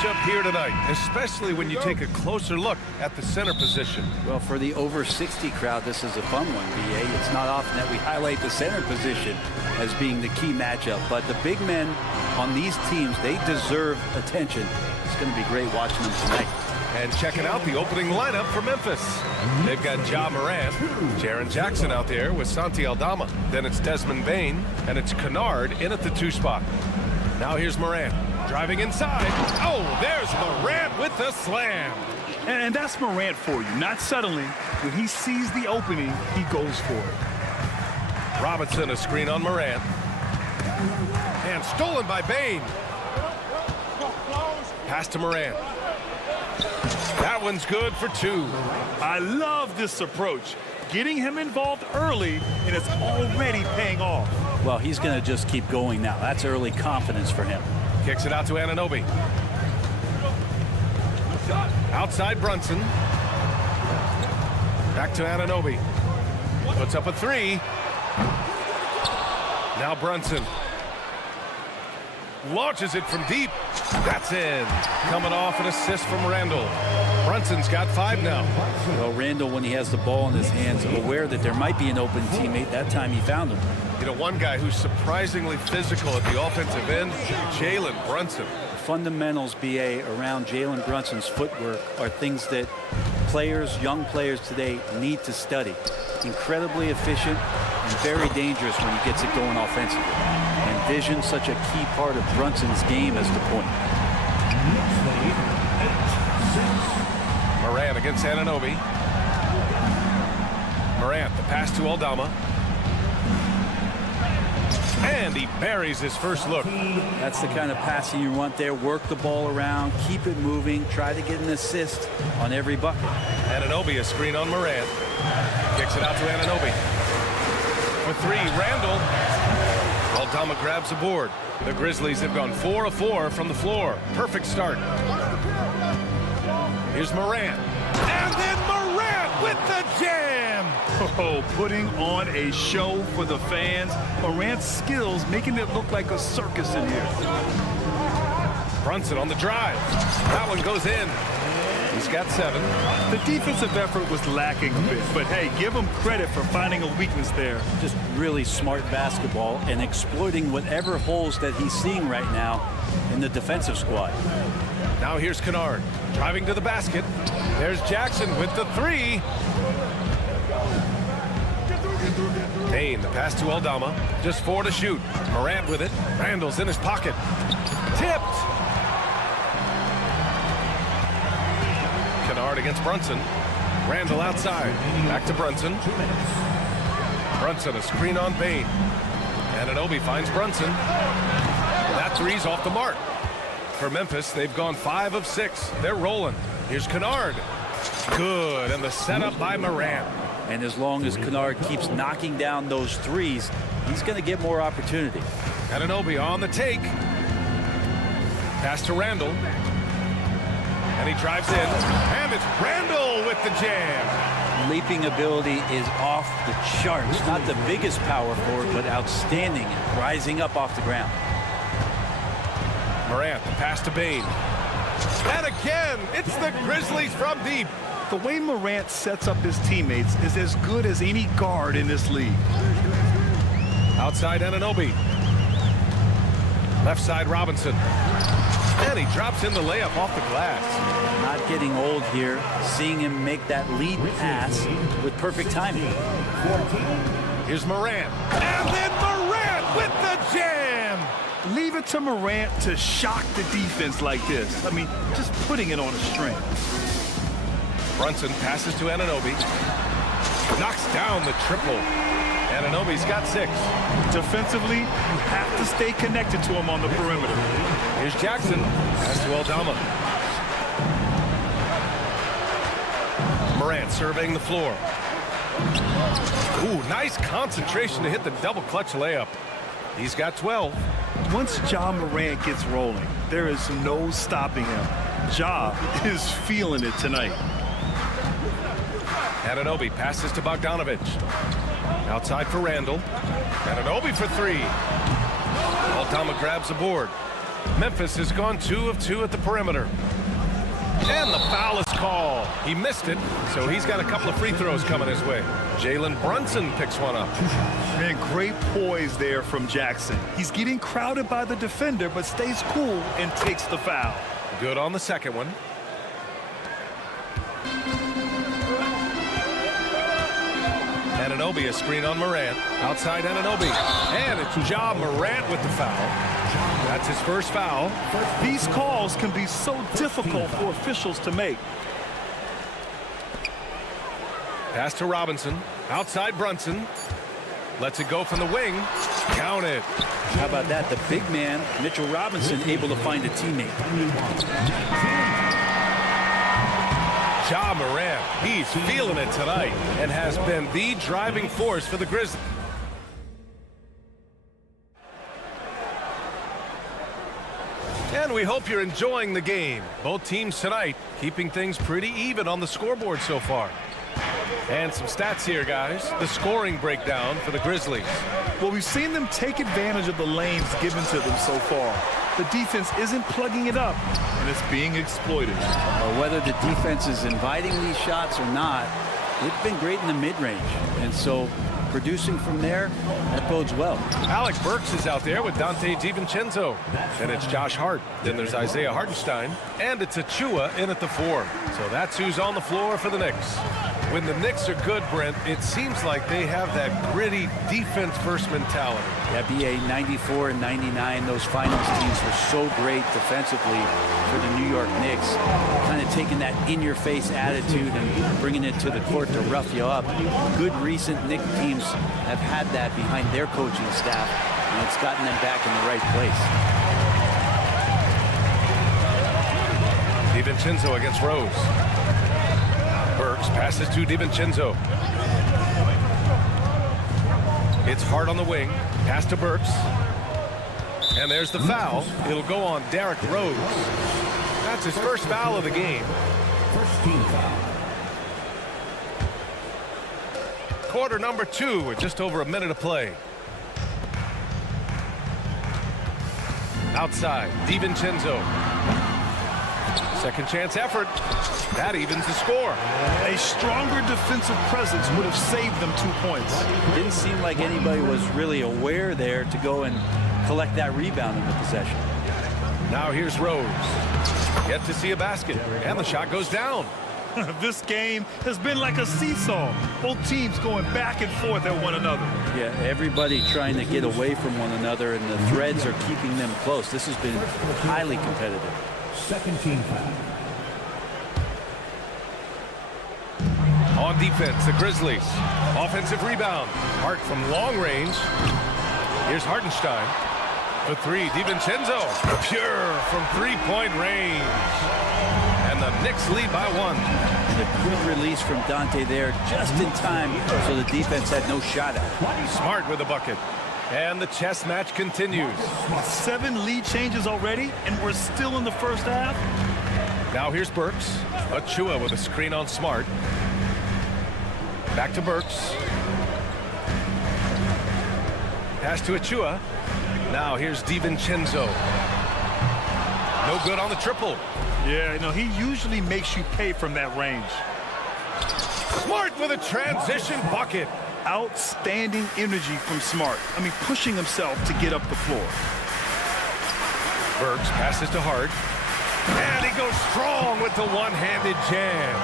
matchup here tonight, especially when you take a closer look at the center position. Well, for the over 60 crowd, this is a fun one, BA. It's not often that we highlight the center position as being the key matchup, but the big men on these teams, they deserve attention. It's going to be great watching them tonight. And checking out the opening lineup for Memphis. They've got Ja Morant, Jaren Jackson out there with Santi Aldama. Then it's Desmond Bane, and it's Kennard in at the 2 spot. Now here's Morant, driving inside. Oh, there's Morant with the slam. And that's Morant for you. Not settling. When he sees the opening, he goes for it. Robinson, a screen on Morant. And stolen by Bane. Pass to Morant. That one's good for 2. I love this approach. Getting him involved early, and it's already paying off. Well, he's going to just keep going now. That's early confidence for him. Kicks it out to Anunoby. Outside Brunson. Back to Anunoby. Puts up a 3. Now Brunson. Launches it from deep. That's in. Coming off an assist from Randall. Brunson's got 5 now. Well, Randall, when he has the ball in his hands, aware that there might be an open teammate. That time he found him. You know, one guy who's surprisingly physical at the offensive end, Jalen Brunson. The fundamentals, BA, around Jalen Brunson's footwork are things that players, young players today need to study. Incredibly efficient and very dangerous when he gets it going offensively. And vision, such a key part of Brunson's game as the point. Morant against Anunoby. Morant, the pass to Aldama. And he buries his first look. That's the kind of passing you want there. Work the ball around, keep it moving, try to get an assist on every bucket. Anunoby, a screen on Morant. Kicks it out to Anunoby. For 3, Randall. Aldama grabs the board. The Grizzlies have gone 4 of 4 from the floor. Perfect start. Here's Morant. And then Morant with the jam. Oh, putting on a show for the fans. Morant's skills making it look like a circus in here. Brunson on the drive. That one goes in. He's got 7. The defensive effort was lacking a bit, but hey, give him credit for finding a weakness there. Just really smart basketball and exploiting whatever holes that he's seeing right now in the defensive squad. Now here's Kennard driving to the basket. There's Jackson with the 3. Bane, the pass to Aldama. Just 4 to shoot. Morant with it. Randall's in his pocket. Tipped. Kennard against Brunson. Randall outside. Back to Brunson. Brunson, a screen on Bane. Anunoby finds Brunson. That 3's off the mark. For Memphis, they've gone 5 of 6. They're rolling. Here's Kennard. Good, and the setup by Morant. And as long as Kennard keeps knocking down those 3s, he's going to get more opportunity. Anunoby on the take. Pass to Randall. And he drives in. And it's Randall with the jam. Leaping ability is off the charts. Not the biggest power forward, but outstanding, rising up off the ground. Morant, the pass to Bane. And again, it's the Grizzlies from deep. The way Morant sets up his teammates is as good as any guard in this league. Outside Anunoby. Left side Robinson. And he drops in the layup off the glass. Not getting old here. Seeing him make that lead pass with perfect timing. Here's Morant. And then Morant with the jam. Leave it to Morant to shock the defense like this. I mean, just putting it on a string. Brunson passes to Anunoby. Knocks down the triple. Anunoby's got 6. Defensively, you have to stay connected to him on the perimeter. Here's Jackson. Pass to Aldama. Morant surveying the floor. Ooh, nice concentration to hit the double clutch layup. He's got 12. Once Ja Morant gets rolling, there is no stopping him. Ja is feeling it tonight. Anunoby passes to Bogdanovich. Outside for Randall. Anunoby for 3. Aldama grabs the board. Memphis has gone 2 of 2 at the perimeter. And the foul is called. He missed it, so he's got a couple of free throws coming his way. Jalen Brunson picks one up. Man, great poise there from Jackson. He's getting crowded by the defender, but stays cool and takes the foul. Good on the second one. Anunoby, a screen on Morant. Outside Anunoby. And it's Ja Morant with the foul. That's his first foul. These calls can be so difficult for officials to make. Pass to Robinson. Outside Brunson. Lets it go from the wing. Count it. How about that? The big man, Mitchell Robinson, able to find a teammate. Ja Morant, he's feeling it tonight and has been the driving force for the Grizzlies. And we hope you're enjoying the game. Both teams tonight keeping things pretty even on the scoreboard so far. And some stats here, guys. The scoring breakdown for the Grizzlies. Well, we've seen them take advantage of the lanes given to them so far. The defense isn't plugging it up, and it's being exploited. Well, whether the defense is inviting these shots or not, they've been great in the mid-range. And so producing from there, that bodes well. Alec Burks is out there with Dante DiVincenzo. Then it's Josh Hart. Then there's Isaiah Hartenstein. And it's Achua in at the 4. So that's who's on the floor for the Knicks. When the Knicks are good, Brent, it seems like they have that gritty defense-first mentality. Yeah, BA 94 and 99, those finals teams were so great defensively for the New York Knicks. Kind of taking that in-your-face attitude and bringing it to the court to rough you up. Good recent Knicks teams have had that behind their coaching staff, and it's gotten them back in the right place. DiVincenzo against Rose. Burks passes to DiVincenzo. It's Hart on the wing. Pass to Burks. And there's the foul. It'll go on Derrick Rose. That's his first foul of the game. First team foul. Quarter number 2 with just over a minute to play. Outside, DiVincenzo. Second chance effort. That evens the score. A stronger defensive presence would have saved them 2 points. Didn't seem like anybody was really aware there to go and collect that rebound in the possession. Now here's Rose. Yet to see a basket. And the shot goes down. This game has been like a seesaw. Both teams going back and forth at one another. Yeah, everybody trying to get away from one another, and the threads are keeping them close. This has been highly competitive. Second team foul. On defense, the Grizzlies. Offensive rebound. Hart from long range. Here's Hartenstein. For 3, DiVincenzo. Pure from three-point range. And the Knicks lead by 1. The quick release from Dante there just in time, so the defense had no shot at it. Smart with the bucket. And the chess match continues. 7 lead changes already, and we're still in the first half. Now here's Burks. Achua with a screen on Smart. Back to Burks. Pass to Achua. Now here's DiVincenzo. No good on the triple. Yeah, he usually makes you pay from that range. Smart with a transition bucket. Outstanding energy from Smart. Pushing himself to get up the floor. Burks passes to Hart. And he goes strong with the one-handed jam.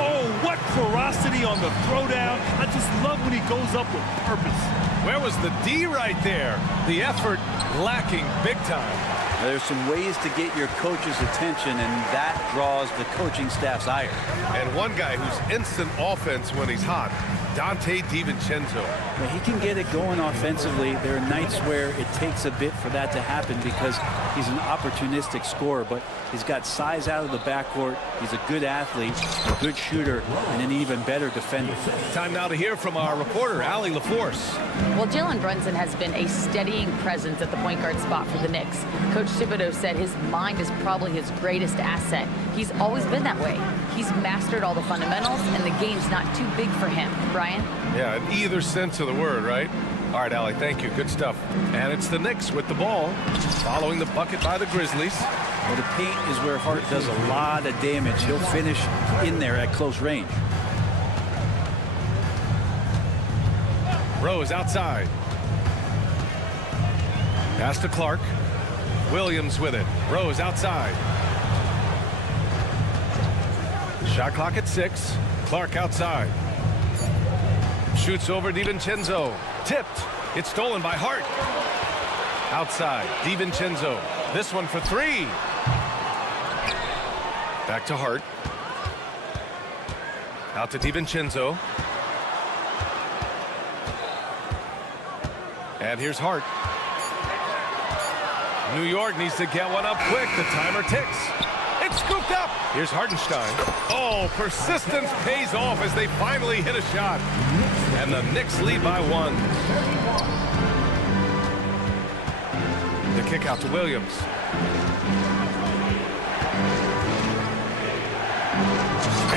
Oh, what ferocity on the throwdown. I just love when he goes up with purpose. Where was the D right there? The effort lacking big time. There's some ways to get your coach's attention, and that draws the coaching staff's ire. And one guy who's instant offense when he's hot, Dante DiVincenzo. Now, he can get it going offensively. There are nights where it takes a bit for that to happen because he's an opportunistic scorer, but he's got size out of the backcourt. He's a good athlete, a good shooter, and an even better defender. Time now to hear from our reporter, Allie LaForce. Well, Jalen Brunson has been a steadying presence at the point guard spot for the Knicks. Coach Thibodeau said his mind is probably his greatest asset. He's always been that way. He's mastered all the fundamentals, and the game's not too big for him. Brian? Yeah, in either sense of the word, right? All right, Allie, thank you. Good stuff. And it's the Knicks with the ball, following the bucket by the Grizzlies. Well, the paint is where Hart does a lot of damage. He'll finish in there at close range. Rose outside. Pass to Clark. Williams with it. Rose outside. Shot clock at 6. Clark outside. Shoots over DiVincenzo. Tipped. It's stolen by Hart. Outside. DiVincenzo. This one for 3. Back to Hart. Out to DiVincenzo. And here's Hart. New York needs to get one up quick. The timer ticks. It's scooped up. Here's Hartenstein. Oh, persistence pays off as they finally hit a shot. And the Knicks lead by 1. The kick out to Williams.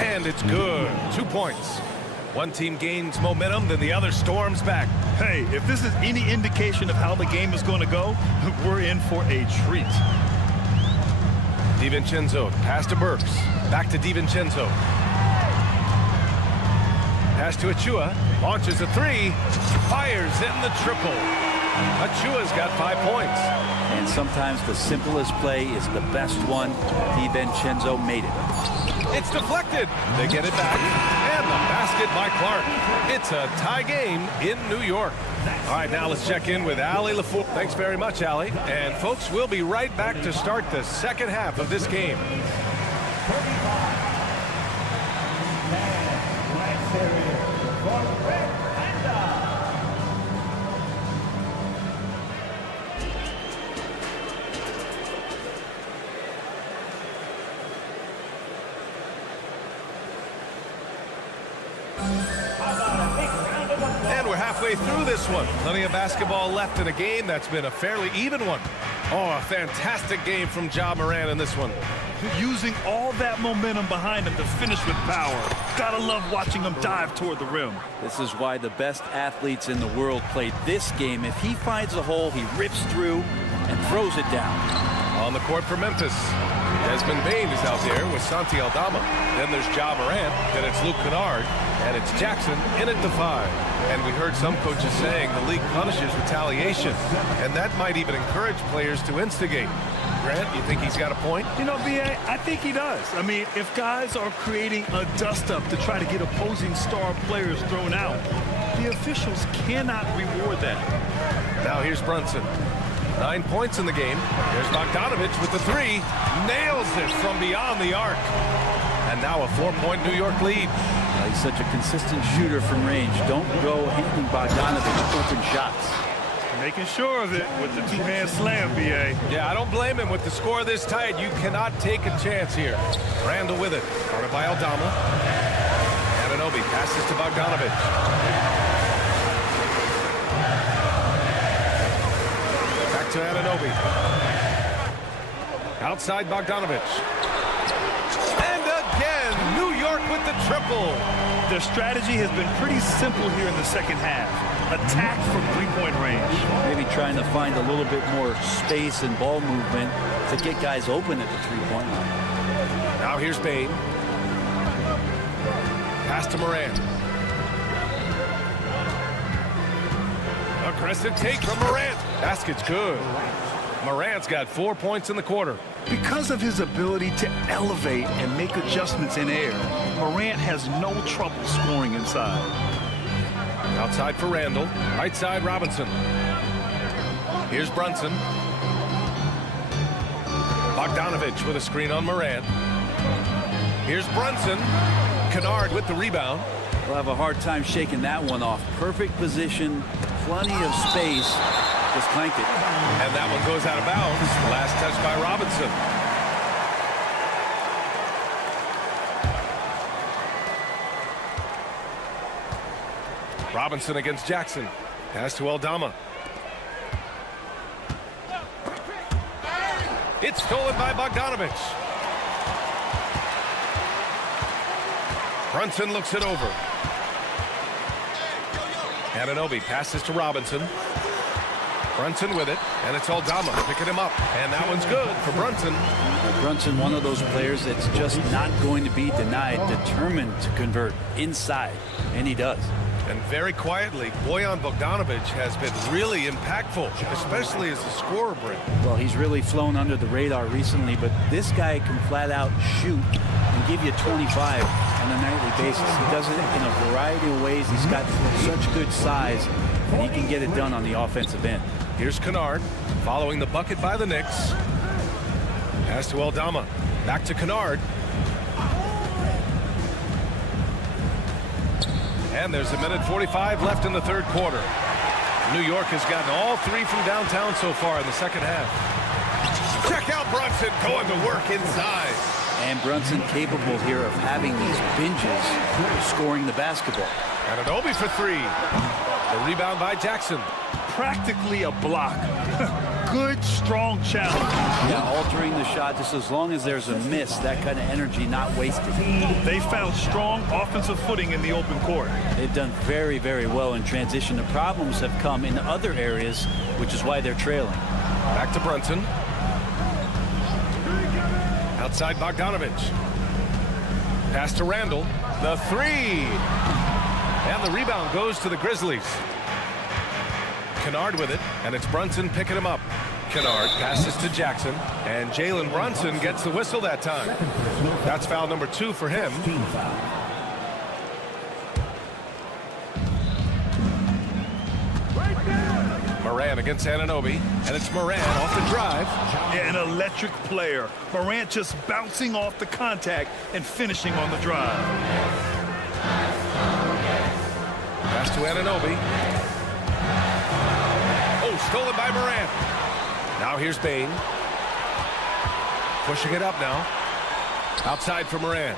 And it's good. 2 points. One team gains momentum, then the other storms back. Hey, if this is any indication of how the game is going to go, we're in for a treat. DiVincenzo, pass to Burks. Back to DiVincenzo. Pass to Achua. Launches a 3. Fires in the triple. Achua's got 5 points. And sometimes the simplest play is the best one. DiVincenzo made it. It's deflected. They get it back. And the basket by Clark. It's a tie game in New York. All right, now let's check in with Allie LaFour. Thanks very much, Allie. And folks, we'll be right back to start the second half of this game. And we're halfway through this one. Plenty of basketball left in a game that's been a fairly even one. Oh, a fantastic game from Ja Morant in this one. Using all that momentum behind him to finish with power. Gotta love watching him dive toward the rim. This is why the best athletes in the world play this game. If he finds a hole, he rips through and throws it down. On the court for Memphis, Desmond Bane is out there with Santi Aldama. Then there's Ja Morant. Then it's Luke Kennard. And it's Jackson in at the 5. And we heard some coaches saying the league punishes retaliation. And that might even encourage players to instigate. Grant, you think he's got a point? You know, B.A., I think he does. I mean, if guys are creating a dust-up to try to get opposing star players thrown out, the officials cannot reward that. Now here's Brunson. 9 points in the game. There's Bogdanovich with the 3. Nails it from beyond the arc. And now a 4-point New York lead. He's such a consistent shooter from range. Don't go handing Bogdanovich open shots. Making sure of it with the two-hand slam, B.A. Yeah, I don't blame him. With the score this tight, you cannot take a chance here. Randall with it. Started by Aldama. Anunoby passes to Bogdanovich. Back to Anunoby. Outside Bogdanovich. And again, New York with the triple. Their strategy has been pretty simple here in the second half. Attack from three-point range. Maybe trying to find a little bit more space and ball movement to get guys open at the three-point line. Now here's Bane. Pass to Morant. Aggressive take from Morant. Basket's good. Morant's got 4 points in the quarter. Because of his ability to elevate and make adjustments in air, Morant has no trouble scoring inside. Outside for Randall. Right side, Robinson. Here's Brunson. Bogdanovich with a screen on Morant. Here's Brunson. Kennard with the rebound. We'll have a hard time shaking that one off. Perfect position, plenty of space. Just clanked it. And that one goes out of bounds. Last touch by Robinson. Robinson against Jackson. Pass to Aldama. It's stolen by Bogdanovich. Brunson looks it over. Anunoby passes to Robinson. Brunson with it, and it's Aldama picking him up. And that one's good for Brunson. Brunson, one of those players that's just not going to be denied, determined to convert inside, and he does. And very quietly, Bojan Bogdanovic has been really impactful, especially as a scorer, Brent. Well, he's really flown under the radar recently, but this guy can flat out shoot and give you 25 on a nightly basis. He does it in a variety of ways. He's got such good size, and he can get it done on the offensive end. Here's Kennard following the bucket by the Knicks. Pass to Aldama. Back to Kennard. And there's a minute 45 left in the third quarter. New York has gotten all three from downtown so far in the second half. Check out Brunson going to work inside. And Brunson capable here of having these binges, scoring the basketball. Anunoby for three. The rebound by Jackson. Practically a block. Good, strong challenge. Yeah, altering the shot just as long as there's a miss, that kind of energy not wasted. They found strong offensive footing in the open court. They've done very, very well in transition. The problems have come in other areas, which is why they're trailing. Back to Brunson. Outside Bogdanovic. Pass to Randall. The three. And the rebound goes to the Grizzlies. Kennard with it, and it's Brunson picking him up. Kennard passes to Jackson, and Jalen Brunson gets the whistle that time. That's foul number 2 for him. Team foul. Moran against Anunoby, and it's Moran off the drive. Yeah, an electric player. Morant just bouncing off the contact and finishing on the drive. Pass to Anunoby. Oh, stolen by Moran. Now here's Bane. Pushing it up now. Outside for Moran.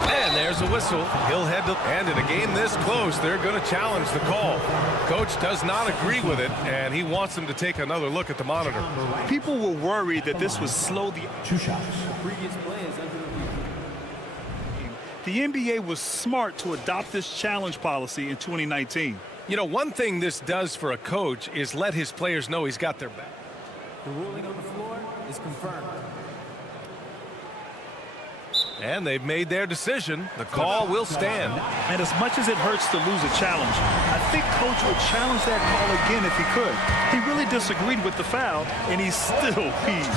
And there's a whistle. He'll head to, and in a game this close, they're going to challenge the call. Coach does not agree with it, and he wants them to take another look at the monitor. People were worried that this would slow the 2 shots. Previous play is under review. The NBA was smart to adopt this challenge policy in 2019. You know, one thing this does for a coach is let his players know he's got their back. The ruling on the floor is confirmed. And they've made their decision. The call will stand. And as much as it hurts to lose a challenge, I think Coach would challenge that call again if he could. He really disagreed with the foul, and he's still peeved.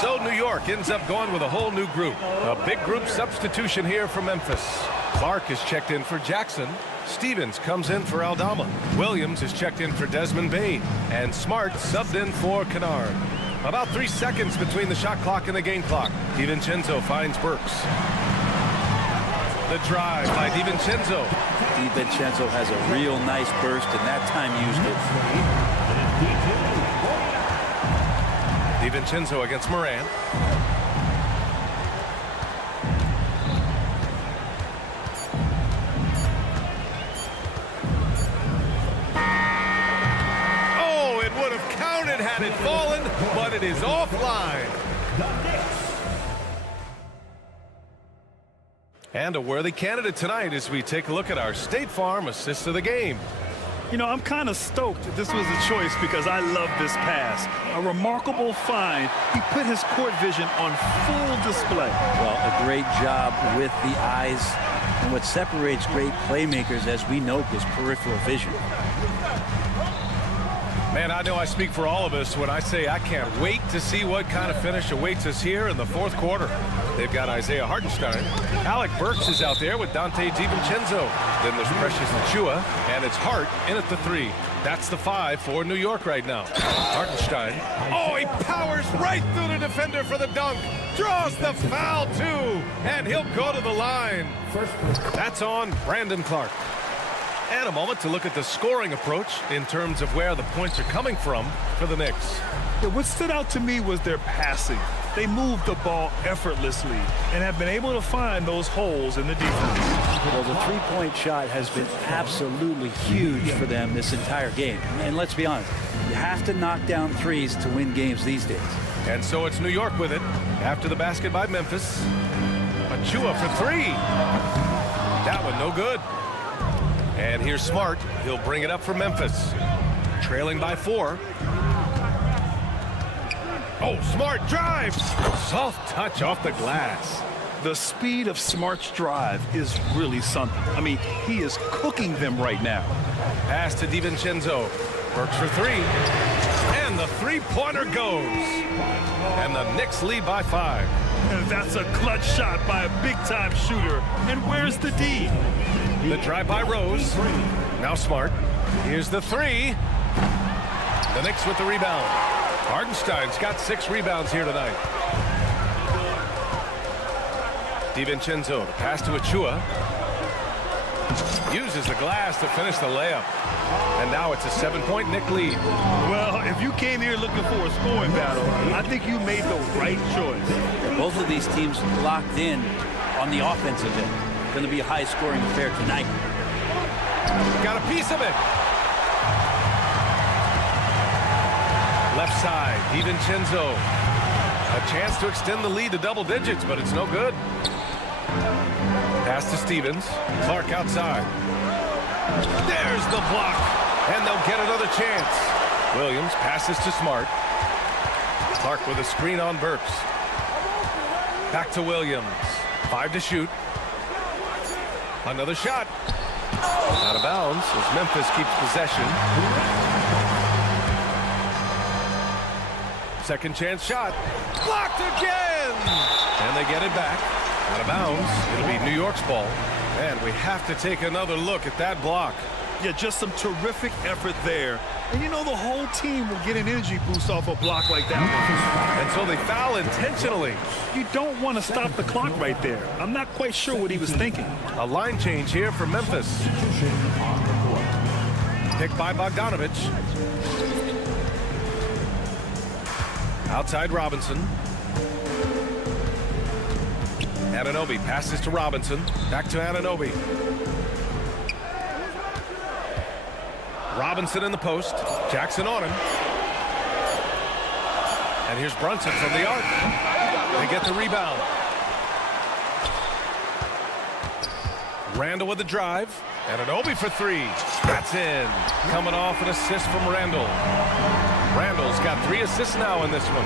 So New York ends up going with a whole new group. A big group substitution here for Memphis. Clark is checked in for Jackson. Stevens comes in for Aldama. Williams is checked in for Desmond Bane. And Smart subbed in for Kennard. About 3 seconds between the shot clock and the game clock. DiVincenzo finds Burks. The drive by DiVincenzo. DiVincenzo has a real nice burst, and that time used it. DiVincenzo against Moran. Oh, it would have counted had it fallen, but it is offline. And a worthy candidate tonight as we take a look at our State Farm assist of the game. You know, I'm kind of stoked that this was a choice because I love this pass. A remarkable find. He put his court vision on full display. Well, a great job with the eyes. And what separates great playmakers, as we know, is peripheral vision. Man, I know I speak for all of us when I say I can't wait to see what kind of finish awaits us here in the fourth quarter. They've got Isaiah Hartenstein. Alec Burks is out there with Dante DiVincenzo. Then there's Precious Achiuwa, and it's Hart in at the 3. That's the 5 for New York right now. Hartenstein. Oh, he powers right through the defender for the dunk. Draws the foul, too. And he'll go to the line. That's on Brandon Clark. And a moment to look at the scoring approach in terms of where the points are coming from for the Knicks. Yeah, what stood out to me was their passing. They moved the ball effortlessly and have been able to find those holes in the defense. Well, the three-point shot has been absolutely huge for them this entire game. And let's be honest, you have to knock down threes to win games these days. And so it's New York with it after the basket by Memphis. Achiuwa for 3. That one no good. And here's Smart. He'll bring it up for Memphis. Trailing by 4. Oh, Smart drives. Soft touch off the glass. The speed of Smart's drive is really something. I mean, he is cooking them right now. Pass to DiVincenzo. Works for 3. And the three-pointer goes. And the Knicks lead by 5. And that's a clutch shot by a big-time shooter. And where's the D? The drive by Rose. Now Smart. Here's the 3. The Knicks with the rebound. Hardenstein's got 6 rebounds here tonight. DiVincenzo, the pass to Achua. Uses the glass to finish the layup. And now it's a 7-point Knick lead. Well, if you came here looking for a scoring battle, I think you made the right choice. Both of these teams locked in on the offensive end. Going to be a high-scoring affair tonight. Got a piece of it. Left side, DiVincenzo. A chance to extend the lead to double digits, but it's no good. Pass to Stevens. Clark outside. There's the block. And they'll get another chance. Williams passes to Smart. Clark with a screen on Burks. Back to Williams. 5 to shoot. Another shot. Out of bounds as Memphis keeps possession. Second chance shot. Blocked again! And they get it back. Out of bounds. It'll be New York's ball. And we have to take another look at that block. Yeah, just some terrific effort there. And you know the whole team will get an energy boost off a block like that. And so they foul intentionally. You don't want to stop the clock right there. I'm not quite sure what he was thinking. A line change here for Memphis. Picked by Bogdanovich. Outside Robinson. Anunoby passes to Robinson. Back to Anunoby. Robinson in the post. Jackson on him. And here's Brunson from the arc. They get the rebound. Randall with the drive. Anunoby for 3. That's in. Coming off an assist from Randall. Randall's got 3 assists now in this one.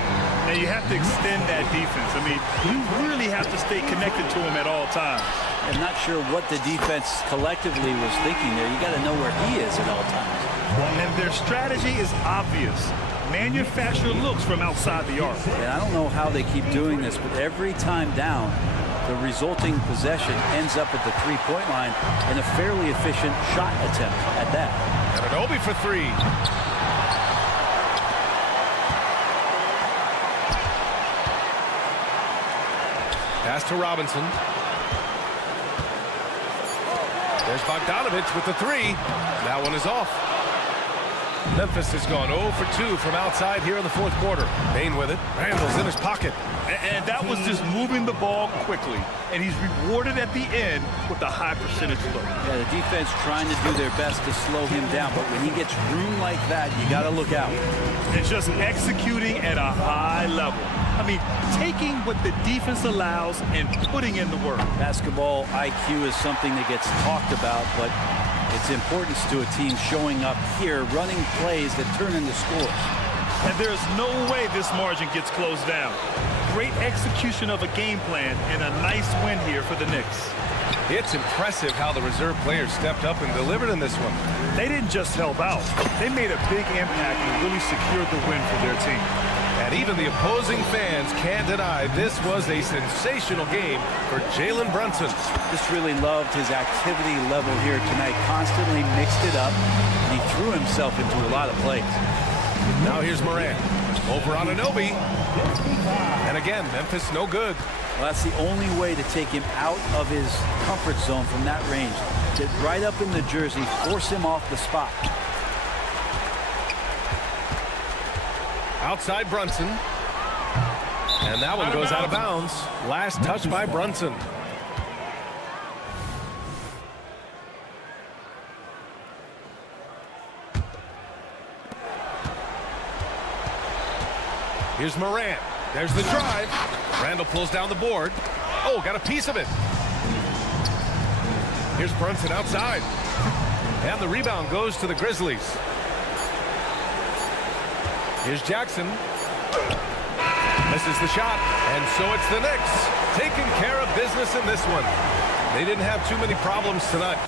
And you have to extend that defense. I mean, you really have to stay connected to him at all times. I'm not sure what the defense collectively was thinking there. You got to know where he is at all times. And their strategy is obvious. Manufacture looks from outside the arc. And I don't know how they keep doing this, but every time down, the resulting possession ends up at the three-point line and a fairly efficient shot attempt at that. Anunoby for 3. Pass to Robinson. There's Bogdanovich with the 3. That one is off. Memphis has gone 0 for 2 from outside here in the 4th quarter. Bain with it. Randall's in his pocket. And that was just moving the ball quickly. And he's rewarded at the end with a high percentage look. Yeah, the defense trying to do their best to slow him down, but when he gets room like that, you got to look out. It's just executing at a high level. I mean, taking what the defense allows and putting in the work. Basketball IQ is something that gets talked about, but its importance to a team showing up here, running plays that turn into scores. And there's no way this margin gets closed down. Great execution of a game plan and a nice win here for the Knicks. It's impressive how the reserve players stepped up and delivered in this one. They didn't just help out. They made a big impact and really secured the win for their team. And even the opposing fans can't deny this was a sensational game for Jalen Brunson. Just really loved his activity level here tonight. Constantly mixed it up. And he threw himself into a lot of plays. Now here's Morant. Over on Anunoby. And again, Memphis no good. Well, that's the only way to take him out of his comfort zone from that range. Get right up in the jersey, force him off the spot. Outside Brunson. And that one goes out of bounds. Last touch by Brunson. Here's Morant. There's the drive. Randall pulls down the board. Oh, got a piece of it. Here's Brunson outside. And the rebound goes to the Grizzlies. Here's Jackson. Misses the shot. And so it's the Knicks taking care of business in this one. They didn't have too many problems tonight.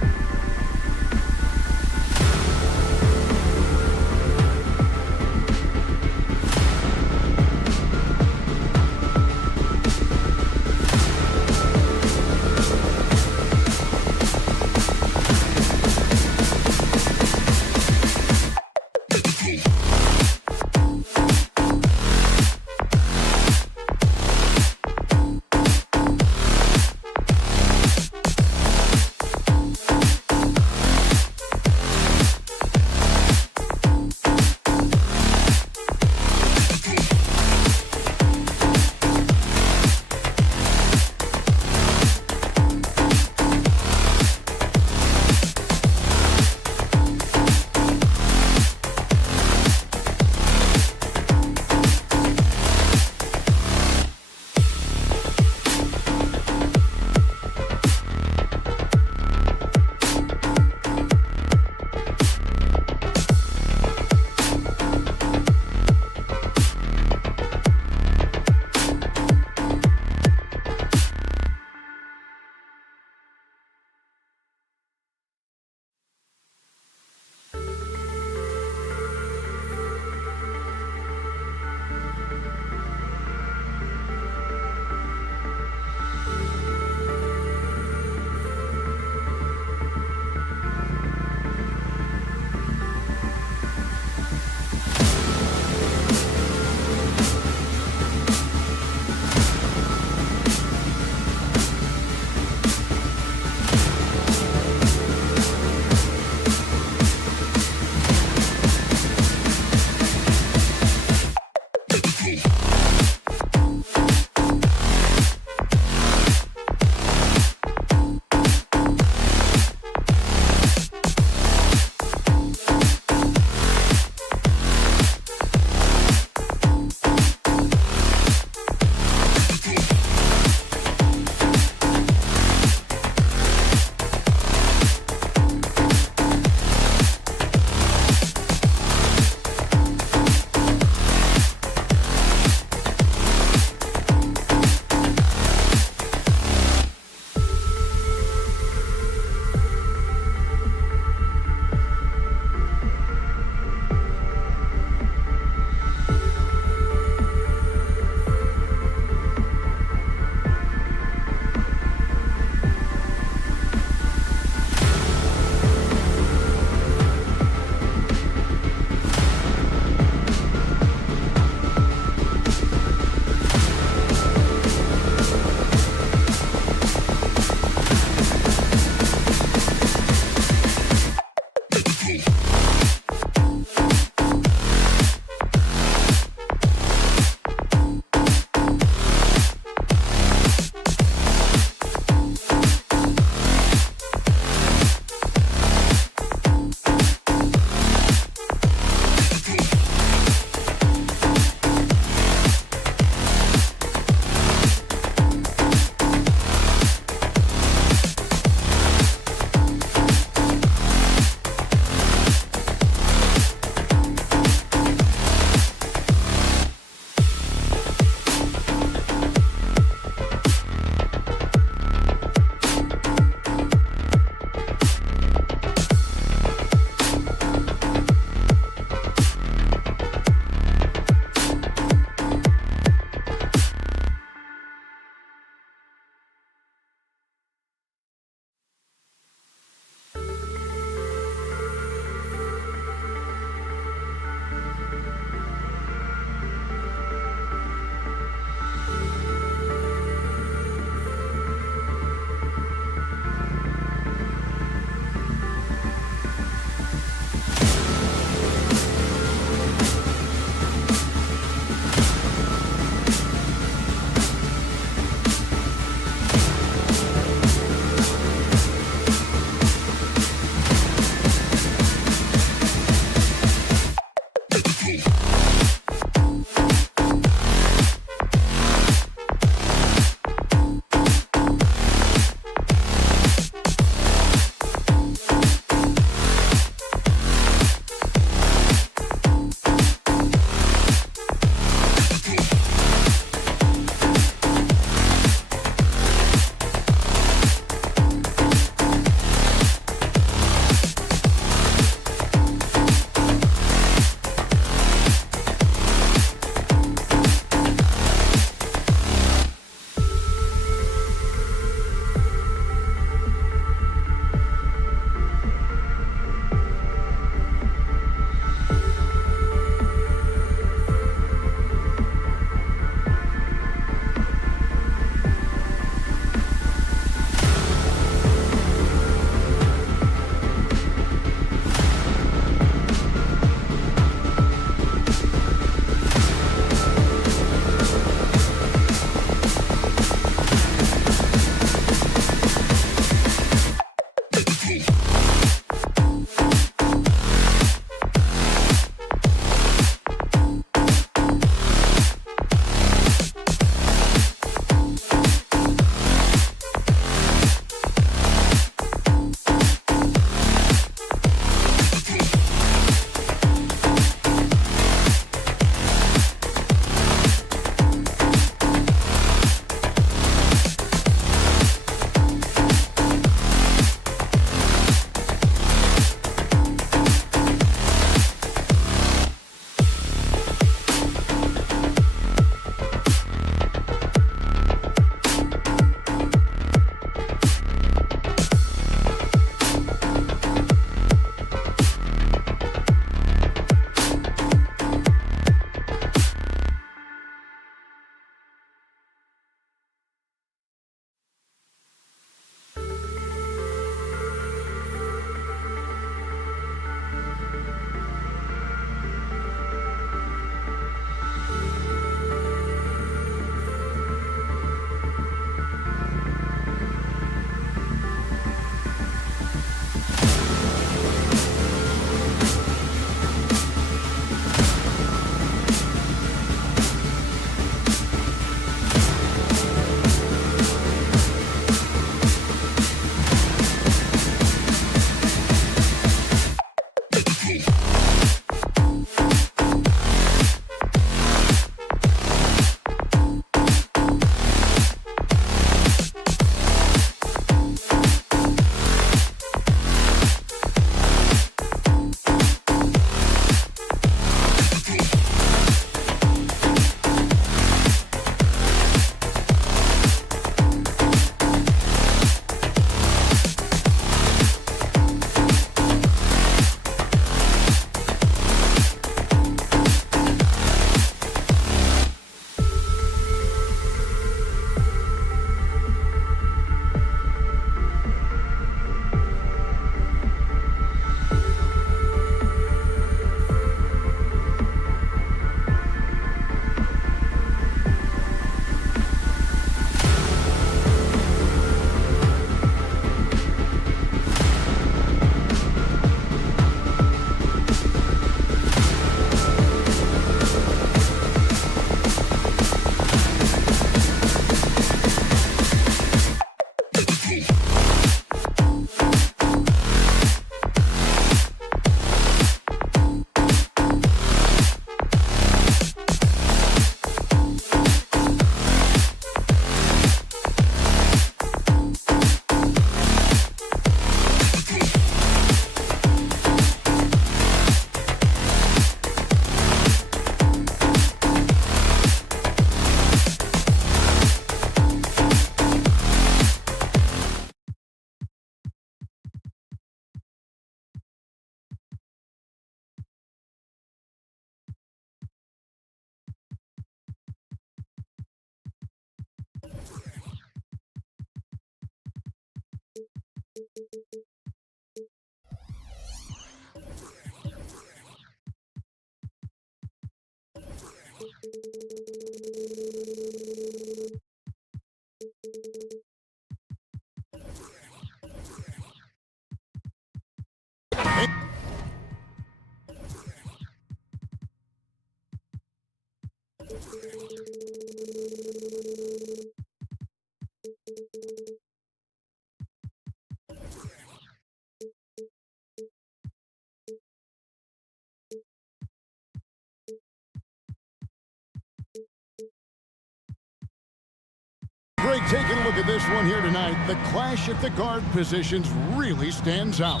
Greg, taking a look at this one here tonight, the clash at the guard positions really stands out.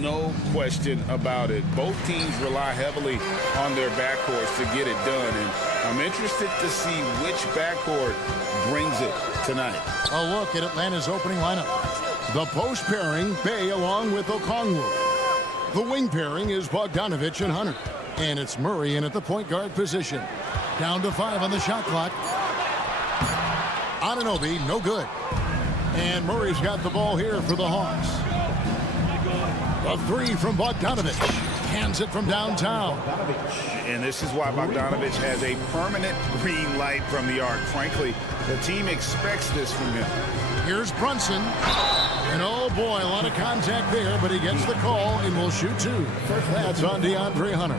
No question about it. Both teams rely heavily on their backcourts to get it done, and I'm interested to see which backcourt brings it tonight. A look at Atlanta's opening lineup. The post pairing, Bay along with Okongwu. The wing pairing is Bogdanovich and Hunter. And it's Murray in at the point guard position. Down to 5 on the shot clock. Anunoby, no good. And Murray's got the ball here for the Hawks. A 3 from Bogdanovich. Hands it from downtown. And this is why Bogdanovich has a permanent green light from the arc. Frankly, the team expects this from him. Here's Brunson. And oh boy, a lot of contact there, but he gets the call and will shoot 2. That's on DeAndre Hunter.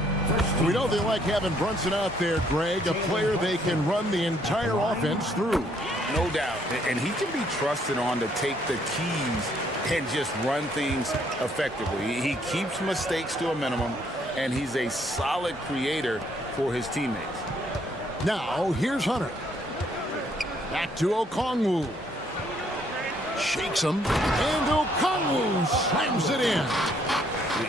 We know they like having Brunson out there, Greg, a player they can run the entire offense through. No doubt. And he can be trusted on to take the keys and just run things effectively. He keeps mistakes to a minimum, and he's a solid creator for his teammates. Now, here's Hunter. Back to Okongwu. Shakes him, and Okongwu slams it in.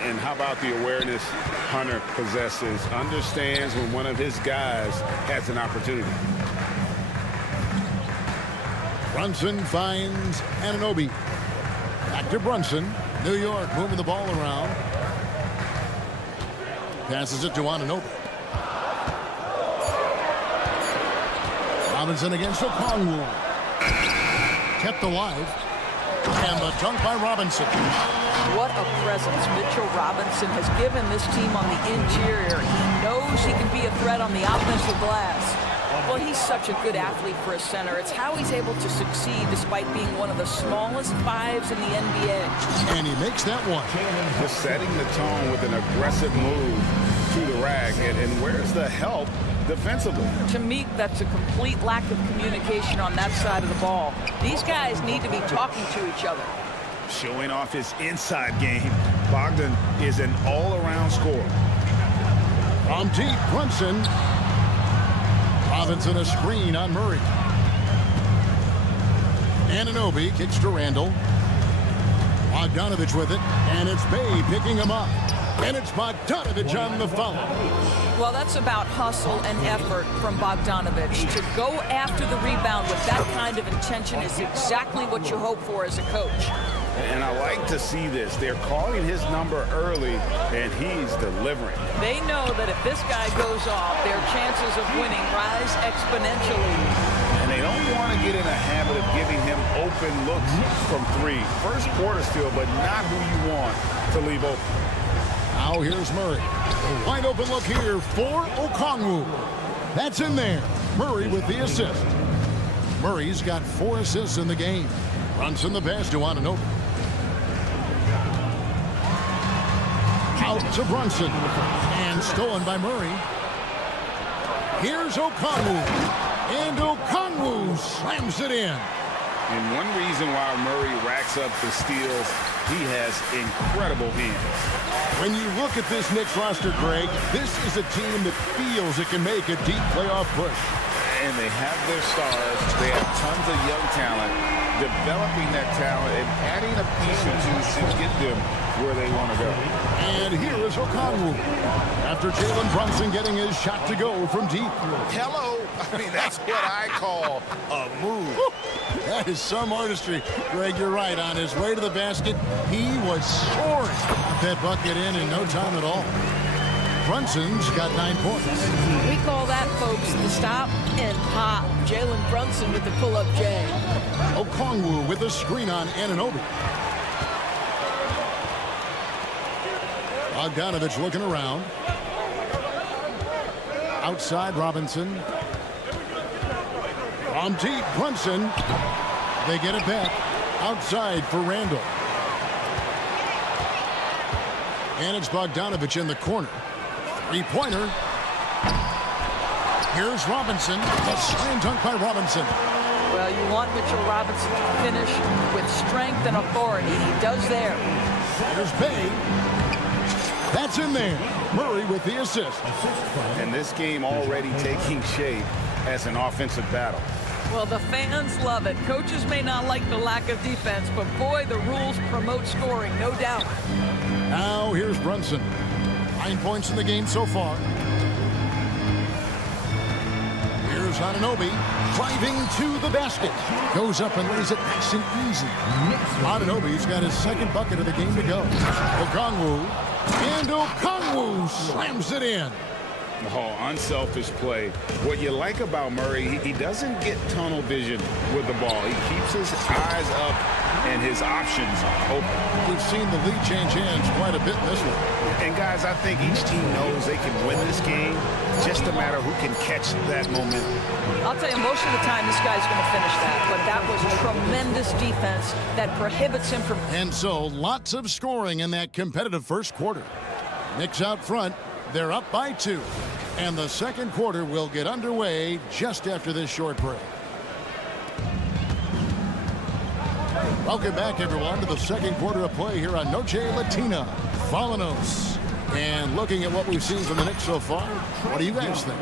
And how about the awareness Hunter possesses? Understands when one of his guys has an opportunity. Brunson finds Anunoby. Back to Brunson. New York moving the ball around. Passes it to Anunoby. Robinson against Okongwu. Kept alive. And the dunk by Robinson. What a presence Mitchell Robinson has given this team on the interior. He knows he can be a threat on the offensive glass. Well, he's such a good athlete for a center. It's how he's able to succeed despite being one of the smallest 5s in the NBA. And he makes that one. Just setting the tone with an aggressive move to the rack. And where's the help defensively? To me, that's a complete lack of communication on that side of the ball. These guys need to be talking to each other. Showing off his inside game, Bogdan is an all-around scorer. From deep, Brunson. Robinson a screen on Murray. Anunoby kicks to Randall. Bogdanovich with it, and it's Bay picking him up. And it's Bogdanovich on the foul. Well, that's about hustle and effort from Bogdanovich. To go after the rebound with that kind of intention is exactly what you hope for as a coach. And I like to see this. They're calling his number early, and he's delivering. They know that if this guy goes off, their chances of winning rise exponentially. And they don't want to get in a habit of giving him open looks from 3. First quarter still, but not who you want to leave open. Now here's Murray. A wide open look here for Okongwu. That's in there. Murray with the assist. Murray's got 4 assists in the game. Brunson the pass to Anunoby. Out to Brunson. And stolen by Murray. Here's Okongwu. And Okongwu slams it in. And one reason why Murray racks up the steals, he has incredible hands. When you look at this Knicks roster, Greg, this is a team that feels it can make a deep playoff push. And they have their stars. They have tons of young talent. Developing that talent and adding a piece or two to get them where they want to go. And here is Okongwu. After Jalen Brunson getting his shot to go from deep. Hello. I mean, that's what I call a move. That is some artistry. Greg, you're right. On his way to the basket, he was soaring. Got that bucket in no time at all. Brunson's got 9 points. We call that, folks, the stop and pop. Jalen Brunson with the pull-up J. Okongwu with a screen on Anunoby. Bogdanovich looking around. Outside Robinson. From deep, Brunson. They get it back. Outside for Randall. And it's Bogdanovich in the corner. Three-pointer. Here's Robinson. A slam dunk by Robinson. Well, you want Mitchell Robinson to finish with strength and authority. He does there. Here's Bay. That's in there. Murray with the assist. And this game already taking shape as an offensive battle. Well, the fans love it. Coaches may not like the lack of defense, but boy, the rules promote scoring, no doubt. Now here's Brunson. 9 points in the game so far. Here's Anunoby driving to the basket. Goes up and lays it nice and easy. Anunoby's got his second bucket of the game to go. Okongwu. And Okongwu slams it in. Oh, unselfish play. What you like about Murray, he doesn't get tunnel vision with the ball. He keeps his eyes up and his options open. We've seen the lead change hands quite a bit in this one. And guys, I think each team knows they can win this game. Just a matter who can catch that momentum. I'll tell you, most of the time this guy's going to finish that, but that was tremendous defense that prohibits him from... And so, lots of scoring in that competitive first quarter. Knicks out front. They're up by 2. And the second quarter will get underway just after this short break. Welcome back, everyone, to the second quarter of play here on Noche Latina. Volanos. And looking at what we've seen from the Knicks so far, what do you guys think?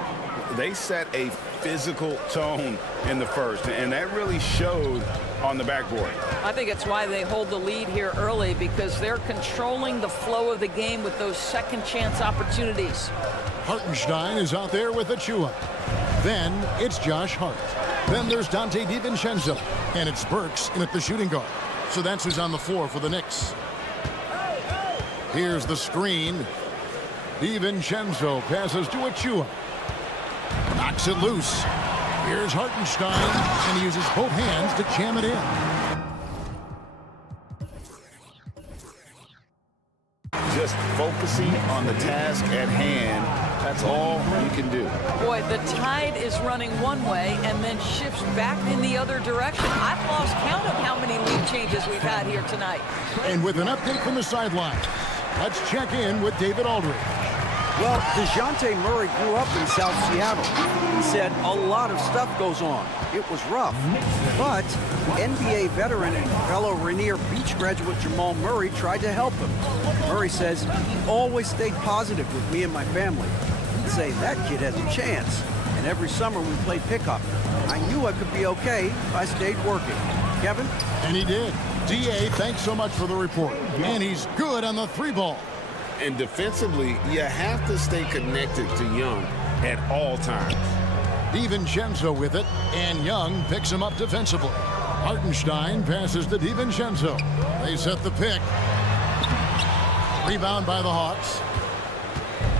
They set a physical tone in the first, and that really showed on the backboard. I think it's why they hold the lead here early, because they're controlling the flow of the game with those second chance opportunities. Hartenstein is out there with Achua. Then it's Josh Hart. Then there's Dante DiVincenzo. And it's Burks in at the shooting guard. So that's who's on the floor for the Knicks. Here's the screen. DiVincenzo passes to Achua. Knocks it loose. Here's Hartenstein, and he uses both hands to jam it in. Just focusing on the task at hand, that's all you can do. Boy, the tide is running one way and then shifts back in the other direction. I've lost count of how many lead changes we've had here tonight. And with an update from the sideline, let's check in with David Aldridge. Well, DeJounte Murray grew up in South Seattle. He said a lot of stuff goes on. It was rough. But NBA veteran and fellow Rainier Beach graduate Jamal Murray tried to help him. Murray says he always stayed positive with me and my family. He'd say, that kid has a chance. And every summer we played pickup. I knew I could be okay if I stayed working. Kevin? And he did. D.A., thanks so much for the report. And he's good on the 3-ball. And defensively, you have to stay connected to Young at all times. DiVincenzo with it, and Young picks him up defensively. Hartenstein passes to DiVincenzo. They set the pick. Rebound by the Hawks.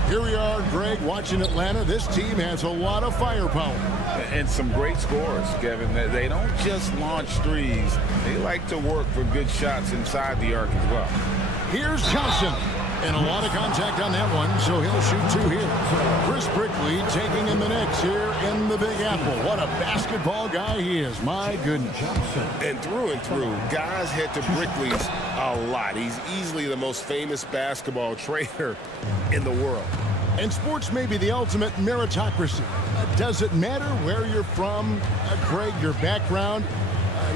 Here we are, Greg, watching Atlanta. This team has a lot of firepower. And some great scores, Kevin. They don't just launch threes. They like to work for good shots inside the arc as well. Here's Johnson. And a lot of contact on that one, so he'll shoot 2 here. Chris Brickley taking in the Knicks here in the Big Apple. What a basketball guy he is. My goodness. And through, guys head to Brickley's a lot. He's easily the most famous basketball trader in the world. And sports may be the ultimate meritocracy. Does it matter where you're from, Greg, your background?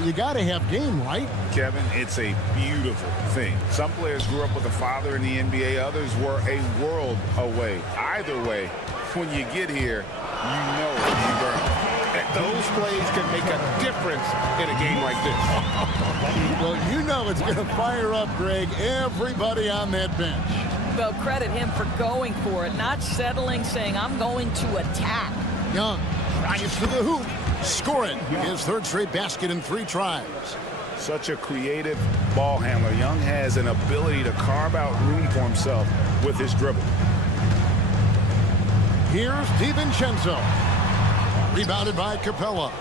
You got to have game, right? Kevin, it's a beautiful thing. Some players grew up with a father in the NBA. Others were a world away. Either way, when you get here, you know you earned it. And those plays can make a difference in a game like this. Well, you know it's going to fire up, Greg, everybody on that bench. Well, credit him for going for it, not settling, saying, I'm going to attack. Young drives to the hoop. Scoring his 3rd straight basket in 3 tries. Such a creative ball handler. Young has an ability to carve out room for himself with his dribble. Here's DiVincenzo. Rebounded by Capella.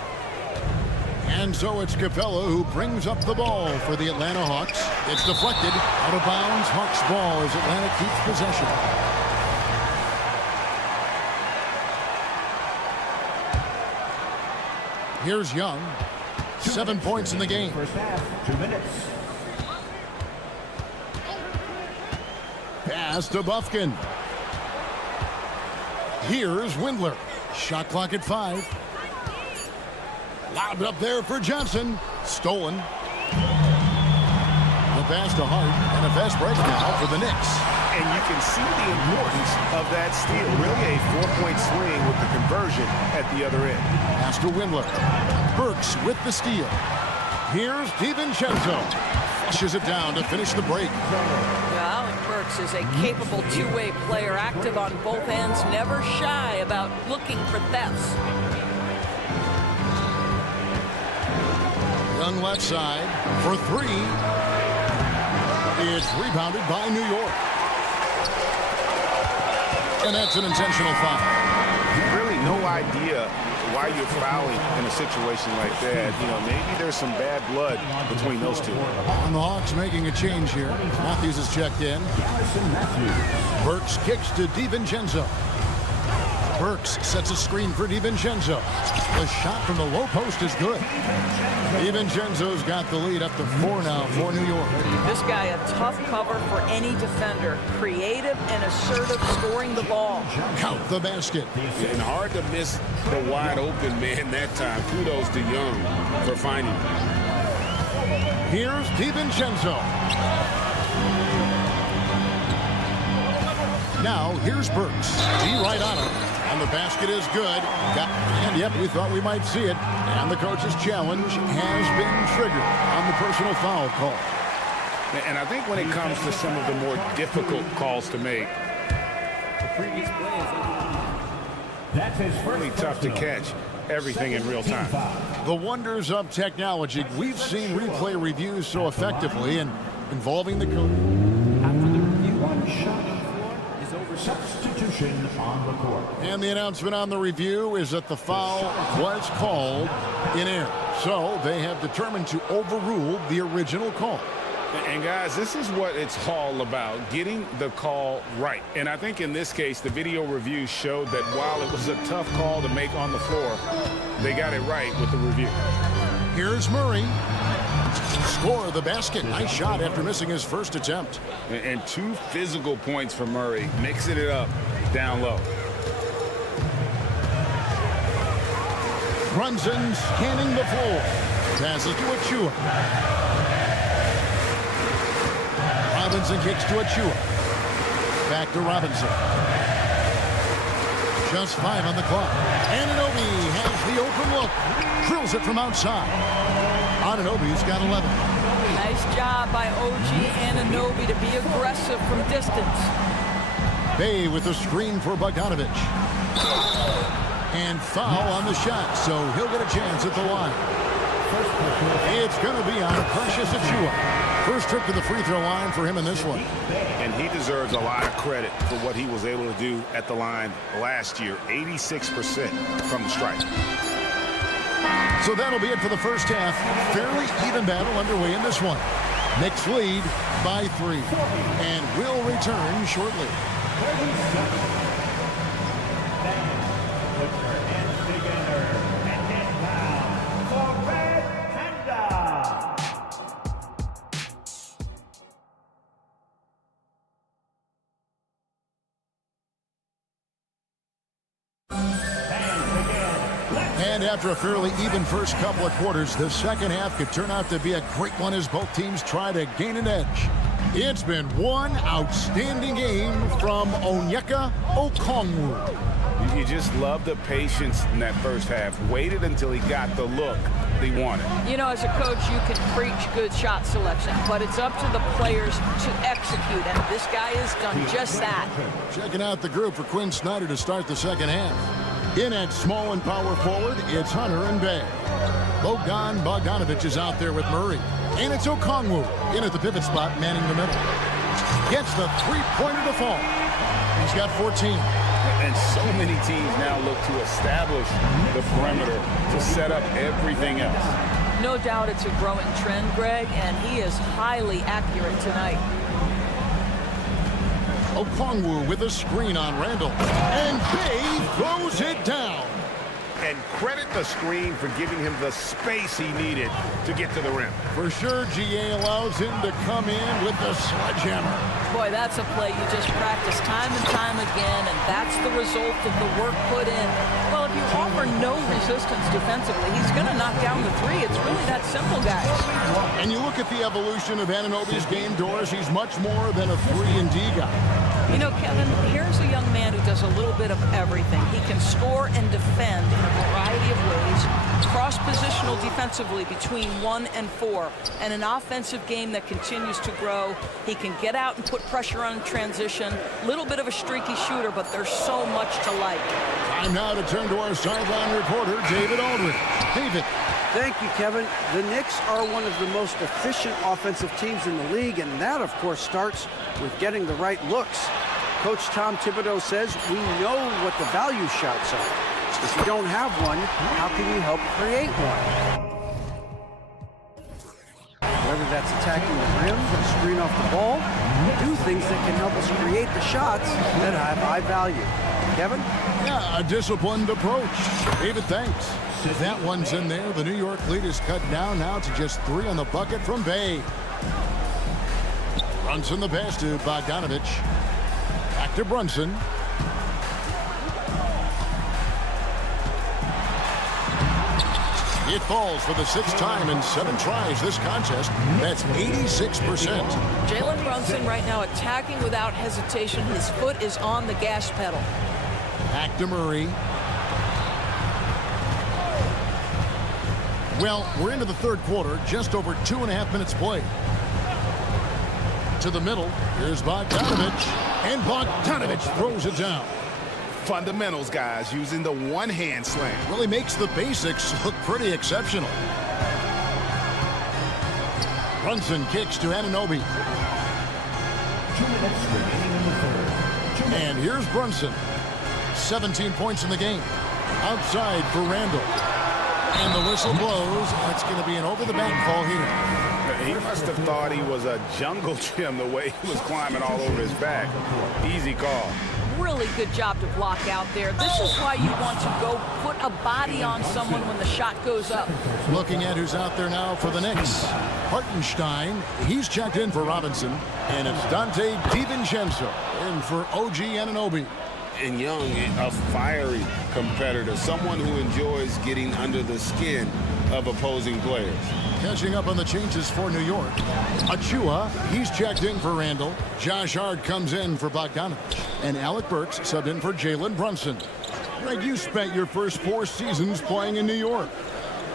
And so it's Capella who brings up the ball for the Atlanta Hawks. It's deflected out of bounds. Hawks ball as Atlanta keeps possession. Here's Young. 7 points in the game. First half, 2 minutes. Pass to Buffkin. Here's Windler. Shot clock at 5. Lobbed up there for Johnson. Stolen. The pass to Hart, and a fast break now for the Knicks. And you can see the importance of that steal. Really a 4-point swing with the conversion at the other end. Pass to Windler. Burks with the steal. Here's DiVincenzo. Flushes it down to finish the break. Yeah, Alec Burks is a capable two-way player, active on both ends, never shy about looking for thefts. Young left side for 3. It's rebounded by New York. And that's an intentional foul. Really no idea why you're fouling in a situation like that. You know, maybe there's some bad blood between those two. And the Hawks making a change here. Matthews is checked in. Burks kicks to DiVincenzo. Burks sets a screen for DiVincenzo. The shot from the low post is good. DiVincenzo's got the lead up to 4 now for New York. This guy a tough cover for any defender. Creative and assertive scoring the ball. Count the basket. And hard to miss the wide open man that time. Kudos to Young for finding him. Here's DiVincenzo. Now here's Burks. He right on him. And the basket is good. And yep, we thought we might see it. And the coach's challenge has been triggered on the personal foul call. And I think when it comes to some of the more difficult calls to make, The previous play is under. That's his first really tough to catch everything in real time. The wonders of technology. We've seen replay reviews so effectively and involving the coach. After the review, One shot on the floor is over. Substitution on the court. And the announcement on the review is that the foul was called in error. So they have determined to overrule the original call. And guys, this is what it's all about, getting the call right. And I think in this case, the video review showed that while it was a tough call to make on the floor, they got it right with the review. Here's Murray. Score the basket. Nice shot after missing his first attempt. And 2 physical points for Murray, mixing it up down low. Brunson scanning the floor. Passes to Achua. Robinson kicks to Achua. Back to Robinson. Just 5 on the clock. Anunoby has the open look. Drills it from outside. Anunoby's got 11. Nice job by OG Anunoby to be aggressive from distance. Bay with the screen for Bogdanovic. And foul on the shot, so he'll get a chance at the line. It's going to be on Precious Achua. First trip to the free throw line for him in this one. And he deserves a lot of credit for what he was able to do at the line last year. 86% from the stripe. So that'll be it for the first half. Fairly even battle underway in this one. Knicks lead by 3. And will return shortly. And after a fairly even first couple of quarters, the second half could turn out to be a great one as both teams try to gain an edge. It's been one outstanding game from Onyeka Okongwu. You just love the patience in that first half. Waited until he got the look he wanted. You know, as a coach, you can preach good shot selection, but it's up to the players to execute, and this guy has done just that. Checking out the group for Quinn Snyder to start the second half. In at small and power forward, it's Hunter and Bay. Bogdanovic is out there with Murray. And it's Okongwu in at the pivot spot, manning the middle. Gets the three-pointer to fall. He's got 14. And so many teams now look to establish the perimeter to set up everything else. No doubt it's a growing trend, Greg, and he is highly accurate tonight. Okongwu with a screen on Randall. And Bay throws it down. And credit the screen for giving him the space he needed to get to the rim. For sure, GA allows him to come in with the sledgehammer. Boy, that's a play you just practice time and time again, and that's the result of the work put in. Well, if you offer no resistance defensively, he's going to knock down the three. It's really that simple, guys. And you look at the evolution of Anunoby's game, Doris, he's much more than a 3-and-D guy. You know, Kevin, here's a young man who does a little bit of everything. He can score and defend in a variety of ways, cross-positional defensively between 1 and 4, and an offensive game that continues to grow. He can get out and put pressure on transition. Little bit of a streaky shooter, but there's so much to like. Time now to turn to our sideline reporter, David Aldridge. David. Thank you, Kevin. The Knicks are one of the most efficient offensive teams in the league, and that, of course, starts with getting the right looks. Coach Tom Thibodeau says we know what the value shots are. If you don't have one, how can you help create one? Whether that's attacking the rim, screen off the ball, do things that can help us create the shots that have high value. Kevin? Yeah, a disciplined approach. David, thanks. That one's in there. The New York lead is cut down now to just 3 on the bucket from Bay. Brunson the pass to Bogdanovich. Back to Brunson. It falls for the 6th time in 7 tries this contest. That's 86%. Jalen Brunson right now attacking without hesitation. His foot is on the gas pedal. Back to Murray. Well, we're into the 3rd quarter, just over 2.5 minutes played. To the middle, here's Bogdanovich, and Bogdanovich throws it down. Fundamentals, guys, using the one-hand slam. Really makes the basics look pretty exceptional. Brunson kicks to Anunoby. 2 minutes remaining in the 3rd. And here's Brunson. 17 points in the game. Outside for Randall. And the whistle blows. That's going to be an over-the-back call here. He must have thought he was a jungle gym the way he was climbing all over his back. Easy call. Really good job to block out there. This is why you want to go put a body on someone when the shot goes up. Looking at who's out there now for the Knicks. Hartenstein, he's checked in for Robinson. And it's Dante DiVincenzo in for OG Anunoby. And Young, a fiery competitor, someone who enjoys getting under the skin of opposing players. Catching up on the changes for New York. Achua, he's checked in for Randall. Josh Hart comes in for Bogdanovich. And Alec Burks subbed in for Jalen Brunson. Greg, you spent your first 4 seasons playing in New York.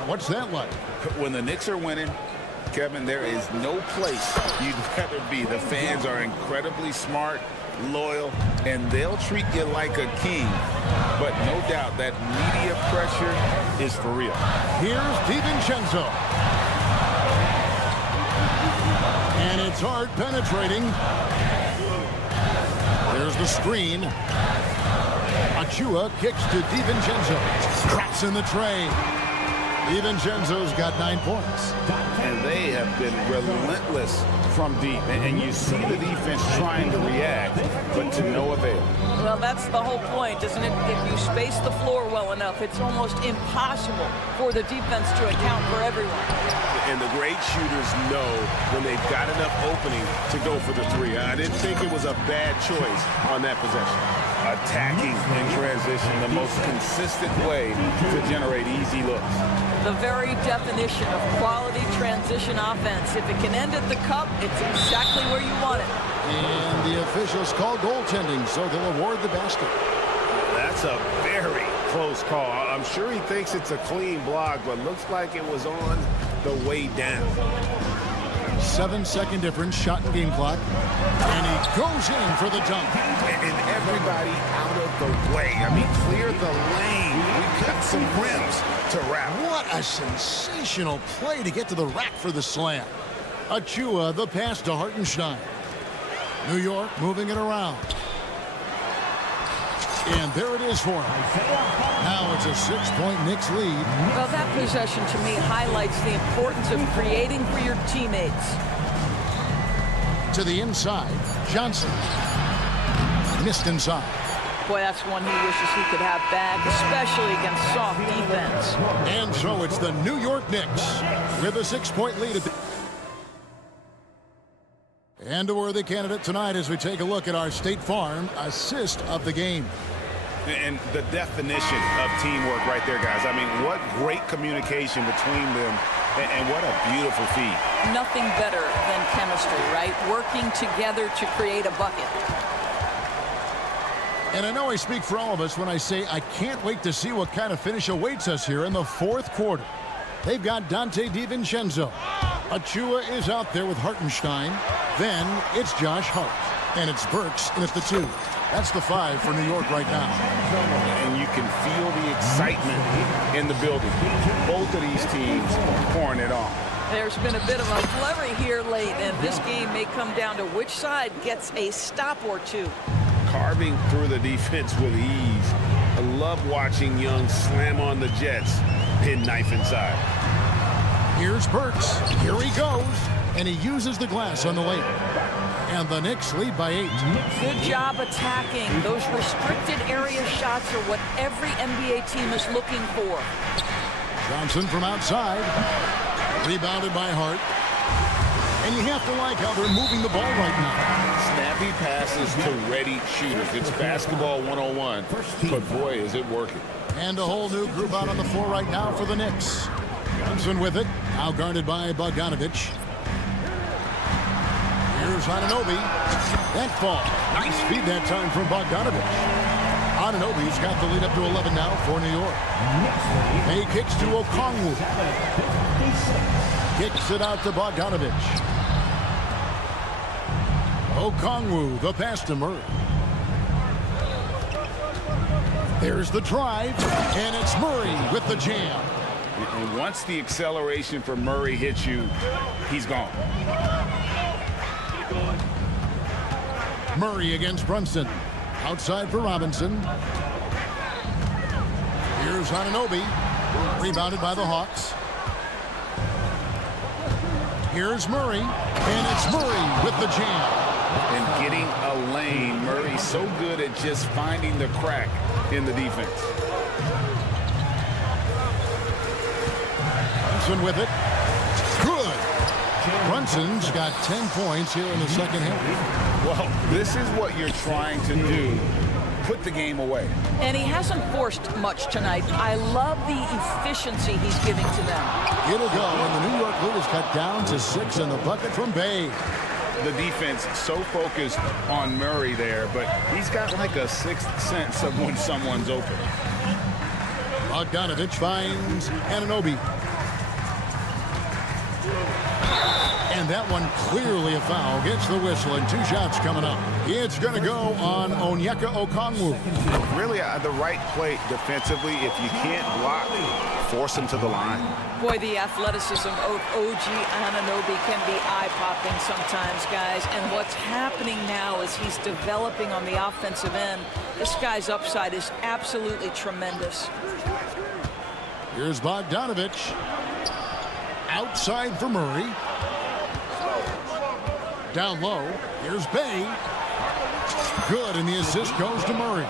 What's that like? When the Knicks are winning, Kevin, there is no place you'd rather be. The fans are incredibly smart, loyal, and they'll treat you like a king. But no doubt that media pressure is for real. Here's DiVincenzo. And it's Hart penetrating. There's the screen. Achua kicks to DiVincenzo. Drops in the tray. DiVincenzo's got 9 points. And they have been relentless from deep. And you see the defense trying to react, but to no avail. Well, that's the whole point, isn't it? If you space the floor well enough, it's almost impossible for the defense to account for everyone. And the great shooters know when they've got enough opening to go for the 3. I didn't think it was a bad choice on that possession. Attacking in transition, the most consistent way to generate easy looks. The very definition of quality transition offense. If it can end at the cup, it's exactly where you want it. And the officials call goaltending, so they'll award the basket. That's a very close call. I'm sure he thinks it's a clean block, but looks like it was on the way down. 7-second difference, shot and game clock. And he goes in for the dunk. And everybody out of the way. I mean, clear the lane. We've got some rims to wrap. What a sensational play to get to the rack for the slam. Achua, the pass to Hartenstein. New York moving it around. And there it is for him. Now it's a 6-point Knicks lead. Well, that possession to me highlights the importance of creating for your teammates. To the inside, Johnson. Missed inside. Boy, that's one he wishes he could have back, especially against soft defense. And so it's the New York Knicks with a 6-point lead. And a worthy candidate tonight as we take a look at our State Farm assist of the game. And the definition of teamwork right there, guys. I mean, what great communication between them, and what a beautiful feed. Nothing better than chemistry, right? Working together to create a bucket. And I know I speak for all of us when I say I can't wait to see what kind of finish awaits us here in the fourth quarter. They've got Dante DiVincenzo. Achua is out there with Hartenstein. Then it's Josh Hart. And it's Burks in at the 2. That's the 5 for New York right now. And you can feel the excitement in the building. Both of these teams pouring it on. There's been a bit of a flurry here late, and this game may come down to which side gets a stop or two. Carving through the defense with ease. I love watching Young slam on the Jets, penknife inside. Here's Burks. Here he goes. And he uses the glass on the lane. And the Knicks lead by 8. Good job attacking. Those restricted area shots are what every NBA team is looking for. Johnson from outside. Rebounded by Hart. And you have to like how they're moving the ball right now. Snappy passes to ready shooters. It's basketball 101. But boy, is it working. And a whole new group out on the floor right now for the Knicks. Johnson with it. Now guarded by Bogdanovich. Here's Anunoby. That ball. Nice feed that time from Bogdanovich. Anunoby's got the lead up to 11 now for New York. He kicks to Okongwu. Kicks it out to Bogdanovich. Okongwu, the pass to Murray. There's the drive, and it's Murray with the jam. And once the acceleration for Murray hits you, he's gone. Murray against Brunson. Outside for Robinson. Here's Anunoby. Rebounded by the Hawks. Here's Murray. And it's Murray with the jam. And getting a lane. Murray's so good at just finding the crack in the defense. Brunson with it. Good. Brunson's got 10 points here in the second half. Well, this is what you're trying to do. Put the game away. And he hasn't forced much tonight. I love the efficiency he's giving to them. It'll go, and the New York lead is cut down to 6 in the bucket from Bay. The defense so focused on Murray there, but he's got like a sixth sense of when someone's open. Bogdanovich finds Anunoby. And that one clearly a foul. Gets the whistle, and 2 shots coming up. It's going to go on Onyeka Okongwu. Really, the right play defensively. If you can't block, force him to the line. Boy, the athleticism of OG Anunoby can be eye-popping sometimes, guys. And what's happening now is he's developing on the offensive end. This guy's upside is absolutely tremendous. Here's Bogdanovich. Outside for Murray. Down low. Here's Bay. Good, and the assist goes to Murray.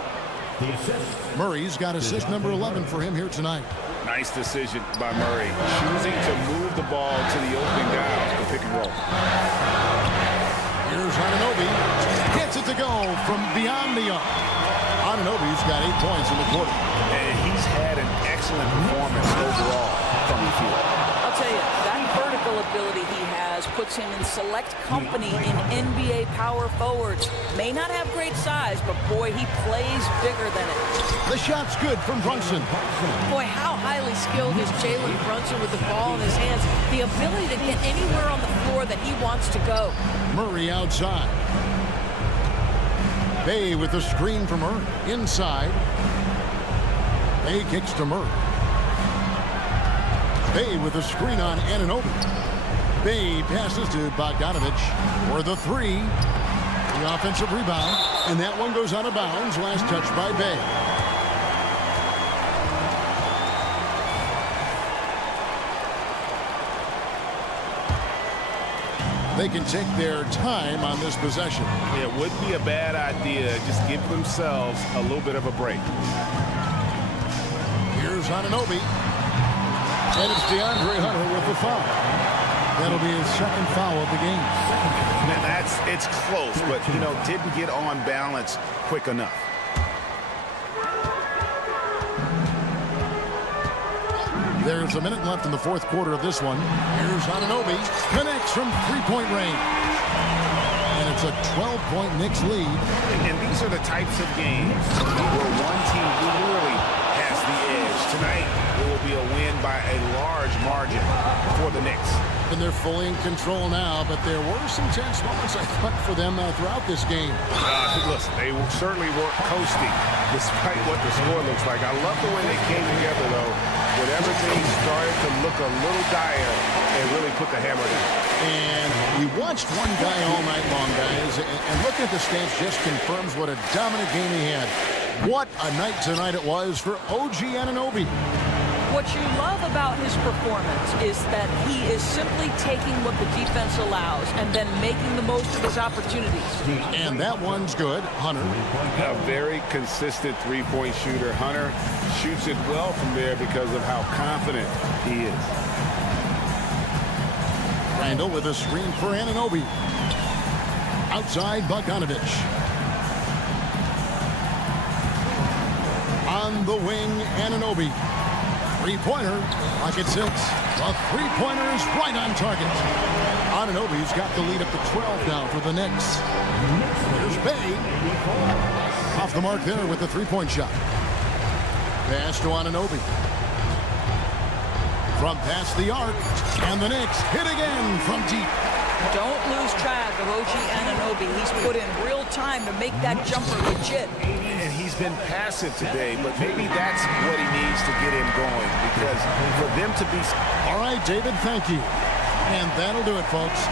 Murray's got assist number 11 for him here tonight. Nice decision by Murray. Choosing to move the ball to the open guy off the pick and roll. Here's Anunoby. Gets it to go from beyond the arc. Anunoby's got 8 points in the quarter. And he's had an excellent performance overall from the field. I'll tell you, that vertical ability he has puts him in select company in NBA power forwards. May not have great size, but boy, he plays bigger than it. The shot's good from Brunson. Boy, how highly skilled is Jalen Brunson with the ball in his hands. The ability to get anywhere on the floor that he wants to go. Murray outside. Bay with the screen from Murray. Inside. Bay kicks to Murray. Bay with a screen on Anunoby. Bay passes to Bogdanovich for the 3. The offensive rebound. And that one goes out of bounds. Last touch by Bay. they can take their time on this possession. It wouldn't be a bad idea. Just give themselves a little bit of a break. Here's Anunoby. And it's DeAndre Hunter with the foul. That'll be his second foul of the game. It's close, but, didn't get on balance quick enough. There's a minute left in the fourth quarter of this one. Here's Anunoby. Connects from three-point range. And it's a 12-point Knicks lead. And these are the types of games where one team literally has the edge. Tonight, it will be a win by a large margin for the Knicks. And they're fully in control now, but there were some tense moments, I thought, for them throughout this game. Listen, they certainly weren't coasting despite what the score looks like. I love the way they came together, though, when everything started to look a little dire and really put the hammer down. And we watched one guy all night long, guys, and looking at the stats just confirms what a dominant game he had. What a night tonight it was for OG Anunoby. What you love about his performance is that he is simply taking what the defense allows and then making the most of his opportunities. And that one's good. Hunter. A very consistent three-point shooter. Hunter shoots it well from there because of how confident he is. Randall with a screen for Anunoby. Outside Bogdanovich. On the wing, Anunoby. Three-pointer, pocket 6. The three-pointer is right on target. Anunoby's got the lead up to 12 now for the Knicks. Here's Bay. Off the mark there with the three-point shot. Pass to Anunoby. From past the arc, and the Knicks hit again from deep. Don't lose track of OG Anunoby. He's put in real time to make that jumper legit. And he's been passive today, but maybe that's what he needs to get him going, because for them to be... All right, David, thank you. And that'll do it, folks.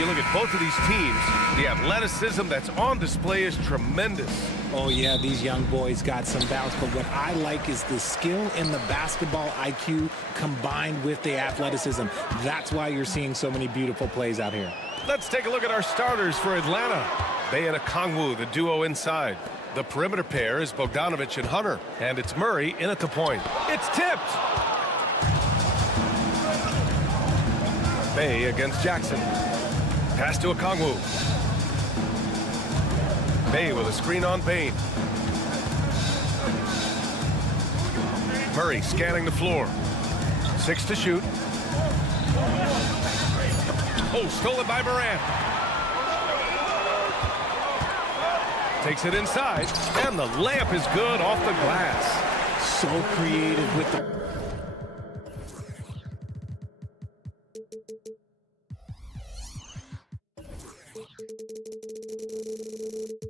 you look at both of these teams, the athleticism that's on display is tremendous. Oh, yeah, these young boys got some bounce, but what I like is the skill and the basketball IQ combined with the athleticism. That's why you're seeing so many beautiful plays out here. Let's take a look at our starters for Atlanta. Bey and Okongwu, the duo inside. The perimeter pair is Bogdanovich and Hunter, and it's Murray in at the point. It's tipped. Bey against Jackson. Pass to Okongwu. Bey with a screen on Bane. Murray scanning the floor. 6 to shoot. Oh, stolen by Morant. Takes it inside, and the layup is good off the glass. So creative with the...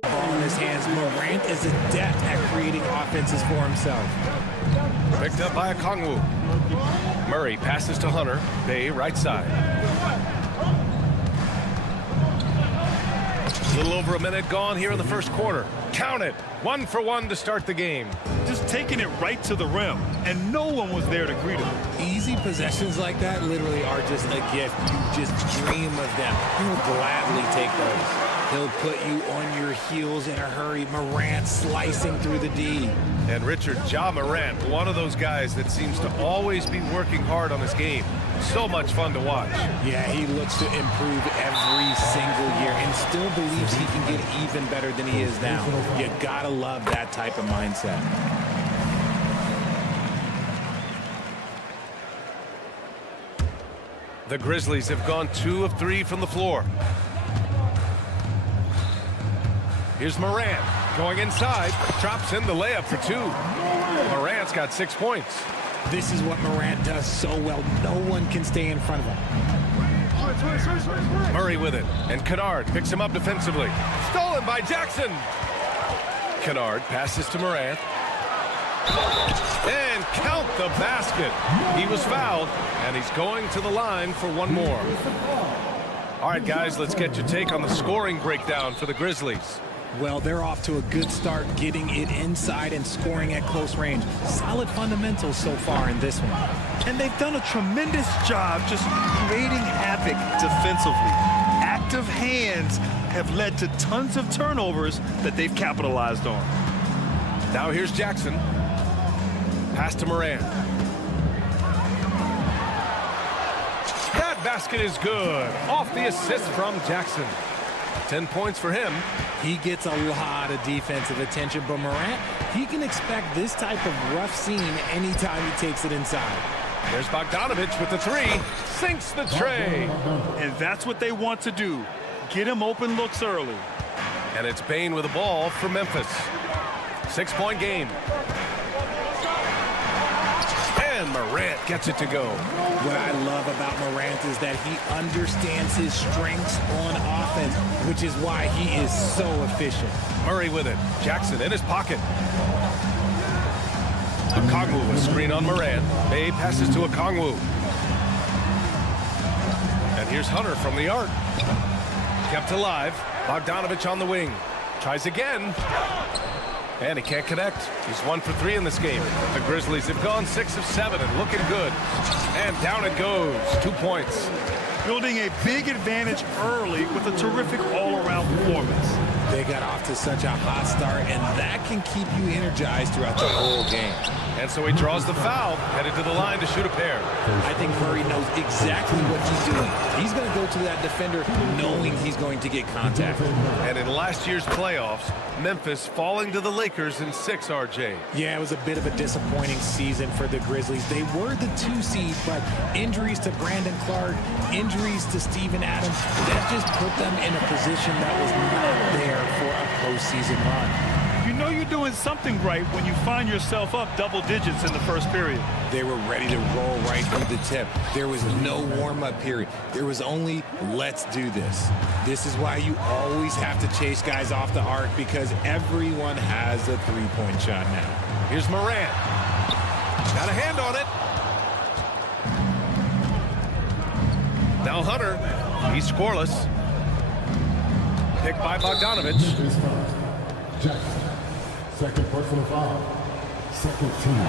ball in his hands. Morant is adept at creating offenses for himself. Picked up by Okongwu. Murray passes to Hunter. Bey right side. A little over a minute gone here in the first quarter. Count it. 1 for 1 to start the game. Just taking it right to the rim, and no one was there to greet him. Easy possessions like that literally are just a gift. You just dream of them. You'll gladly take those. He'll put you on your heels in a hurry. Morant slicing through the D. And Richard, Ja Morant, one of those guys that seems to always be working hard on his game. So much fun to watch. Yeah, he looks to improve every single year and still believes he can get even better than he is now. You gotta love that type of mindset. The Grizzlies have gone 2 of 3 from the floor. Here's Morant going inside, drops in the layup for 2. Morant's got 6 points. This is what Morant does so well. No one can stay in front of him. Murray with it, and Kennard picks him up defensively. Stolen by Jackson. Kennard passes to Morant. And count the basket. He was fouled, and he's going to the line for one more. All right, guys, let's get your take on the scoring breakdown for the Grizzlies. Well, they're off to a good start getting it inside and scoring at close range. Solid fundamentals so far in this one. And they've done a tremendous job just creating havoc defensively. Active hands have led to tons of turnovers that they've capitalized on. Now here's Jackson. Pass to Morant. That basket is good. Off the assist from Jackson. 10 points for him. He gets a lot of defensive attention, but Morant, he can expect this type of rough scene anytime he takes it inside. There's Bogdanovich with the 3. Sinks the tray. And that's what they want to do. Get him open looks early. And it's Bane with the ball for Memphis. 6-point game. And Morant gets it to go. What I love about Morant is that he understands his strengths on offense, which is why he is so efficient. Murray with it. Jackson in his pocket. Okongwu with screen on Morant. Bey passes to Okongwu. And here's Hunter from the arc. Kept alive. Bogdanovich on the wing. Tries again. And he can't connect. He's 1 for 3 in this game. The Grizzlies have gone 6 of 7 and looking good. And down it goes. 2 points. Building a big advantage early with a terrific all-around performance. They got off to such a hot start, and that can keep you energized throughout the whole game. And so he draws the foul, headed to the line to shoot a pair. I think Murray knows exactly what he's doing. He's going to go to that defender knowing he's going to get contact. And in last year's playoffs, Memphis falling to the Lakers in 6, RJ. Yeah, it was a bit of a disappointing season for the Grizzlies. They were the 2 seed, but injuries to Brandon Clark, injuries to Steven Adams, that just put them in a position that was not there for a postseason run. You know you're doing something right when you find yourself up double digits in the first period. They were ready to roll right through the tip. There was no warm-up period. There was only, let's do this. This is why you always have to chase guys off the arc, because everyone has a three-point shot now. Here's Morant. Got a hand on it. Now Hunter. He's scoreless. pick by Bogdanovich. Second personal foul. Second team.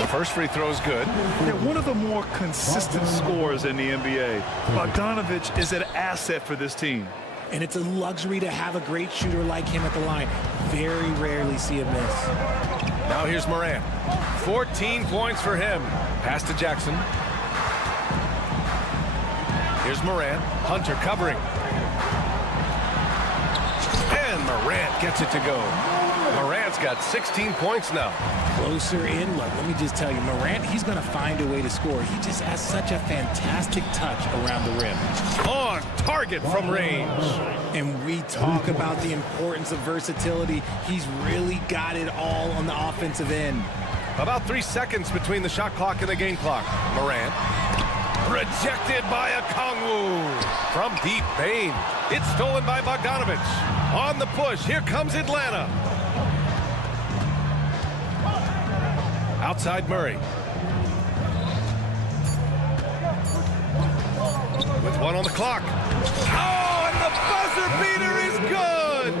The first free throw is good. They're one of the more consistent scorers in the NBA. Bogdanovich is an asset for this team. And it's a luxury to have a great shooter like him at the line. Very rarely see a miss. Now here's Morant. 14 points for him. Pass to Jackson. Here's Morant. Hunter covering. And Morant gets it to go. Morant's got 16 points now. Closer in. Look, let me just tell you, Morant, he's going to find a way to score. He just has such a fantastic touch around the rim. On target from range. And we talk about the importance of versatility. He's really got it all on the offensive end. About 3 seconds between the shot clock and the game clock. Morant. Rejected by Okongwu. From deep Bane. It's stolen by Bogdanovich. On the push. Here comes Atlanta. Outside Murray. With 1 on the clock. Oh, and the buzzer beater is good!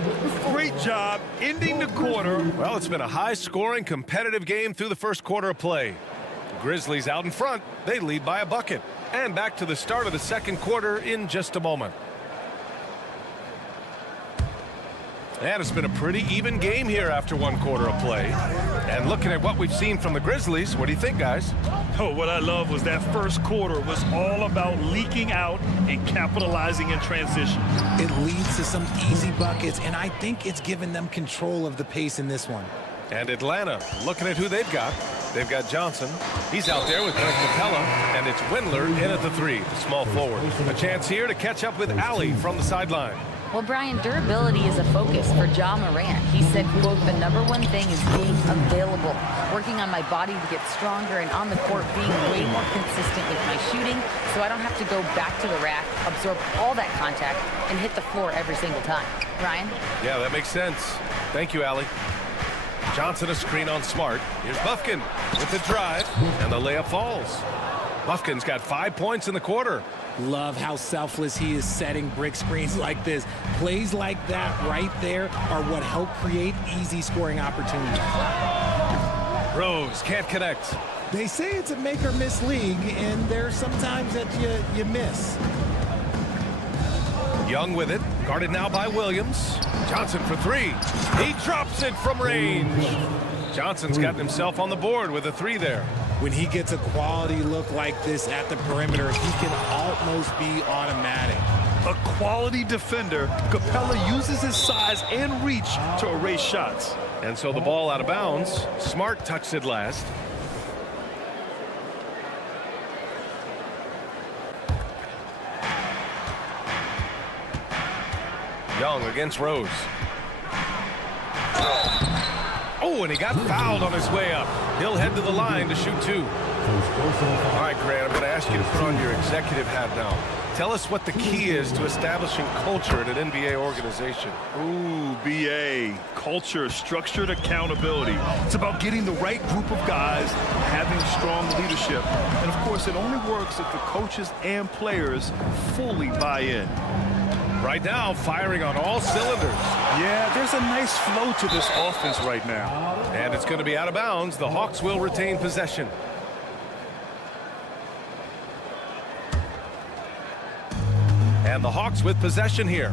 Great job ending the quarter. Well, it's been a high-scoring, competitive game through the first quarter of play. The Grizzlies out in front. They lead by a bucket. And back to the start of the second quarter in just a moment. And it's been a pretty even game here after 1 quarter of play. And looking at what we've seen from the Grizzlies, what do you think, guys? Oh, what I love was that first quarter was all about leaking out and capitalizing in transition. It leads to some easy buckets, and I think it's given them control of the pace in this one. And Atlanta, looking at who they've got. They've got Johnson. He's out there with Greg Capella, and it's Windler in at the 3, the small forward. A chance here to catch up with Allie from the sideline. Well, Brian, durability is a focus for Ja Morant. He said, quote, the #1 thing is being available, working on my body to get stronger, and on the court being way more consistent with my shooting so I don't have to go back to the rack, absorb all that contact, and hit the floor every single time. Ryan? Yeah, that makes sense. Thank you, Allie. Johnson a screen on Smart. Here's Bufkin with the drive, and the layup falls. Bufkin's got 5 points in the quarter. Love how selfless he is setting brick screens like this. Plays like that right there are what help create easy scoring opportunities. Rose can't connect. They say it's a make or miss league, and there are some times that you miss. Young with it, guarded now by Williams. Johnson for 3. He drops it from range. Johnson's gotten himself on the board with a 3 there. When he gets a quality look like this at the perimeter, he can almost be automatic. A quality defender, Capella uses his size and reach to erase shots. And so the ball out of bounds. Smart touched it last. Young against Rose. Oh, and he got fouled on his way up. He'll head to the line to shoot 2. All right, Grant, I'm going to ask you to put on your executive hat now. Tell us what the key is to establishing culture at an NBA organization. Ooh, BA. Culture, structured accountability. It's about getting the right group of guys, having strong leadership. And, of course, it only works if the coaches and players fully buy in. Right now, firing on all cylinders. Yeah, there's a nice flow to this offense right now. And it's going to be out of bounds. The Hawks will retain possession. And the Hawks with possession here.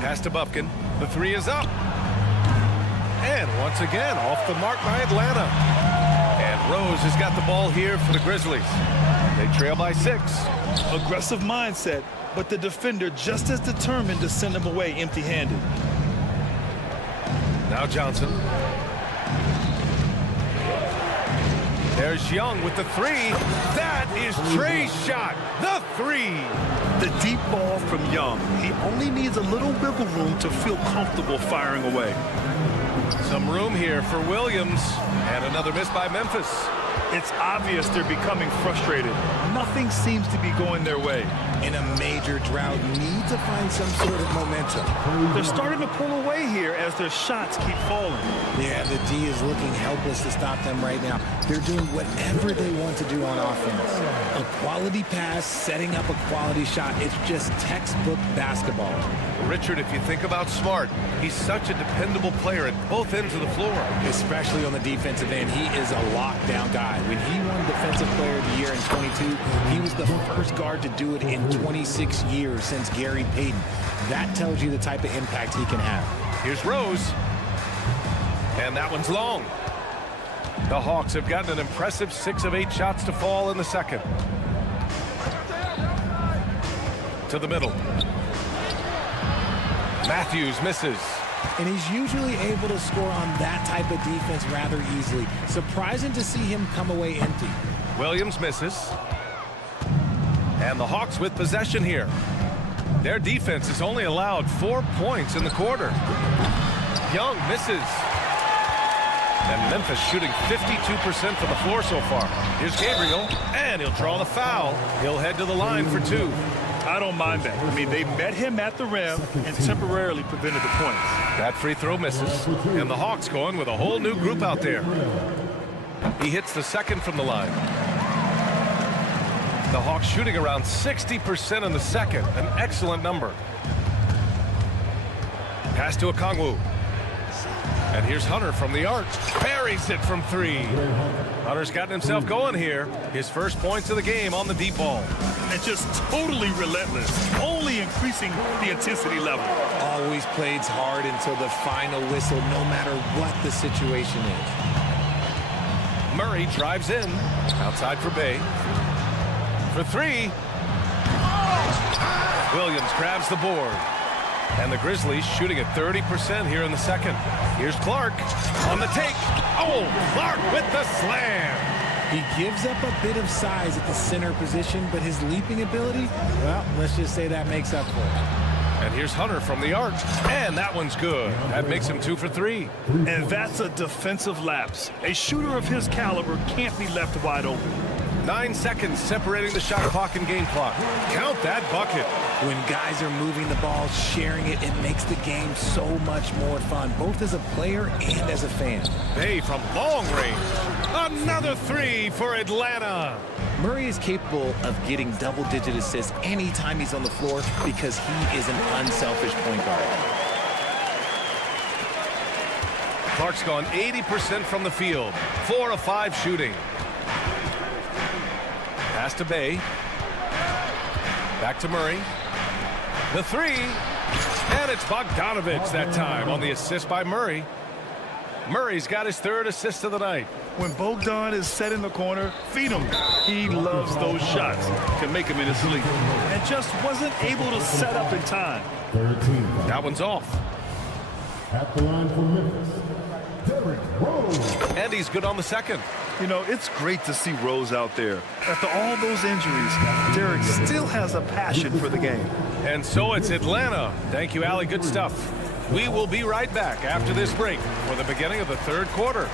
Pass to Bufkin. The 3 is up. And once again, off the mark by Atlanta. And Rose has got the ball here for the Grizzlies. They trail by 6. Aggressive mindset, but the defender just as determined to send him away empty-handed. Now Johnson. There's Young with the 3. That is Trey's shot. The 3. The deep ball from Young. He only needs a little wiggle room to feel comfortable firing away. Some room here for Williams. And another miss by Memphis. It's obvious they're becoming frustrated. Nothing seems to be going their way. In a major drought, need to find some sort of momentum. They're starting to pull away here as their shots keep falling. Yeah, the D is looking helpless to stop them right now. They're doing whatever they want to do on offense. A quality pass, setting up a quality shot. It's just textbook basketball. Richard, if you think about Smart, he's such a dependable player at both ends of the floor. Especially on the defensive end, he is a lockdown guy. When he won Defensive Player of the Year in 22, he was the first guard to do it in 26 years since Gary Payton. That tells you the type of impact he can have. Here's Rose. And that one's long. The Hawks have gotten an impressive 6 of 8 shots to fall in the second. To the middle. Matthews misses. And he's usually able to score on that type of defense rather easily. Surprising to see him come away empty. Williams misses. And the Hawks with possession here. Their defense has only allowed 4 points in the quarter. Young misses. And Memphis shooting 52% from the floor so far. Here's Gabriel, and he'll draw the foul. He'll head to the line for 2. I don't mind that. I mean, they met him at the rim and temporarily prevented the points. That free throw misses. And the Hawks going with a whole new group out there. He hits the second from the line. The Hawks shooting around 60% in the second. An excellent number. Pass to Okongwu. And here's Hunter from the arc. Buries it from 3. Hunter's gotten himself going here. His first points of the game on the deep ball. And just totally relentless, only increasing the intensity level. Always plays hard until the final whistle, no matter what the situation is. Murray drives in. Outside for Bay. For 3. Williams grabs the board. And the Grizzlies shooting at 30% here in the second. Here's Clark on the take. Oh, Clark with the slam. He gives up a bit of size at the center position, but his leaping ability, well, let's just say that makes up for it. And here's Hunter from the arc. And that one's good. That makes him 2 for 3. And that's a defensive lapse. A shooter of his caliber can't be left wide open. 9 seconds separating the shot clock and game clock. Count that bucket. When guys are moving the ball, sharing it, it makes the game so much more fun, both as a player and as a fan. Bay from long range. Another 3 for Atlanta. Murray is capable of getting double-digit assists anytime he's on the floor because he is an unselfish point guard. Clark's gone 80% from the field. 4 of 5 shooting. Pass to Bay. Back to Murray. The 3. And it's Bogdanovich that time on the assist by Murray. Murray's got his 3rd assist of the night. When Bogdan is set in the corner, feed him. He loves those shots. Can make him in his sleep. And just wasn't able to set up in time. That one's off. At the line for Memphis, Derrick Rose. And he's good on the second. You know, it's great to see Rose out there. After all those injuries, Derrick still has a passion for the game. And so it's Atlanta. Thank you, Allie. Good stuff. We will be right back after this break for the beginning of the 3rd quarter.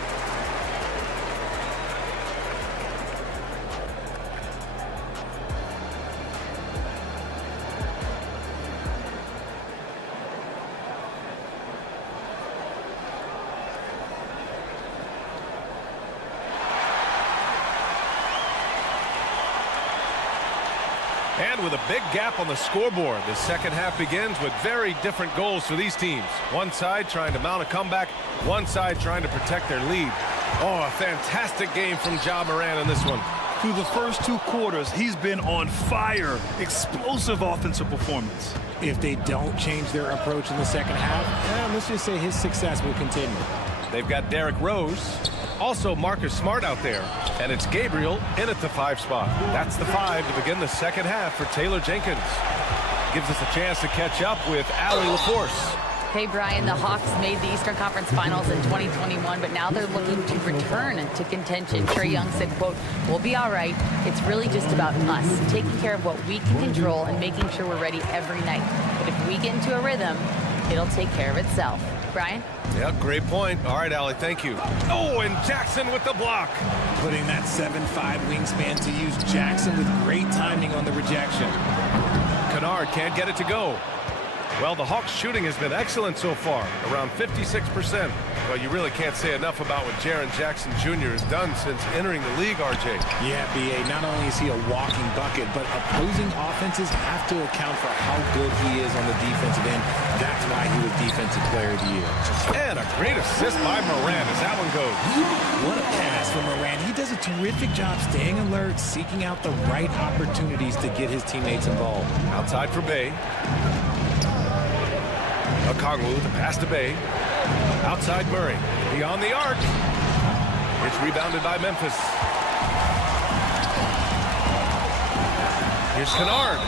And with a big gap on the scoreboard, the second half begins with very different goals for these teams. One side trying to mount a comeback, one side trying to protect their lead. Oh, a fantastic game from Ja Morant in this one. Through the first 2 quarters, he's been on fire. Explosive offensive performance. If they don't change their approach in the second half, let's just say his success will continue. They've got Derrick Rose. Also Marcus Smart out there. And it's Gabriel in at the 5 spot. That's the 5 to begin the second half for Taylor Jenkins. Gives us a chance to catch up with Allie LaForce. Hey, Brian, the Hawks made the Eastern Conference Finals in 2021, but now they're looking to return to contention. Trae Young said, quote, "We'll be all right. It's really just about us, taking care of what we can control and making sure we're ready every night. But if we get into a rhythm, it'll take care of itself." Brian. Yeah, great point. All right, Allie, thank you. Oh, and Jackson with the block. Putting that 7'5" wingspan to use. Jackson with great timing on the rejection. Kennard can't get it to go. Well, the Hawks' shooting has been excellent so far, around 56%. Well, you really can't say enough about what Jaren Jackson Jr. has done since entering the league, RJ. Yeah, B.A., not only is he a walking bucket, but opposing offenses have to account for how good he is on the defensive end. That's why he was Defensive Player of the Year. And a great assist by Morant as that one goes. What a pass from Morant. He does a terrific job staying alert, seeking out the right opportunities to get his teammates involved. Outside for Bay. Okongwu, the pass to Bay. Outside Murray. Beyond the arc. It's rebounded by Memphis. Here's Kennard.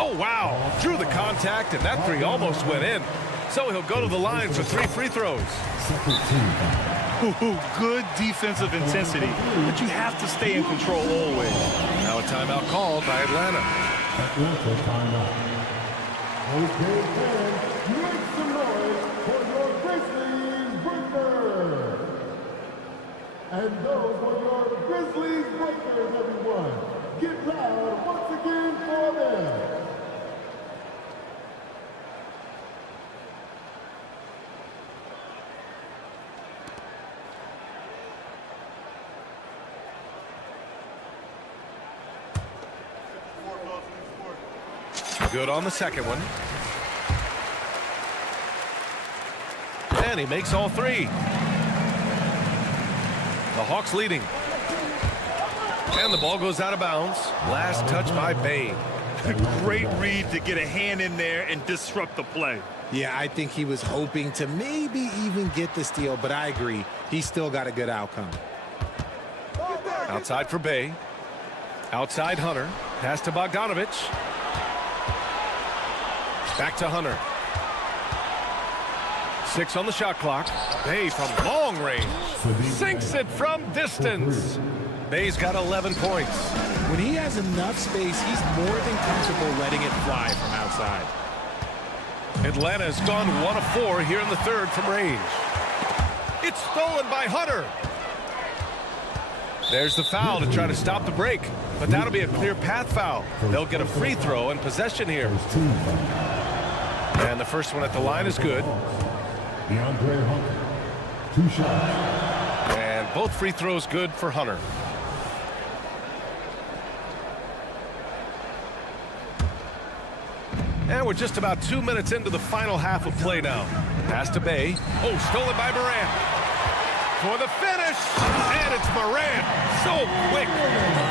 Oh, wow. Drew the contact, and that three almost went in. So he'll go to the line for 3 free throws. Good defensive intensity, but you have to stay in control always. Now a timeout called by Atlanta. Okay, fans, make some noise for your Grizzlies breakers. And those were your Grizzlies breakers, everyone. Get loud once again for them. Good on the second one. And he makes all 3. The Hawks leading. And the ball goes out of bounds. Last touch by Bane. Great read to get a hand in there and disrupt the play. Yeah, I think he was hoping to maybe even get the steal, but I agree. He still got a good outcome. Outside for Bay. Outside Hunter. Pass to Bogdanovich. Back to Hunter. 6 on the shot clock. Bay from long range. Sinks it from distance. Bay's got 11 points. When he has enough space, he's more than comfortable letting it fly from outside. Atlanta has gone 1 of 4 here in the third from range. It's stolen by Hunter. There's the foul to try to stop the break, but that'll be a clear path foul. They'll get a free throw and possession here. And the first one at the line is good. DeAndre Hunter, 2 shots. And both free throws good for Hunter. And we're just about 2 minutes into the final half of play now. Pass to Bay. Oh, stolen by Morant. For the finish. And it's Morant. So quick.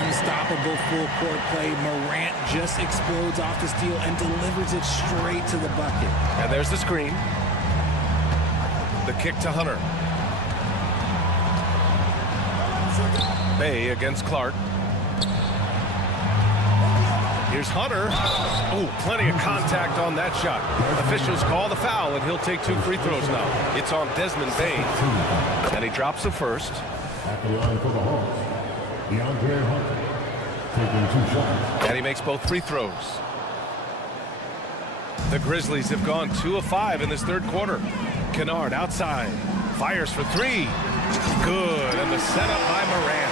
Unstoppable full court play. Morant just explodes off the steal and delivers it straight to the bucket. And there's the screen. The kick to Hunter. Bay against Clark. Here's Hunter. Oh, plenty of contact on that shot. Officials call the foul, and he'll take 2 free throws now. It's on Desmond Bane. And he drops the first. At the line for the Hawks, DeAndre Hunter, taking 2 shots. And he makes both free throws. The Grizzlies have gone 2 of 5 in this third quarter. Kennard outside. Fires for 3. Good. And the setup by Morant.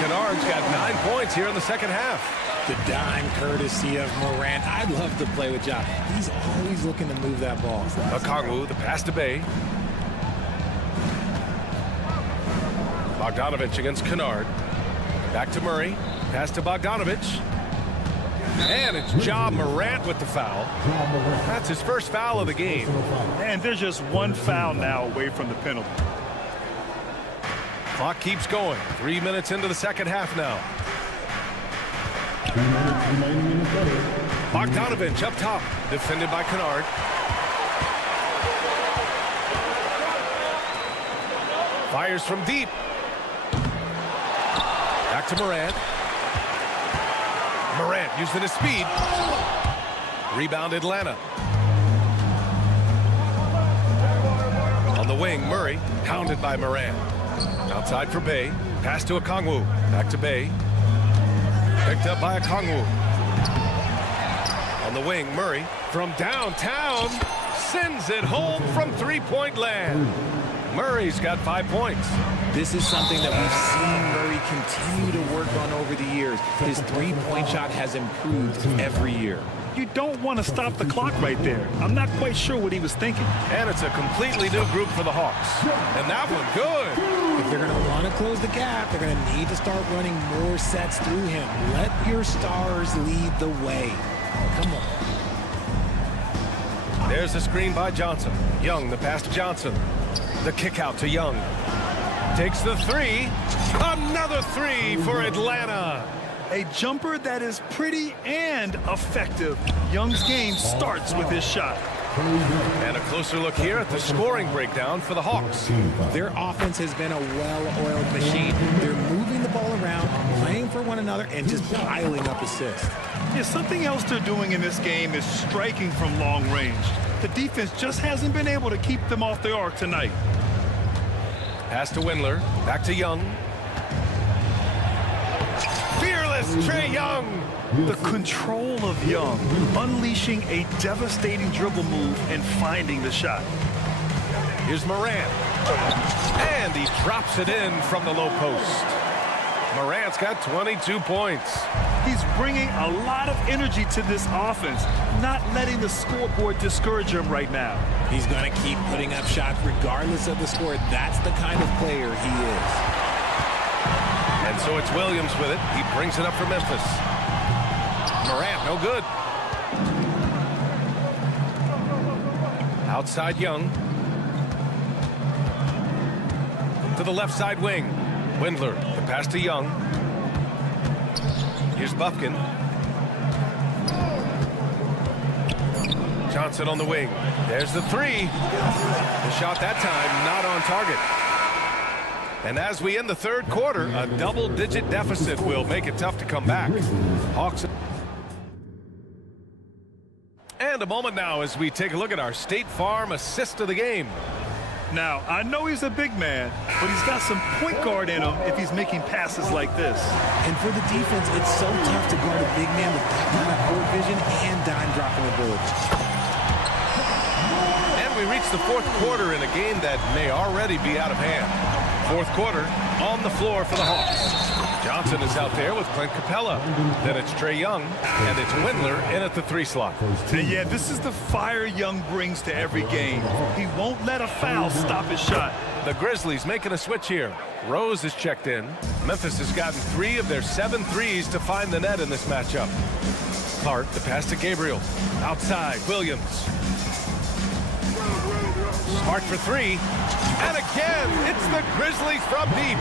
Kennard's got 9 points here in the second half. The dime courtesy of Morant. I'd love to play with Ja. He's always looking to move that ball. Okongwu, the pass to Bay. Bogdanovich against Kennard. Back to Murray. Pass to Bogdanovich. And it's Ja Morant with the foul. That's his first foul of the game. And there's just 1 foul now away from the penalty. Clock keeps going. 3 minutes into the second half now. 2 minutes remaining in the third. Bogdanovich up top. Defended by Kennard. Fires from deep. Back to Morant. Morant using his speed. Rebound Atlanta. On the wing, Murray. Hounded by Morant. Outside for Bay. Pass to Okongwu. Back to Bay. Picked up by Okongwu. On the wing, Murray. From downtown. sends it home from three-point land. Murray's got 5 points. This is something that we've seen Murray continue to work on over the years. His three-point shot has improved every year. You don't want to stop the clock right there. I'm not quite sure what he was thinking. And it's a completely new group for the Hawks. And that one good. If they're going to want to close the gap, they're going to need to start running more sets through him. Let your stars lead the way. Come on. There's the screen by Johnson. Young, the pass to Johnson. The kick out to Young. Takes the three. Another three for Atlanta. A jumper that is pretty and effective. Young's game starts with his shot. And a closer look here at the scoring breakdown for the Hawks. Their offense has been a well-oiled machine. They're moving the ball around, playing for one another, and just piling up assists. Yeah, something else they're doing in this game is striking from long range. The defense just hasn't been able to keep them off the arc tonight. Pass to Windler. Back to Young. Fearless Trae Young. The control of Young, unleashing a devastating dribble move and finding the shot. Here's Morant. And he drops it in from the low post. Morant's got 22 points. He's bringing a lot of energy to this offense, not letting the scoreboard discourage him right now. He's going to keep putting up shots regardless of the score. That's the kind of player he is. And so it's Williams with it. He brings it up for Memphis. Morant, no good. Outside Young. To the left side wing. Windler, the pass to Young. Here's Buffkin. Johnson on the wing. There's the three. The shot that time not on target. And as we end the third quarter, a double-digit deficit will make it tough to come back. Hawks. And a moment now as we take a look at our State Farm assist of the game. Now, I know he's a big man, but he's got some point guard in him if he's making passes like this. And for the defense, it's so tough to guard a big man with that kind of court vision and dime-dropping ability. And we reach the fourth quarter in a game that may already be out of hand. Fourth quarter on the floor for the Hawks. Johnson is out there with Clint Capella. Then it's Trae Young, and it's Windler in at the three slot. And yeah, this is the fire Young brings to every game. He won't let a foul stop his shot. The Grizzlies making a switch here. Rose is checked in. Memphis has gotten 3 of their 7 threes to find the net in this matchup. Clark, the pass to Gabriel. Outside, Williams. Smart for 3. And again, it's the Grizzlies from deep.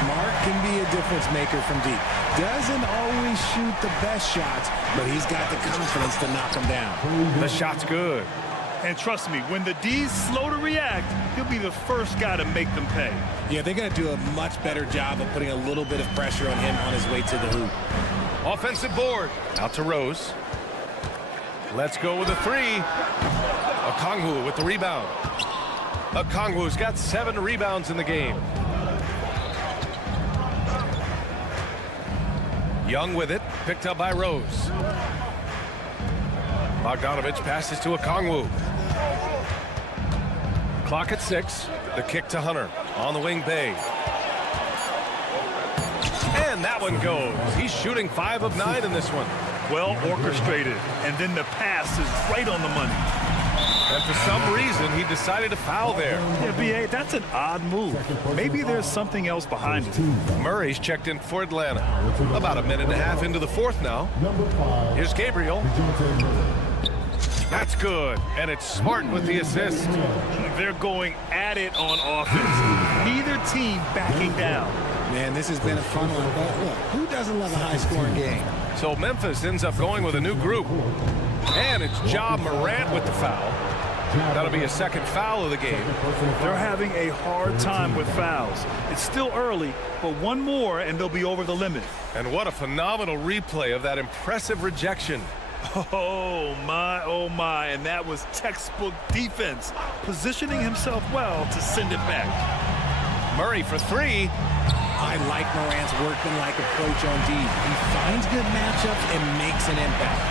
Smart can be a difference maker from deep. Doesn't always shoot the best shots, but he's got the confidence to knock them down. The shot's good. And trust me, when the D's slow to react, he'll be the first guy to make them pay. Yeah, they're going to do a much better job of putting a little bit of pressure on him on his way to the hoop. Offensive board. Out to Rose. Let's go with a 3. Okongwu with the rebound. Okongwu's got 7 rebounds in the game. Young with it, picked up by Rose. Bogdanovich passes to Okongwu. Clock at 6. The kick to Hunter. On the wing, Bay. And that one goes. He's shooting 5 of 9 in this one. Well orchestrated. And then the pass is right on the money. And for some reason, he decided to foul there. Yeah, B.A., that's an odd move. Maybe there's something else behind it. Murray's checked in for Atlanta. About a minute and a half into the fourth now. Here's Gabriel. That's good. And it's Smart with the assist. They're going at it on offense. Neither team backing down. Man, this has been a fun one. But look, who doesn't love a high-scoring game? So Memphis ends up going with a new group. And it's Ja Morant with the foul. That'll be a second foul of the game. They're having a hard time with fouls. It's still early, but one more and they'll be over the limit. And what a phenomenal replay of that impressive rejection. Oh my, and that was textbook defense, positioning himself well to send it back. Murray for 3. I like Morant's workmanlike approach on D. He finds good matchups and makes an impact.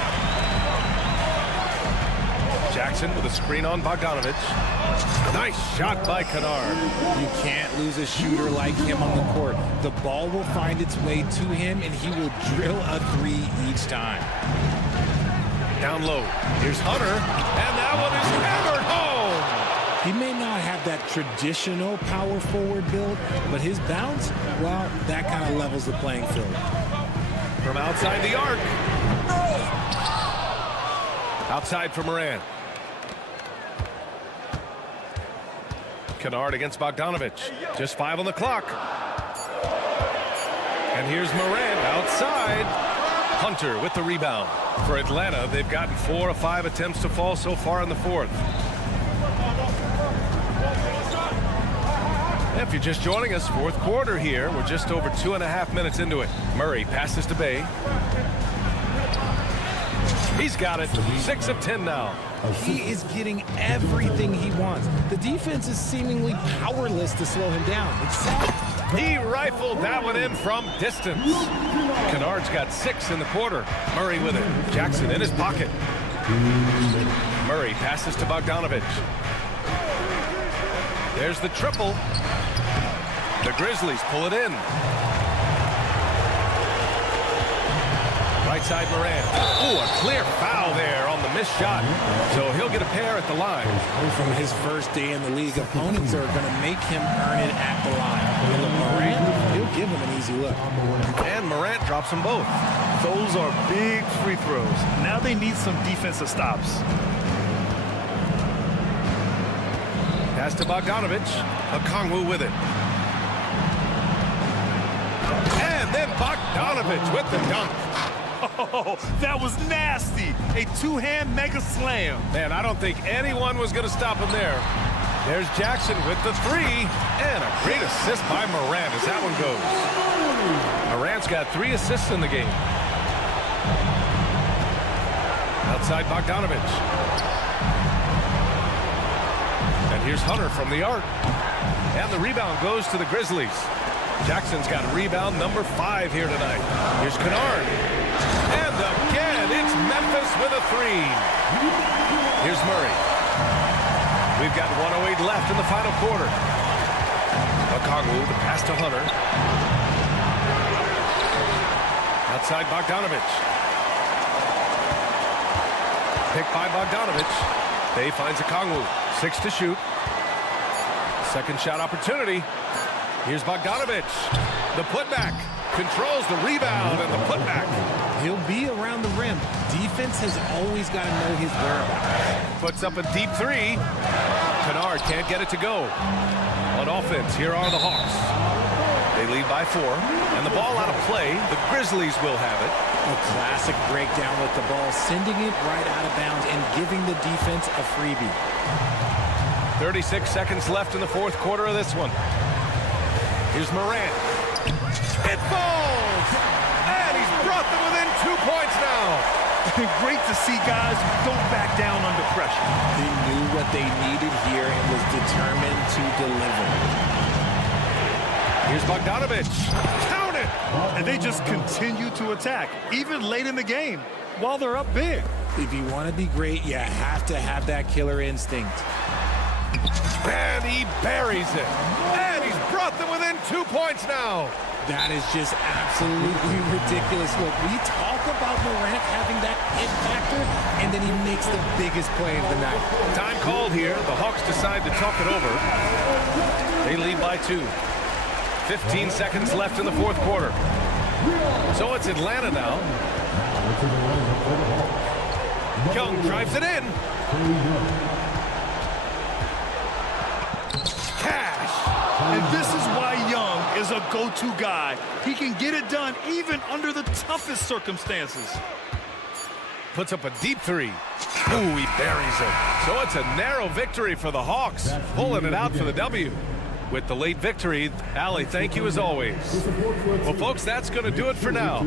Jackson with a screen on Bogdanovich. Nice shot by Kennard. You can't lose a shooter like him on the court. The ball will find its way to him, and he will drill a three each time. Down low. Here's Hunter, and that one is hammered home. He may not have that traditional power forward build, but his bounce, well, that kind of levels the playing field. From outside the arc. Outside for Morant. Kennard against Bogdanovich. Just 5 on the clock. And here's Morant outside. Hunter with the rebound. For Atlanta, they've gotten 4 of 5 attempts to fall so far in the fourth. If you're just joining us, fourth quarter here. We're just over 2.5 minutes into it. Murray passes to Bay. He's got it. 6 of 10 now. He is getting everything he wants. The defense is seemingly powerless to slow him down. It's sad. He rifled that one in from distance. Kennard's got 6 in the quarter. Murray with it. Jackson in his pocket. Murray passes to Bogdanovich. There's the triple. The Grizzlies pull it in. Right side Morant. Oh, a clear foul there on the missed shot. So he'll get a pair at the line. From his first day in the league, opponents are going to make him earn it at the line. And Morant, he'll give him an easy look. And Morant drops them both. Those are big free throws. Now they need some defensive stops. Pass to Bogdanovich. Okongwu with it. And then Bogdanovich with the dunk. Oh, that was nasty. A two-hand mega slam. Man, I don't think anyone was going to stop him there. There's Jackson with the 3. And a great assist by Morant as that one goes. Morant's got 3 assists in the game. Outside Bogdanovich. And here's Hunter from the arc. And the rebound goes to the Grizzlies. Jackson's got rebound number 5 here tonight. Here's Kennard. And again, it's Memphis with a 3. Here's Murray. We've got 1:08 left in the final quarter. Okongwu, the pass to Hunter. Outside Bogdanovich. Picked by Bogdanovich. Bay finds Okongwu. 6 to shoot. Second shot opportunity. Here's Bogdanovich. The putback. Controls the rebound and the putback. He'll be around the rim. Defense has always got to know his whereabouts. Puts up a deep 3. Kennard can't get it to go. On offense, here are the Hawks. They lead by 4. And the ball out of play. The Grizzlies will have it. A classic breakdown with the ball, sending it right out of bounds and giving the defense a freebie. 36 seconds left in the fourth quarter of this one. Here's Morant. It falls! And he's brought them within 2 points now. Great to see guys who don't back down under pressure. They knew what they needed here and was determined to deliver. Here's Bogdanovich. Count it! And they just continue to attack, even late in the game, while they're up big. If you want to be great, you have to have that killer instinct. And he buries it. And he's brought them within 2 points now. That is just absolutely ridiculous. Look, we talk about Morant having that hit factor, and then he makes the biggest play of the night. Time called here. The Hawks decide to talk it over. They lead by 2. 15 seconds left in the fourth quarter. So it's Atlanta now. Young drives it in. And this is why Young is a go-to guy. He can get it done even under the toughest circumstances. Puts up a deep 3. Ooh, he buries it. So it's a narrow victory for the Hawks, pulling it out for the W. With the late victory, Allie, thank you as always. Well, folks, that's going to do it for now.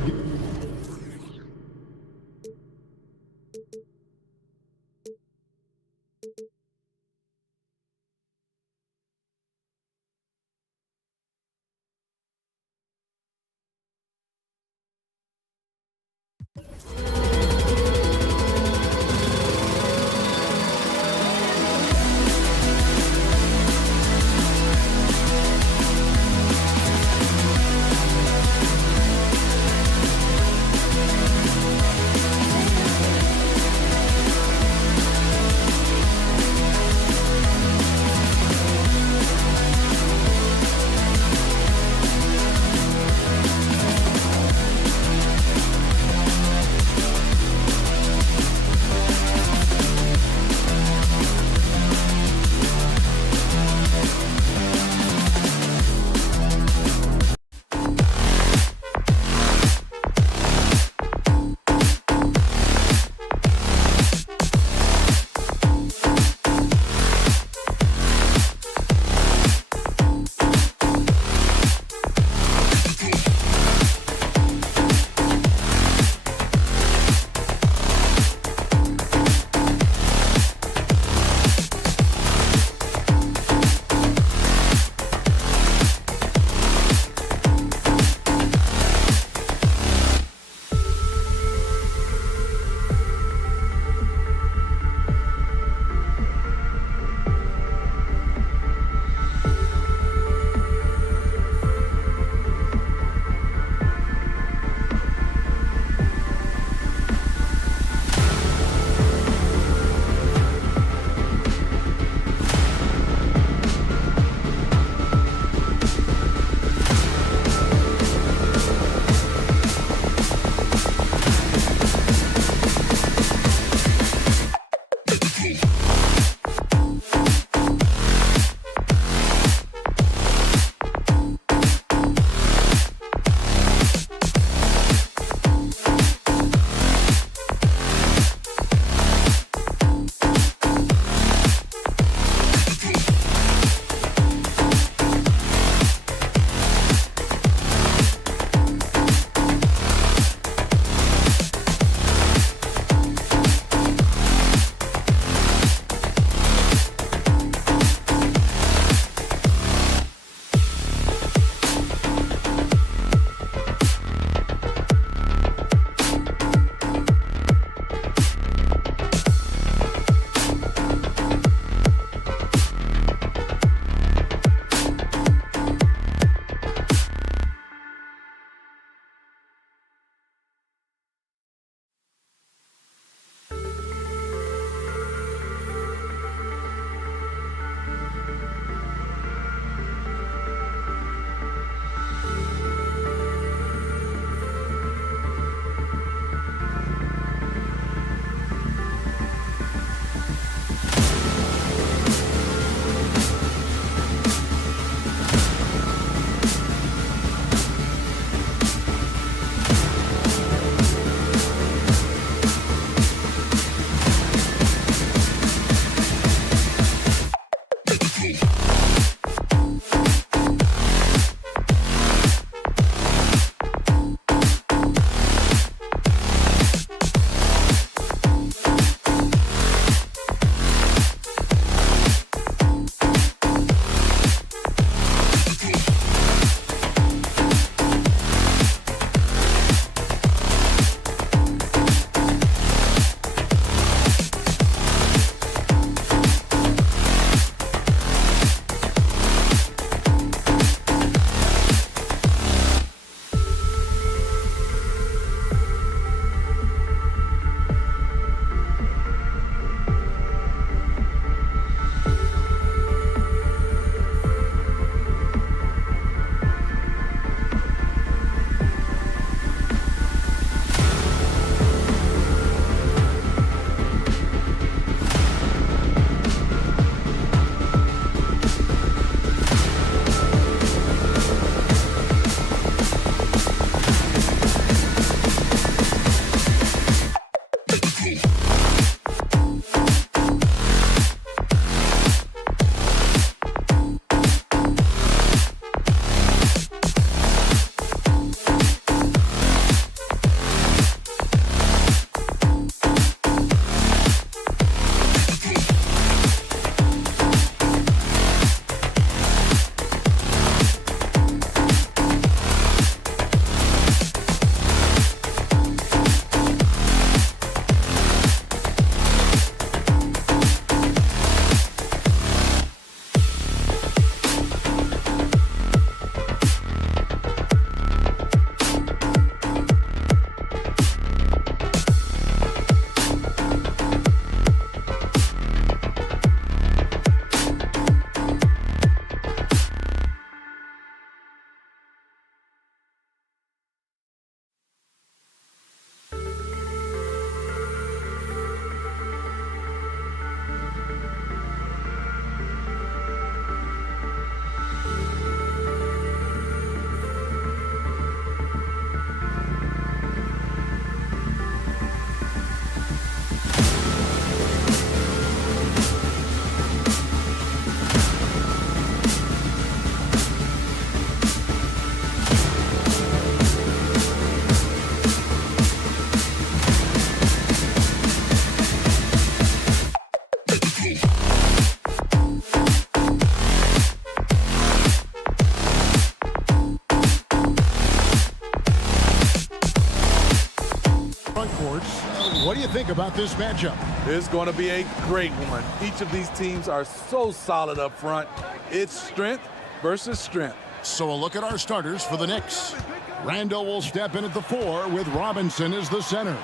What do you think about this matchup? It's going to be a great one. Each of these teams are so solid up front. It's strength versus strength. So a look at our starters for the Knicks. Randall will step in at the 4 with Robinson as the center.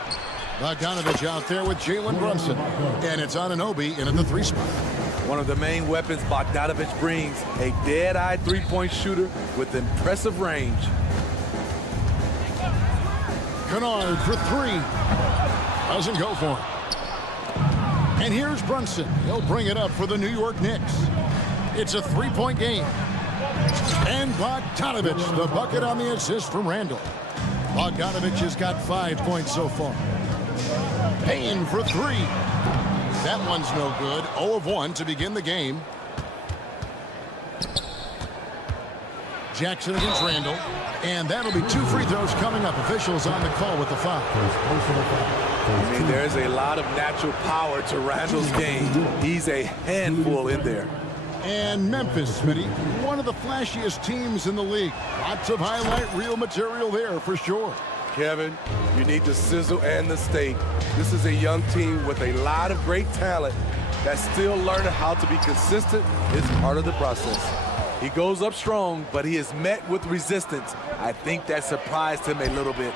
Bogdanovich out there with Jalen Brunson. And it's Anunoby in at the 3 spot. One of the main weapons Bogdanovich brings, a dead-eye three-point shooter with impressive range. Kennard for 3. Doesn't go for it. And here's Brunson. He'll bring it up for the New York Knicks. It's a 3-point game. And Bogdanovich, the bucket on the assist from Randall. Bogdanovich has got 5 points so far. Payne for 3. That one's no good. 0 of 1 to begin the game. Jackson against Randall. And that'll be 2 free throws coming up. Officials on the call with the foul. I mean, there's a lot of natural power to Randall's game. He's a handful in there. And Memphis, Smitty, one of the flashiest teams in the league. Lots of highlight reel material there for sure. Kevin, you need the sizzle and the steak. This is a young team with a lot of great talent that's still learning how to be consistent. It's part of the process. He goes up strong, but he is met with resistance. I think that surprised him a little bit.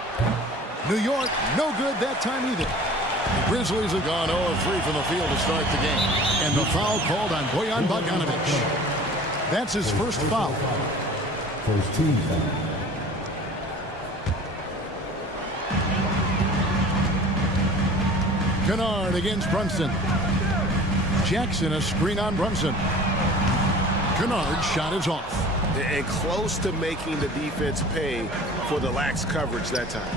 New York, no good that time either. The Grizzlies have gone 0 of 3 from the field to start the game. And the foul called on Bojan Bogdanovich. That's his first foul. First team foul. Kennard against Brunson. Jackson a screen on Brunson. Kennard's shot is off. And close to making the defense pay for the lax coverage that time.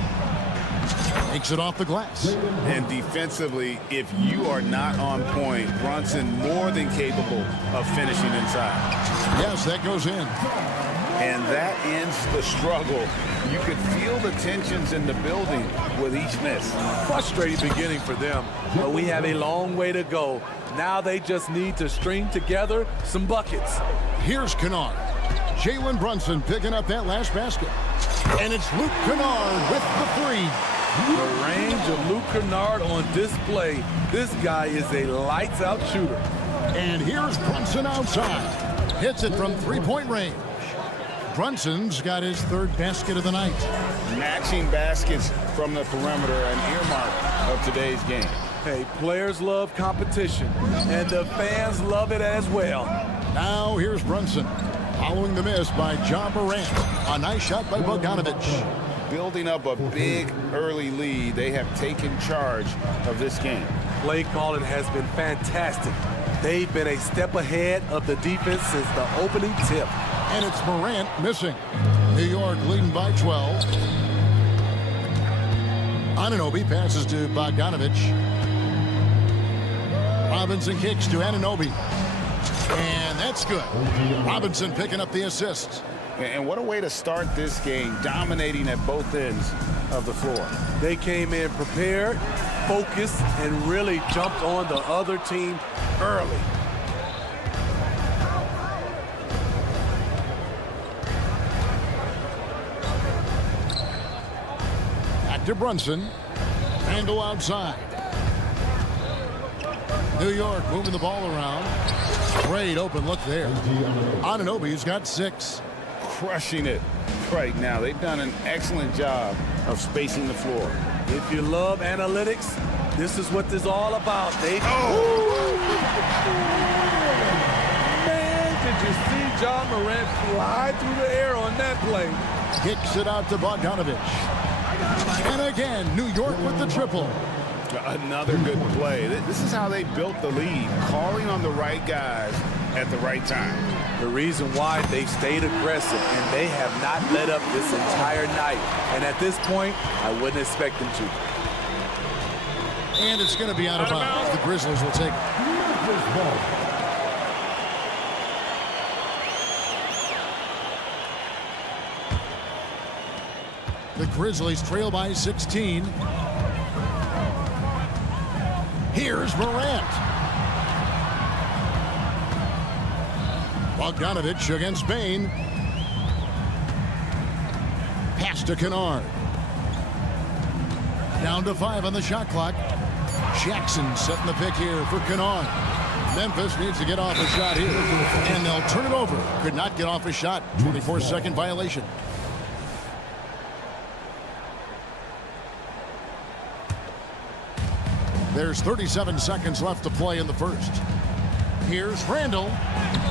Takes it off the glass. And defensively, if you are not on point, Brunson more than capable of finishing inside. Yes, that goes in. And that ends the struggle. You could feel the tensions in the building with each miss. Frustrating beginning for them, but we have a long way to go. Now they just need to string together some buckets. Here's Kennard. Jalen Brunson picking up that last basket. And it's Luke Kennard with the 3. The range of Luke Kennard on display. This guy is a lights-out shooter. And here's Brunson outside. Hits it from 3-point range. Brunson's got his 3rd basket of the night. Matching baskets from the perimeter, an earmark of today's game. Hey, players love competition, and the fans love it as well. Now here's Brunson. Following the miss by Ja Morant. A nice shot by Bogdanovich. Building up a big early lead, they have taken charge of this game. Play calling has been fantastic. They've been a step ahead of the defense since the opening tip. And it's Morant missing. New York leading by 12. Anunoby passes to Bogdanovich. Robinson kicks to Anunoby. And that's good. Robinson picking up the assist. And what a way to start this game, dominating at both ends of the floor. They came in prepared, focused, and really jumped on the other team early. Back to Brunson. Randall outside. New York moving the ball around. Great open look there. Anunoby's got 6. Crushing it right now. They've done an excellent job of spacing the floor. If you love analytics, this is what this is all about. Man, did you see Ja Morant fly through the air on that play? Kicks it out to Bogdanovich. And again, New York with the triple. Another good play. This is how they built the lead, calling on the right guys at the right time. The reason why they've stayed aggressive, and they have not let up this entire night. And at this point, I wouldn't expect them to. And it's going to be out of bounds. The Grizzlies will take it. The Grizzlies trail by 16. Here's Morant. Bogdanovich against Payne. Pass to Kennard. Down to 5 on the shot clock. Jackson setting the pick here for Kennard. Memphis needs to get off a shot here, and they'll turn it over. Could not get off a shot. 24-second violation. There's 37 seconds left to play in the first. Here's Randall.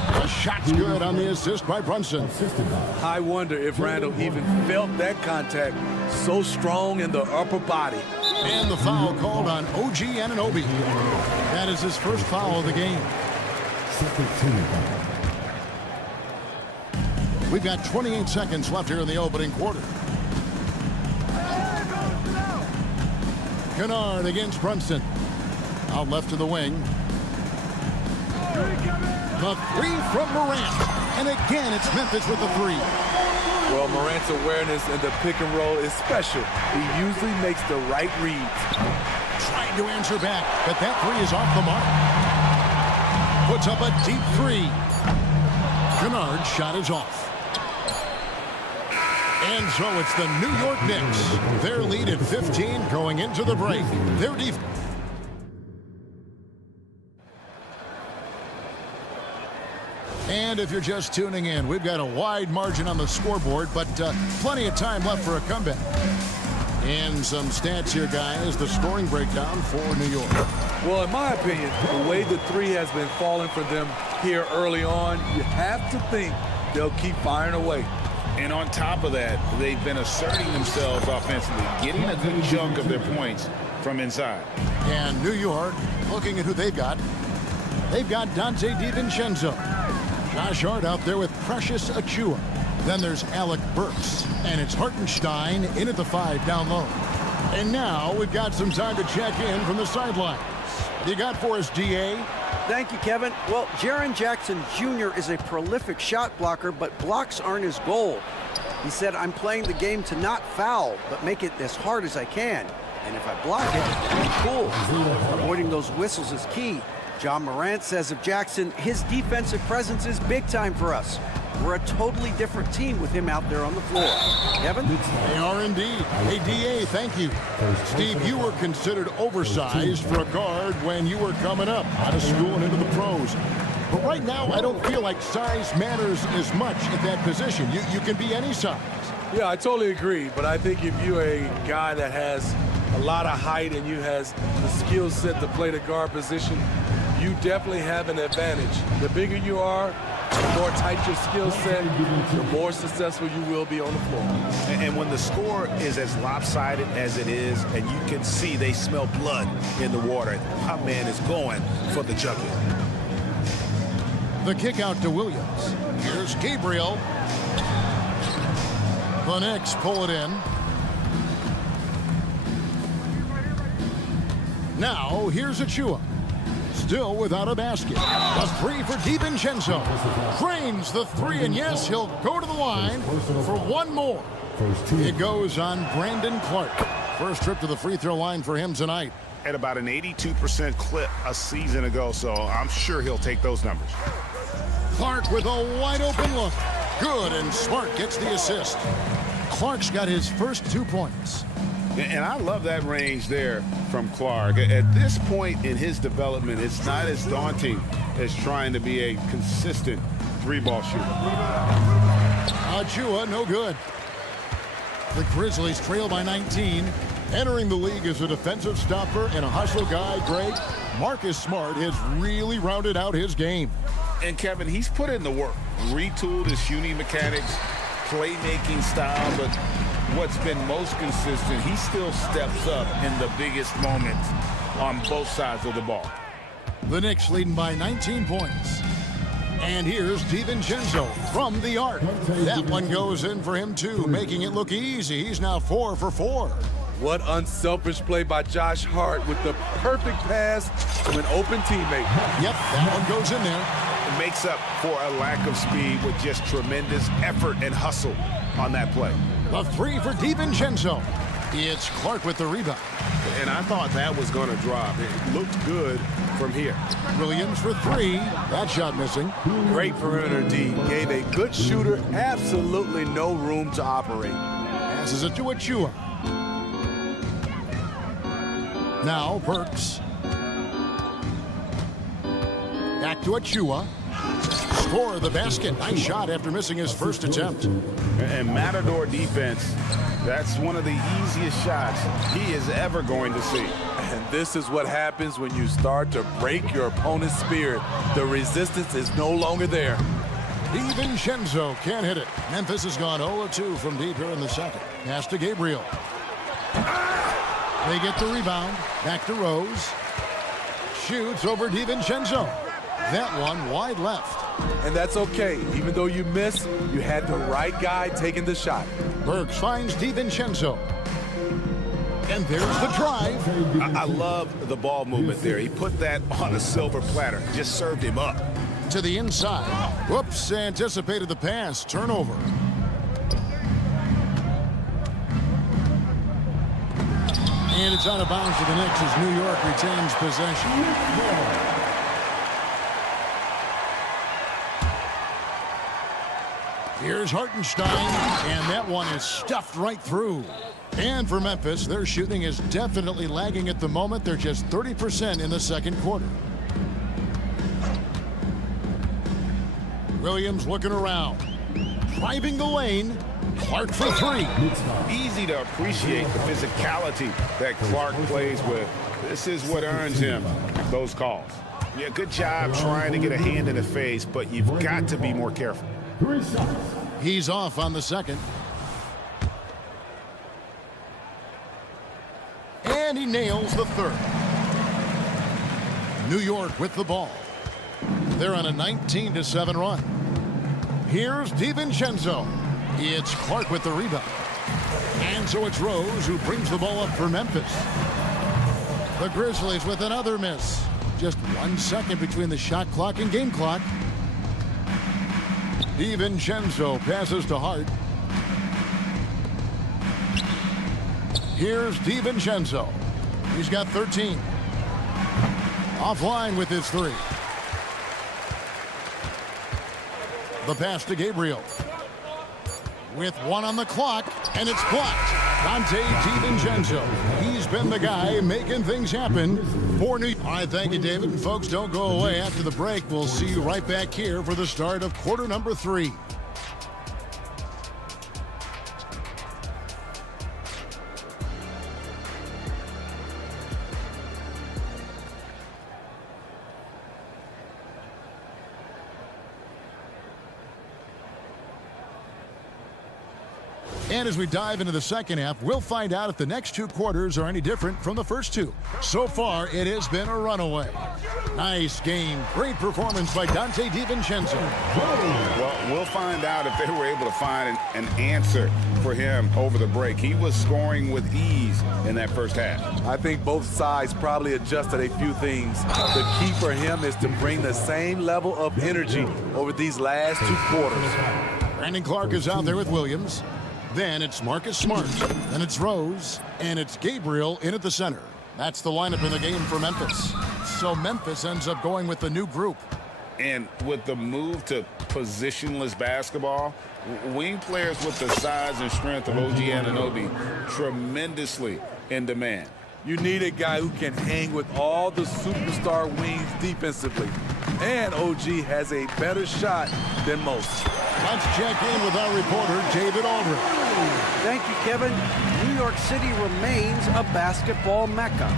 The shot's good on the assist by Brunson. I wonder if Randall even felt that contact, so strong in the upper body. And the foul called on OG Anunoby. That is his first foul of the game. We've got 28 seconds left here in the opening quarter. Kennard against Brunson. Out left to the wing. The three from Morant. And again, it's Memphis with the three. Well, Morant's awareness in the pick and roll is special. He usually makes the right reads. Trying to answer back, but that three is off the mark. Puts up a deep three. Kennard's shot is off. And so it's the New York Knicks. Their lead at 15 going into the break. Their defense. And if you're just tuning in, we've got a wide margin on the scoreboard, but plenty of time left for a comeback. And some stats here, guys. The scoring breakdown for New York. Well, in my opinion, the way the three has been falling for them here early on, you have to think they'll keep firing away. And on top of that, they've been asserting themselves offensively, getting a good chunk of their points from inside. And New York, looking at who they've got Dante DiVincenzo. Josh Hart out there with Precious Achiuwa. Then there's Alec Burks. And it's Hartenstein in at the 5 down low. And now we've got some time to check in from the sidelines. You got for us, DA? Thank you, Kevin. Well, Jaren Jackson Jr. is a prolific shot blocker, but blocks aren't his goal. He said, I'm playing the game to not foul, but make it as hard as I can. And if I block it, I'm cool. Avoiding those whistles is key. John Morant says of Jackson, his defensive presence is big time for us. We're a totally different team with him out there on the floor. Kevin? They are indeed. Hey, DA, thank you. Steve, you were considered oversized for a guard when you were coming up out of school and into the pros. But right now, I don't feel like size matters as much at that position. You can be any size. Yeah, I totally agree. But I think if you're a guy that has a lot of height and you has the skill set to play the guard position, you definitely have an advantage. The bigger you are, the more tight your skill set, the more successful you will be on the floor. And when the score is as lopsided as it is, and you can see they smell blood in the water, my man is going for the junket. The kick out to Williams. Here's Gabriel. The Knicks pull it in. Now here's Achiuwa. Still without a basket. A three for DiVincenzo. Drains the three, and yes, he'll go to the line for one more. It goes on Brandon Clark. First trip to the free throw line for him tonight. At about an 82% clip a season ago, so I'm sure he'll take those numbers. Clark with a wide open look. Good, and Smart gets the assist. Clark's got his first 2 points. And I love that range there from Clark. At this point in his development, it's not as daunting as trying to be a consistent three-ball shooter. Achiuwa, no good. The Grizzlies trail by 19. Entering the league as a defensive stopper and a hustle guy, Greg, Marcus Smart has really rounded out his game. And Kevin, he's put in the work. Retooled his shooting mechanics, playmaking style, but what's been most consistent, he still steps up in the biggest moments on both sides of the ball. The Knicks leading by 19 points. And here's DiVincenzo from the arc. That one goes in for him too, making it look easy. He's now 4 for 4. What unselfish play by Josh Hart with the perfect pass to an open teammate. Yep, that one goes in there. It makes up for a lack of speed with just tremendous effort and hustle on that play. The three for DiVincenzo. It's Clark with the rebound. And I thought that was going to drop. It looked good from here. Williams for three. That shot missing. Great perimeter D. Gave a good shooter absolutely no room to operate. Passes it to Achiuwa. Now Burks. Back to Achua. Score the basket. Nice shot after missing his first attempt. And Matador defense, that's one of the easiest shots he is ever going to see. And this is what happens when you start to break your opponent's spirit. The resistance is no longer there. DiVincenzo can't hit it. Memphis has gone 0-2 from deep here in the second. Pass to Gabriel. They get the rebound. Back to Rose. Shoots over DiVincenzo. That one wide left. And that's okay. Even though you missed, you had the right guy taking the shot. Burks finds DiVincenzo. And there's the drive. I love the ball movement there. He put that on a silver platter. Just served him up. To the inside. Whoops, anticipated the pass. Turnover. And it's out of bounds for the Knicks as New York retains possession. Here's Hartenstein, and that one is stuffed right through. And for Memphis, their shooting is definitely lagging at the moment. They're just 30% in the second quarter. Williams looking around. Driving the lane. Clark for three. Easy to appreciate the physicality that Clark plays with. This is what earns him those calls. Yeah, good job trying to get a hand in the face, but you've got to be more careful. He's off on the second. And he nails the third. New York with the ball. They're on a 19-7 run. Here's DiVincenzo. It's Clark with the rebound. And so it's Rose who brings the ball up for Memphis. The Grizzlies with another miss. Just 1 second between the shot clock and game clock. DiVincenzo passes to Hart. Here's DiVincenzo. He's got 13. Offline with his three. The pass to Gabriel. With 1 on the clock, and it's blocked. Dante DiVincenzo. He's been the guy making things happen for New York. All right, thank you, David. And folks, don't go away. After the break, we'll see you right back here for the start of quarter number 3. And as we dive into the second half, we'll find out if the next 2 quarters are any different from the first 2. So far, it has been a runaway. Nice game. Great performance by Dante DiVincenzo. Well, we'll find out if they were able to find an answer for him over the break. He was scoring with ease in that first half. I think both sides probably adjusted a few things. The key for him is to bring the same level of energy over these last 2 quarters. Brandon Clark is out there with Williams. Then it's Marcus Smart. Then it's Rose. And it's Gabriel in at the center. That's the lineup in the game for Memphis. So Memphis ends up going with the new group. And with the move to positionless basketball, wing players with the size and strength of OG Anunoby tremendously in demand. You need a guy who can hang with all the superstar wings defensively. And OG has a better shot than most. Let's check in with our reporter, David Aldridge. Thank you, Kevin. New York City remains a basketball mecca.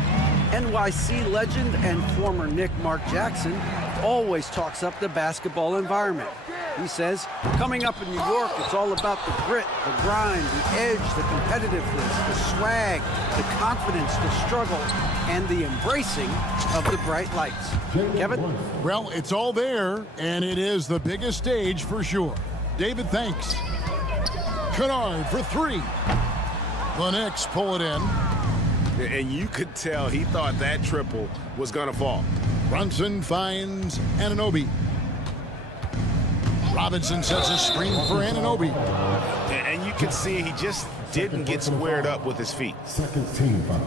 NYC legend and former Knick Mark Jackson always talks up the basketball environment. He says, coming up in New York, it's all about the grit, the grind, the edge, the competitiveness, the swag, the confidence, the struggle, and the embracing of the bright lights. Kevin? Well, it's all there, and it is the biggest stage for sure. David, thanks. Kennard for 3. The Knicks pull it in. And you could tell he thought that triple was going to fall. Brunson finds Anunoby. Robinson sets a screen for Anunoby. And you can see he just didn't get squared up with his feet. Second team foul.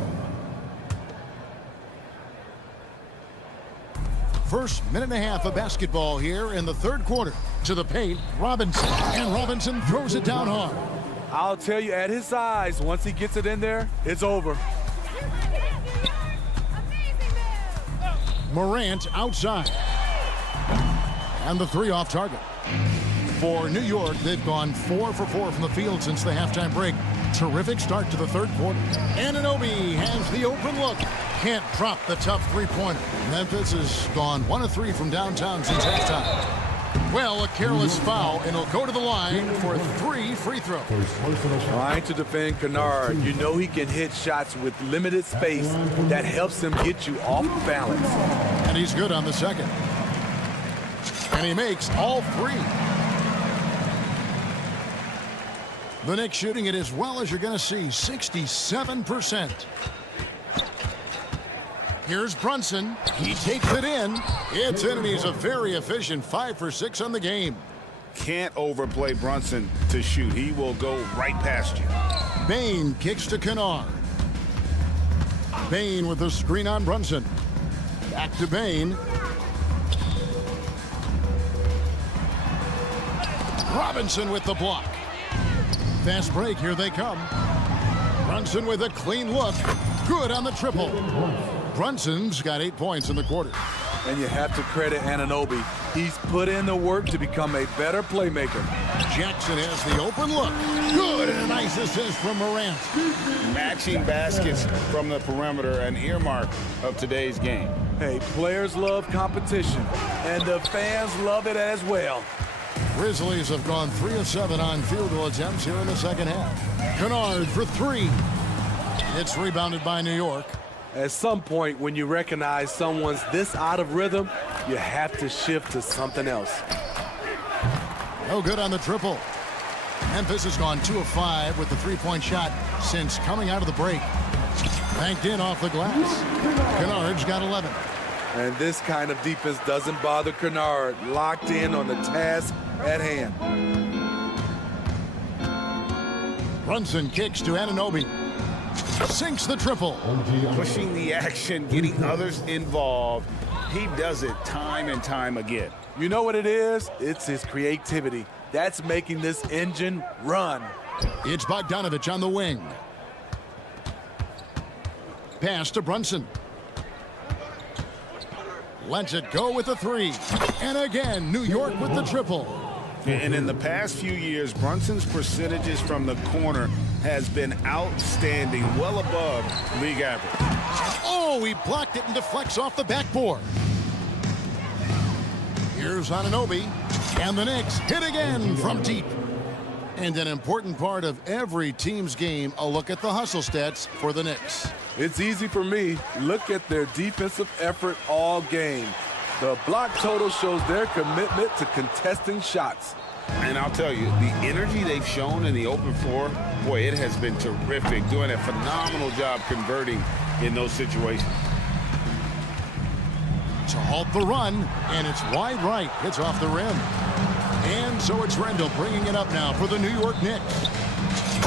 First minute and a half of basketball here in the third quarter. To the paint, Robinson. And Robinson throws it down hard. I'll tell you, at his size, once he gets it in there, it's over. Morant outside. And the 3 off target. For New York, they've gone 4 for 4 from the field since the halftime break. Terrific start to the third quarter. Anunoby has the open look. Can't drop the tough three-pointer. Memphis has gone 1 of 3 from downtown since halftime. Well, a careless foul, and he'll go to the line for 3 free throws. Trying to defend Kennard. You know he can hit shots with limited space. That helps him get you off balance. And he's good on the second. And he makes all 3. The Knicks shooting it as well as you're going to see, 67%. Here's Brunson. He takes it in. It's in, and he's a very efficient 5 for 6 on the game. Can't overplay Brunson to shoot. He will go right past you. Bane kicks to Kennard. Bane with the screen on Brunson. Back to Bane. Robinson with the block. Fast break, here they come. Brunson with a clean look. Good on the triple. Brunson's got 8 points in the quarter. And you have to credit Anunoby. He's put in the work to become a better playmaker. Jackson has the open look. Good, and a nice assist from Morant. Matching baskets from the perimeter, an earmark of today's game. Hey, players love competition, and the fans love it as well. Grizzlies have gone 3 of 7 on field goal attempts here in the second half. Kennard for 3. It's rebounded by New York. At some point, when you recognize someone's this out of rhythm, you have to shift to something else. No good on the triple. Memphis has gone 2 of 5 with the 3-point shot since coming out of the break. Banked in off the glass. Kennard's got 11. And this kind of defense doesn't bother Kennard. Locked in on the task at hand. Brunson kicks to Anunoby. Sinks the triple. Pushing the action, getting others involved. He does it time and time again. You know what it is? It's his creativity. That's making this engine run. It's Bogdanovich on the wing. Pass to Brunson. Lets it go with a 3. And again, New York with the triple. And in the past few years, Brunson's percentages from the corner has been outstanding, well above league average. Oh, he blocked it and deflects off the backboard. Here's Anunoby, and the Knicks hit again from deep. And an important part of every team's game, a look at the hustle stats for the Knicks. It's easy for me. Look at their defensive effort all game. The block total shows their commitment to contesting shots. And I'll tell you, the energy they've shown in the open floor, boy, it has been terrific. Doing a phenomenal job converting in those situations. To halt the run, and it's wide right. It's off the rim. And so it's Rendell bringing it up now for the New York Knicks.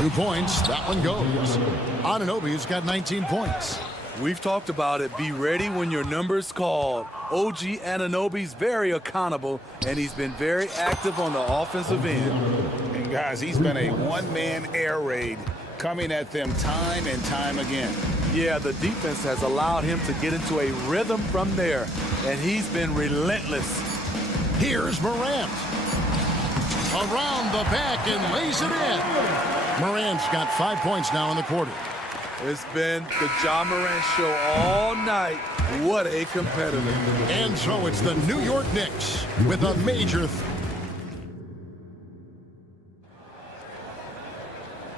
2 points, that one goes. Anunoby's got 19 points. We've talked about it. Be ready when your number's called. OG Anunoby's very accountable, and he's been very active on the offensive end. And guys, he's been a one-man air raid coming at them time and time again. Yeah, the defense has allowed him to get into a rhythm from there, and he's been relentless. Here's Morant. Around the back and lays it in. Morant's got 5 points now in the quarter. It's been the Ja Morant show all night. What a competitor. And so it's the New York Knicks with a major.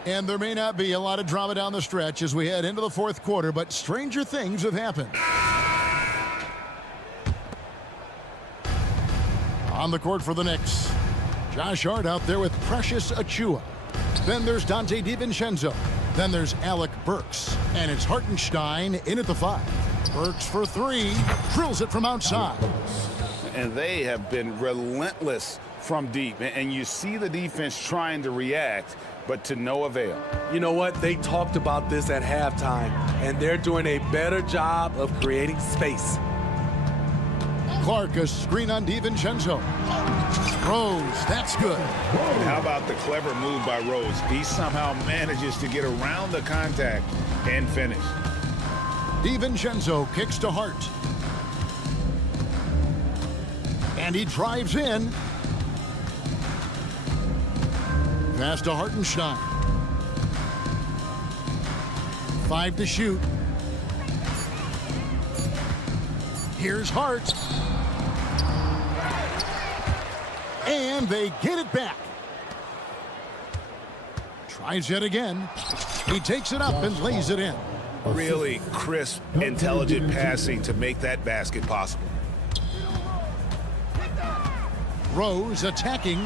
And there may not be a lot of drama down the stretch as we head into the fourth quarter, but stranger things have happened. On the court for the Knicks, Josh Hart out there with Precious Achiuwa. Then there's Dante DiVincenzo. Then there's Alec Burks. And it's Hartenstein in at the 5. Burks for 3. Drills it from outside. And they have been relentless from deep. And you see the defense trying to react, but to no avail. You know what? They talked about this at halftime, and they're doing a better job of creating space. Clark, a screen on DiVincenzo. Rose, that's good. How about the clever move by Rose? He somehow manages to get around the contact and finish. DiVincenzo kicks to Hart. And he drives in. Pass to Hartenstein. 5 to shoot. Here's Hart. And they get it back. Tries yet again. He takes it up and lays it in. Really crisp, intelligent passing to make that basket possible. Rose attacking.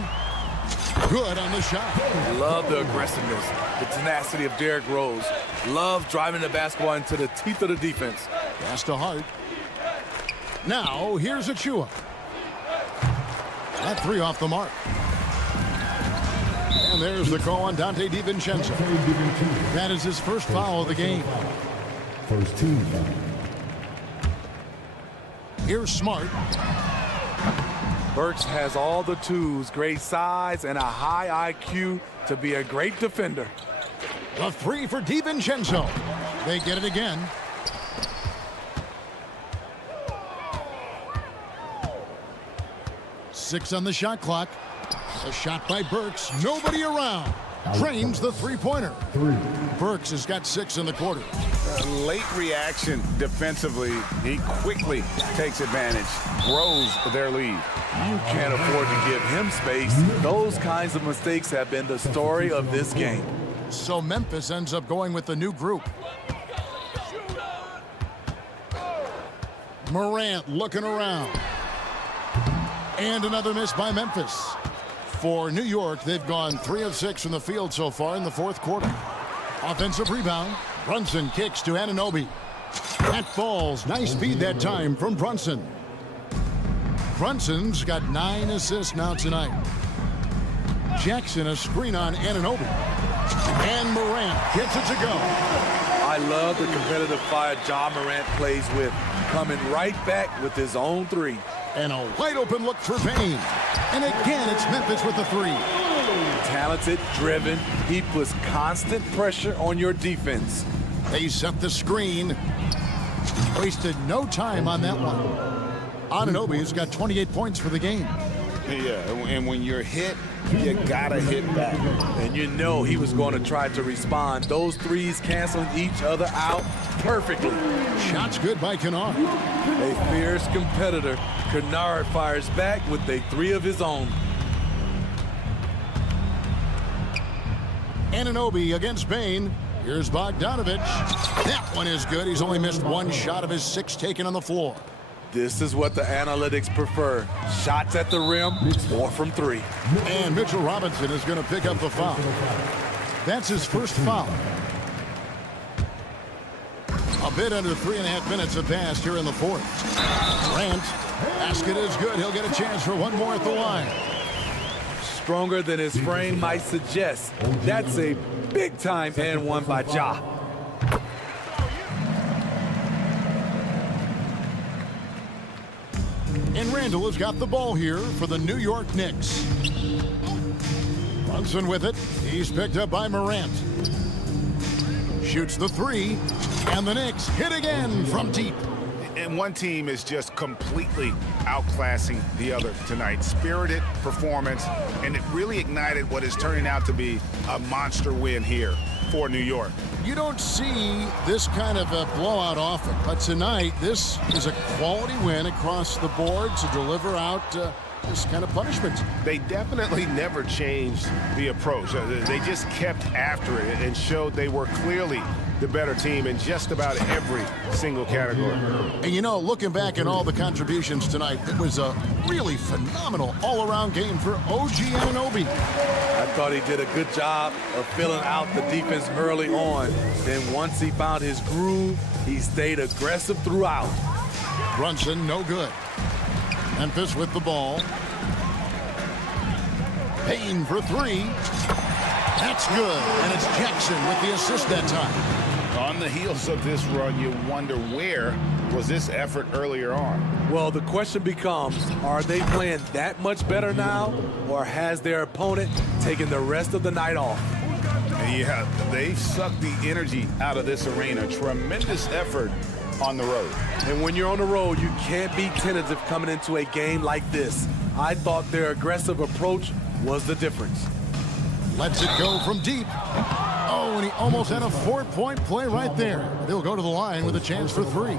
Good on the shot. Love the aggressiveness, the tenacity of Derrick Rose. Love driving the basketball into the teeth of the defense. Pass to Hart. Now, here's Achua. That 3 off the mark. And there's the call on Dante DiVincenzo. That is his first foul of the game. First team foul. Here's Smart. Burks has all the tools, great size and a high IQ to be a great defender. The 3 for DiVincenzo. They get it again. Six on the shot clock. A shot by Burks. Nobody around. Drains the three-pointer. Burks has got 6 in the quarter. Late reaction defensively. He quickly takes advantage, grows their lead. You can't afford to give him space. Those kinds of mistakes have been the story of this game. So Memphis ends up going with the new group. Morant looking around. And another miss by Memphis. For New York, they've gone 3 of 6 from the field so far in the fourth quarter. Offensive rebound. Brunson kicks to Anunoby. That falls. Nice feed that time from Brunson. Brunson's got 9 assists now tonight. Jackson a screen on Anunoby. And Morant gets it to go. I love the competitive fire Ja Morant plays with, coming right back with his own 3. And a wide open look for Payne. And again, it's Memphis with the 3. Talented, driven. He puts constant pressure on your defense. They set the screen. Wasted no time on that one. Anunoby's got 28 points for the game. Yeah, and when you're hit, you gotta hit back. And you know he was going to try to respond. Those 3s canceling each other out perfectly. Shots good by Kennard. A fierce competitor. Kennard fires back with a 3 of his own. Anunoby against Payne. Here's Bogdanovich. That one is good. He's only missed 1 shot of his 6 taken on the floor. This is what the analytics prefer. Shots at the rim or from 3. And Mitchell Robinson is going to pick up the foul. That's his first foul. A bit under 3.5 minutes have passed here in the fourth. Grant, basket is good. He'll get a chance for 1 more at the line. Stronger than his frame might suggest. That's a big-time and 1 by Ja. And Randall has got the ball here for the New York Knicks. Brunson with it. He's picked up by Morant. Shoots the 3. And the Knicks hit again from deep. And one team is just completely outclassing the other tonight. Spirited performance, and it really ignited what is turning out to be a monster win here for New York. You don't see this kind of a blowout often, but tonight this is a quality win across the board to deliver out this kind of punishment. They definitely never changed the approach. They just kept after it and showed they were clearly the better team in just about every single category. And you know, looking back at all the contributions tonight, it was a really phenomenal all-around game for OG Anunoby. I thought he did a good job of filling out the defense early on. Then once he found his groove, he stayed aggressive throughout. Brunson, no good. Memphis with the ball. Payne for 3. That's good. And it's Jackson with the assist that time. On the heels of this run, you wonder where was this effort earlier on? Well, the question becomes, are they playing that much better now, or has their opponent taken the rest of the night off? Yeah, they sucked the energy out of this arena. Tremendous effort on the road. And when you're on the road, you can't be tentative coming into a game like this. I thought their aggressive approach was the difference. Lets it go from deep. Oh, and he almost had a 4-point play right there. They'll go to the line with a chance for 3.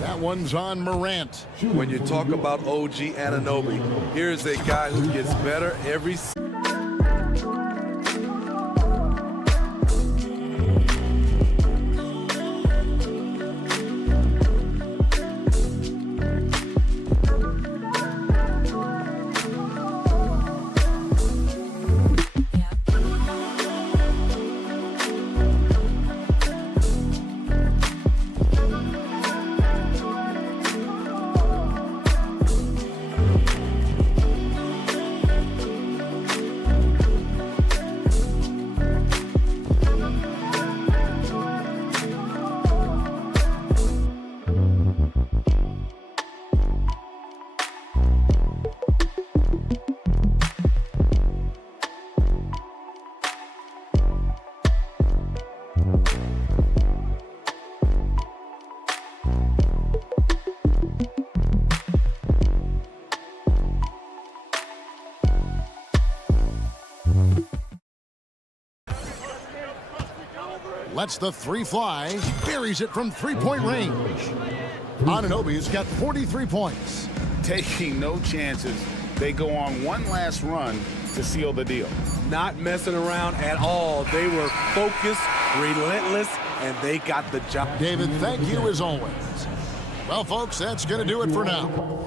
That one's on Morant. When you talk about OG Anunoby, here's a guy who gets better every season. Lets the 3 fly. Buries it from 3-point range. Anunoby's got 43 points. Taking no chances. They go on one last run to seal the deal. Not messing around at all. They were focused, relentless, and they got the job. David, thank you as always. Well, folks, that's going to do it for now.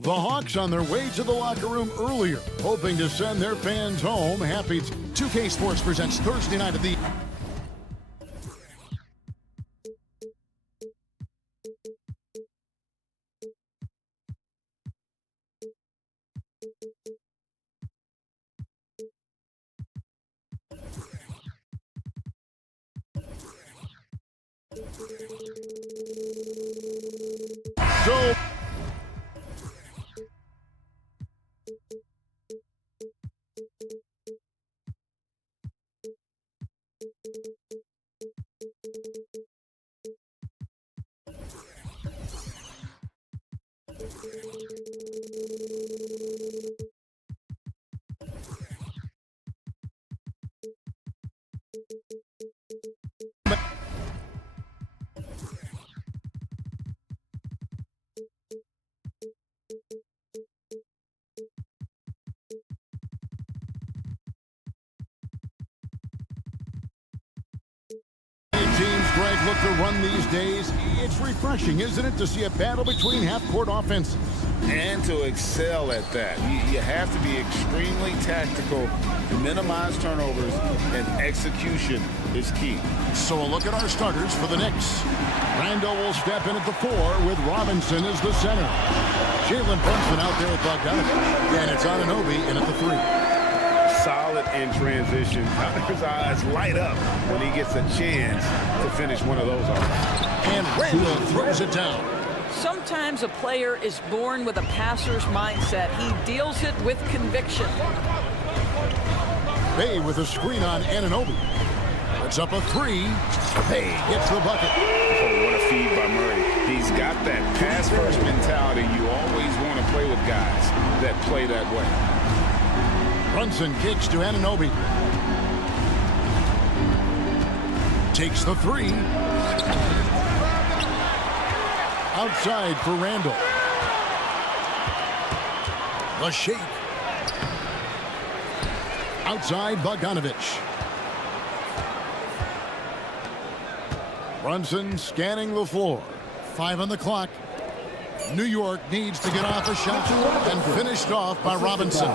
The Hawks on their way to the locker room earlier, hoping to send their fans home happy. 2K Sports presents Thursday night at the... So... Teams, Greg, look to run these days. It's refreshing, isn't it, to see a battle between half-court offenses? And to excel at that. You have to be extremely tactical, minimize turnovers, and execution is key. So a look at our starters for the Knicks. Randall will step in at the 4 with Robinson as the center. Jalen Brunson out there with Bogdanovich. And it's Anunoby in at the 3. Solid in transition. His eyes light up when he gets a chance to finish one of those off. And Randall throws it down. Sometimes a player is born with a passer's mindset. He deals it with conviction. Bay with a screen on Anunoby. It's up a 3. Bay gets the bucket. Oh, what a feed by Murray. He's got that pass-first mentality. You always want to play with guys that play that way. Brunson kicks to Anunoby. Takes the 3. Outside for Randall. The shake. Outside Bogdanovich. Brunson scanning the floor. 5 on the clock. New York needs to get off a shot and finished off by Robinson.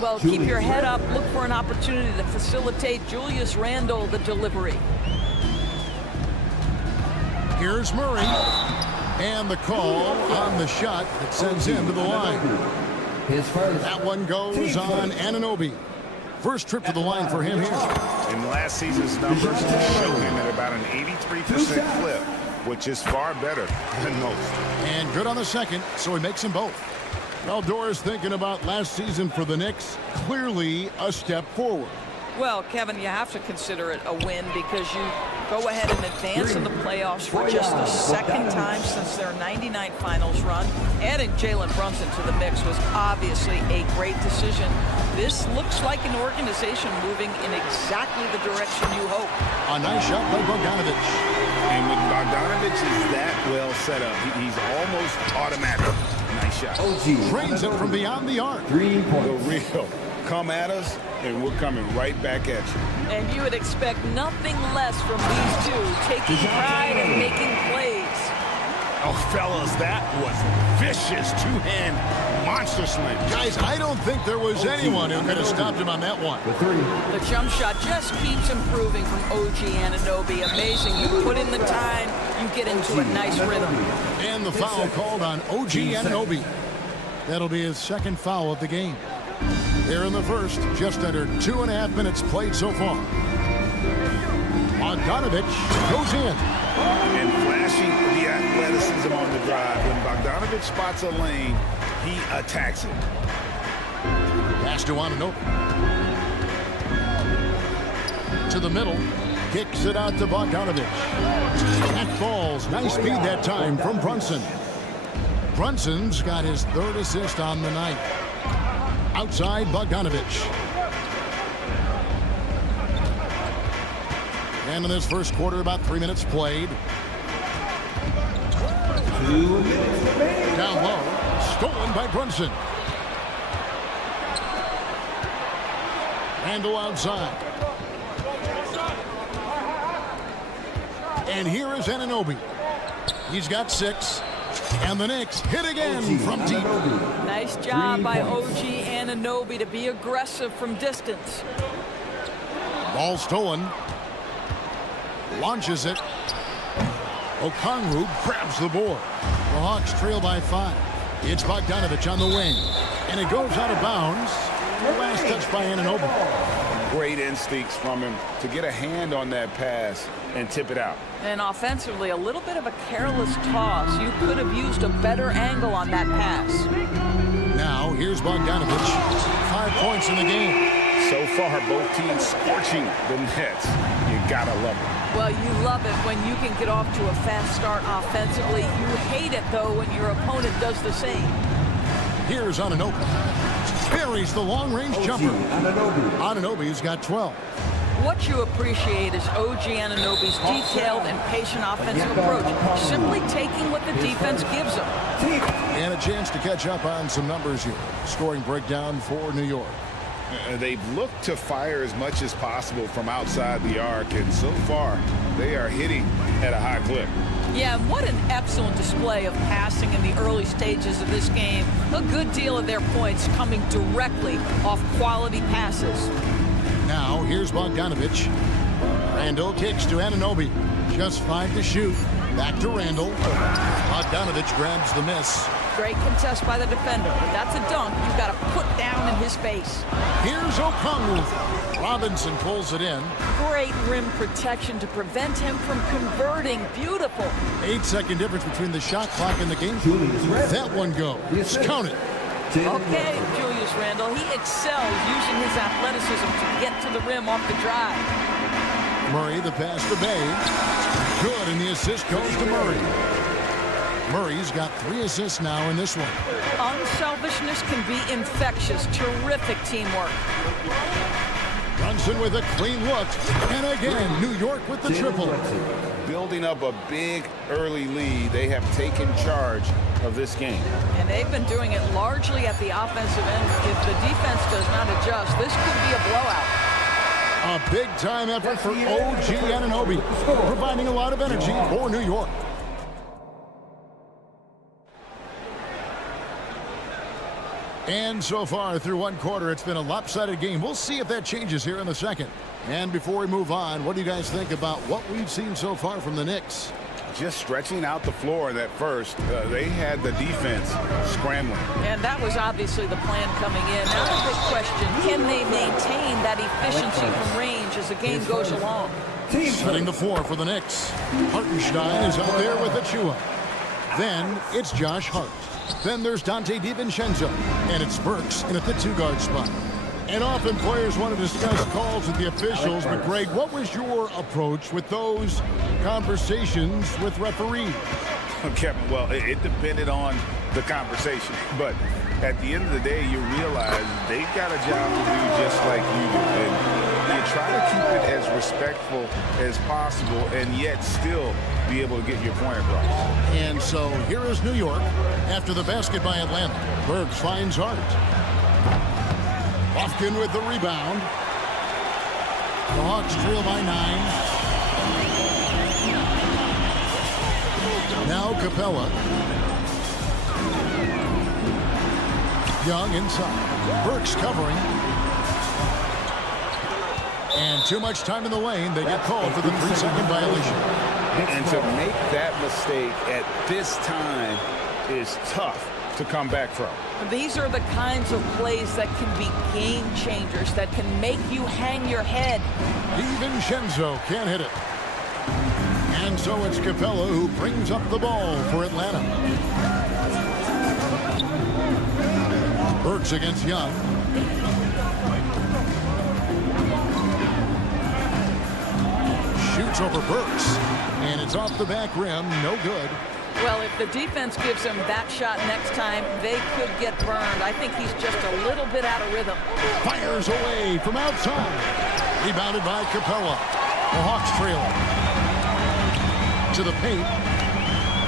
Well, keep your head up. Look for an opportunity to facilitate Julius Randle the delivery. Here's Murray. And the call on the shot that sends him to the line. That one goes on Anunoby. First trip to the line for him here. In last season's numbers, show him at about an 83% clip, which is far better than most. And good on the second, so he makes them both. Well, Doris, thinking about last season for the Knicks, clearly a step forward. Well, Kevin, you have to consider it a win because you go ahead and advance in the playoffs for just the second time since their '99 finals run. Adding Jalen Brunson to the mix was obviously a great decision. This looks like an organization moving in exactly the direction you hope. A nice shot by Bogdanovich. And when Bogdanovich is that well set up, he's almost automatic. Nice shot. Trains it from beyond the arc. 3-point. The real. Come at us, and we're coming right back at you. And you would expect nothing less from these two, taking pride and making plays. Oh, fellas, that was vicious two-hand monster slam. Guys, I don't think there was anyone who could have stopped him on that one. The jump shot just keeps improving from OG Anunoby. Amazing. You put in the time, you get into a nice rhythm. And the foul called on OG Anunoby. That'll be his second foul of the game. Here in the first, just under 2.5 minutes played so far. Bogdanovich goes in. And flashing the athleticism on the drive. When Bogdanovich spots a lane, he attacks it. Pass to Anunoby. To the middle. Kicks it out to Bogdanovich. That falls. Nice speed that time from Brunson. Brunson's got his 3rd assist on the night. Outside Bogdanovich. And in this first quarter, about 3 minutes played. Down low. Stolen by Brunson. Randall outside. And here is Anunoby. He's got 6. And the Knicks hit again from deep. Nice job by OG Anunoby to be aggressive from distance. Ball stolen. Launches it. Okongwu grabs the board. The Hawks trail by 5. It's Bogdanovich on the wing. And it goes out of bounds. Last touch by Anunoby. Great instincts from him to get a hand on that pass and tip it out. And offensively, a little bit of a careless toss. You could have used a better angle on that pass. Now, here's Bogdanovich. 5 points in the game. So far, both teams scorching the Nets. You gotta love it. Well, you love it when you can get off to a fast start offensively. You hate it, though, when your opponent does the same. Here's Anunoby. Buries the long-range jumper. Anunoby's got 12. What you appreciate is OG Anunoby's detailed and patient offensive approach, simply taking what the defense gives him. And a chance to catch up on some numbers here. Scoring breakdown for New York. They've looked to fire as much as possible from outside the arc, and so far they are hitting at a high clip. Yeah, what an excellent display of passing in the early stages of this game. A good deal of their points coming directly off quality passes. Now, here's Bogdanovich. Randall kicks to Anunoby. Just 5 to shoot. Back to Randall. Bogdanovich grabs the miss. Great contest by the defender, but that's a dunk you've got to put down in his face. Here's Okongwu. Robinson pulls it in. Great rim protection to prevent him from converting. Beautiful. 8-second difference between the shot clock and the game. Let that one go. Count it. Okay, Julius Randle. He excels using his athleticism to get to the rim off the drive. Murray, the pass to Bay. Good, and the assist goes to Murray. Murray's got 3 assists now in this one. Unselfishness can be infectious. Terrific teamwork. Brunson with a clean look. And again, New York with the triple. Building up a big early lead, they have taken charge of this game. And they've been doing it largely at the offensive end. If the defense does not adjust, this could be a blowout. A big-time effort for OG Anunoby, providing a lot of energy for New York. And so far through one quarter, it's been a lopsided game. We'll see if that changes here in the second. And before we move on, what do you guys think about what we've seen so far from the Knicks? Just stretching out the floor in that first. They had the defense scrambling. And that was obviously the plan coming in. Now the big question, can they maintain that efficiency from range as the game goes along? Setting the floor for the Knicks. Hartenstein is out there with Achua. Then it's Josh Hart. Then there's Dante DiVincenzo. And it's Burks in at the 2-guard spot. And often players want to discuss calls with the officials, but Greg, what was your approach with those conversations with referees? Kevin, well, it depended on the conversation, but at the end of the day, you realize they've got a job to do just like you do, and you try to keep it as respectful as possible and yet still be able to get your point across. And so here is New York after the basket by Atlanta. Burks finds Hart. Osken with the rebound. The Hawks trail by 9. Now Capella. Young inside. Burks covering. And too much time in the lane. They get called for the 3-second violation. And to make that mistake at this time is tough to come back from. These are the kinds of plays that can be game changers, that can make you hang your head. DiVincenzo can't hit it. And so it's Capella who brings up the ball for Atlanta. Burks against Young. Shoots over Burks. And it's off the back rim. No good. Well, if the defense gives him that shot next time, they could get burned. I think he's just a little bit out of rhythm. Fires away from outside. Rebounded by Capella. The Hawks trailing. To the paint.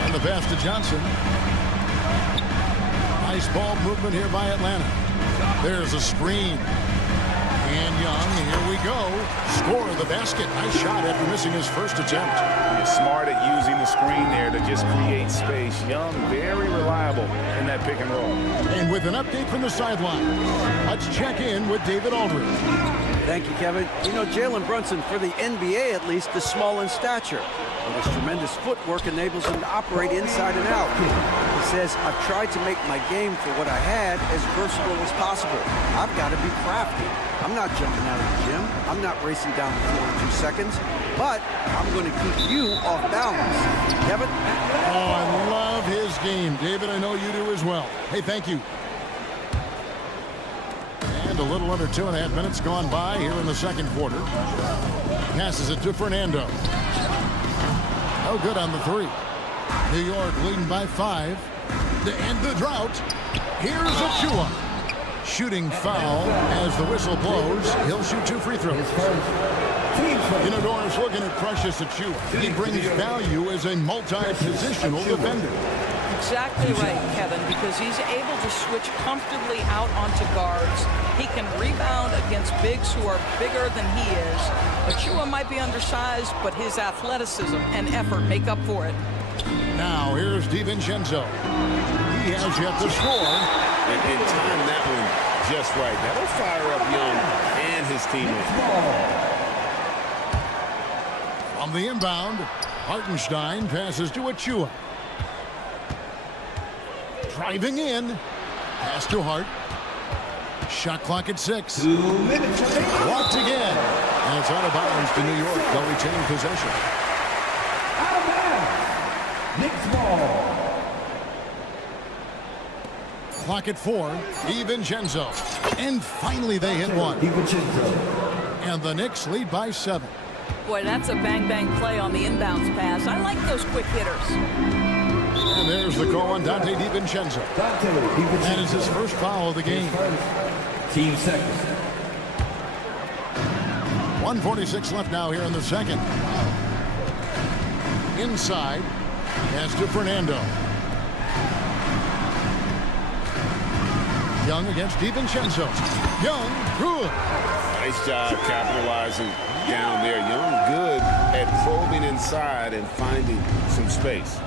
And the pass to Johnson. Nice ball movement here by Atlanta. There's a screen. And Young, here we go. Score the basket. Nice shot after missing his first attempt. He's smart at using the screen there to just create space. Young, very reliable in that pick and roll. And with an update from the sideline, let's check in with David Aldridge. Thank you, Kevin. You know, Jalen Brunson, for the NBA at least, is small in stature. But his tremendous footwork enables him to operate inside and out. He says, I've tried to make my game for what I had as versatile as possible. I've got to be crafty. I'm not jumping out of the gym. I'm not racing down the floor in 2 seconds. But I'm going to keep you off balance. Kevin? Oh, I love his game. David, I know you do as well. Hey, thank you. And a little under 2.5 minutes gone by here in the second quarter. Passes it to Fernando. No good on the three. New York leading by 5. To end the drought, here's Achua. Shooting foul as the whistle blows. He'll shoot 2 free throws. You know, Doris, looking at Precious Achua, he brings value as a multi-positional defender. Exactly right, Kevin, because he's able to switch comfortably out onto guards. He can rebound against bigs who are bigger than he is. Achua might be undersized, but his athleticism and effort make up for it. Now, here's DiVincenzo. He has yet to score. And time that one just right. That'll fire up Young and his teammates. On the inbound, Hartenstein passes to Achua. Driving in. Pass to Hart. Shot clock at 6. 2 minutes. Walked again. And it's out of bounds to New York. They'll retain possession. Out of bounds. Knicks ball. Clock at 4. DiVincenzo. And finally they hit one. And the Knicks lead by 7. Boy, that's a bang-bang play on the inbounds pass. I like those quick hitters. And there's the call on Dante DiVincenzo. That is his first foul of the game. Team seconds. 1:46 left now here in the second. Inside. Pass to Fernando. Young against DiVincenzo. Young, good. Nice job capitalizing down there. Young good at probing inside and finding some space.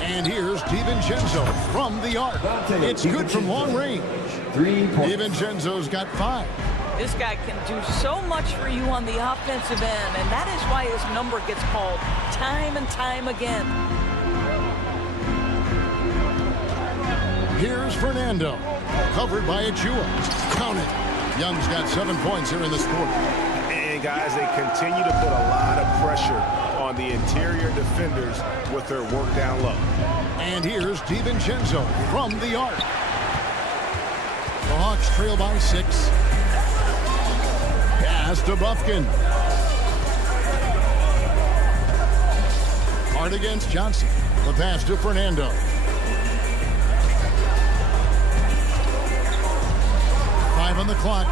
And here's DiVincenzo from the arc. It's good from long range. 3 points. DiVincenzo's got 5. This guy can do so much for you on the offensive end, and that is why his number gets called time and time again. Here's Fernando. Covered by Achua. Count it. Young's got 7 points here in this quarter. And guys, they continue to put a lot of pressure on the interior defenders with their work down low. And here's DiVincenzo from the arc. The Hawks trail by 6. Pass to Buffkin. Hard against Johnson. The pass to Fernando. On the clock.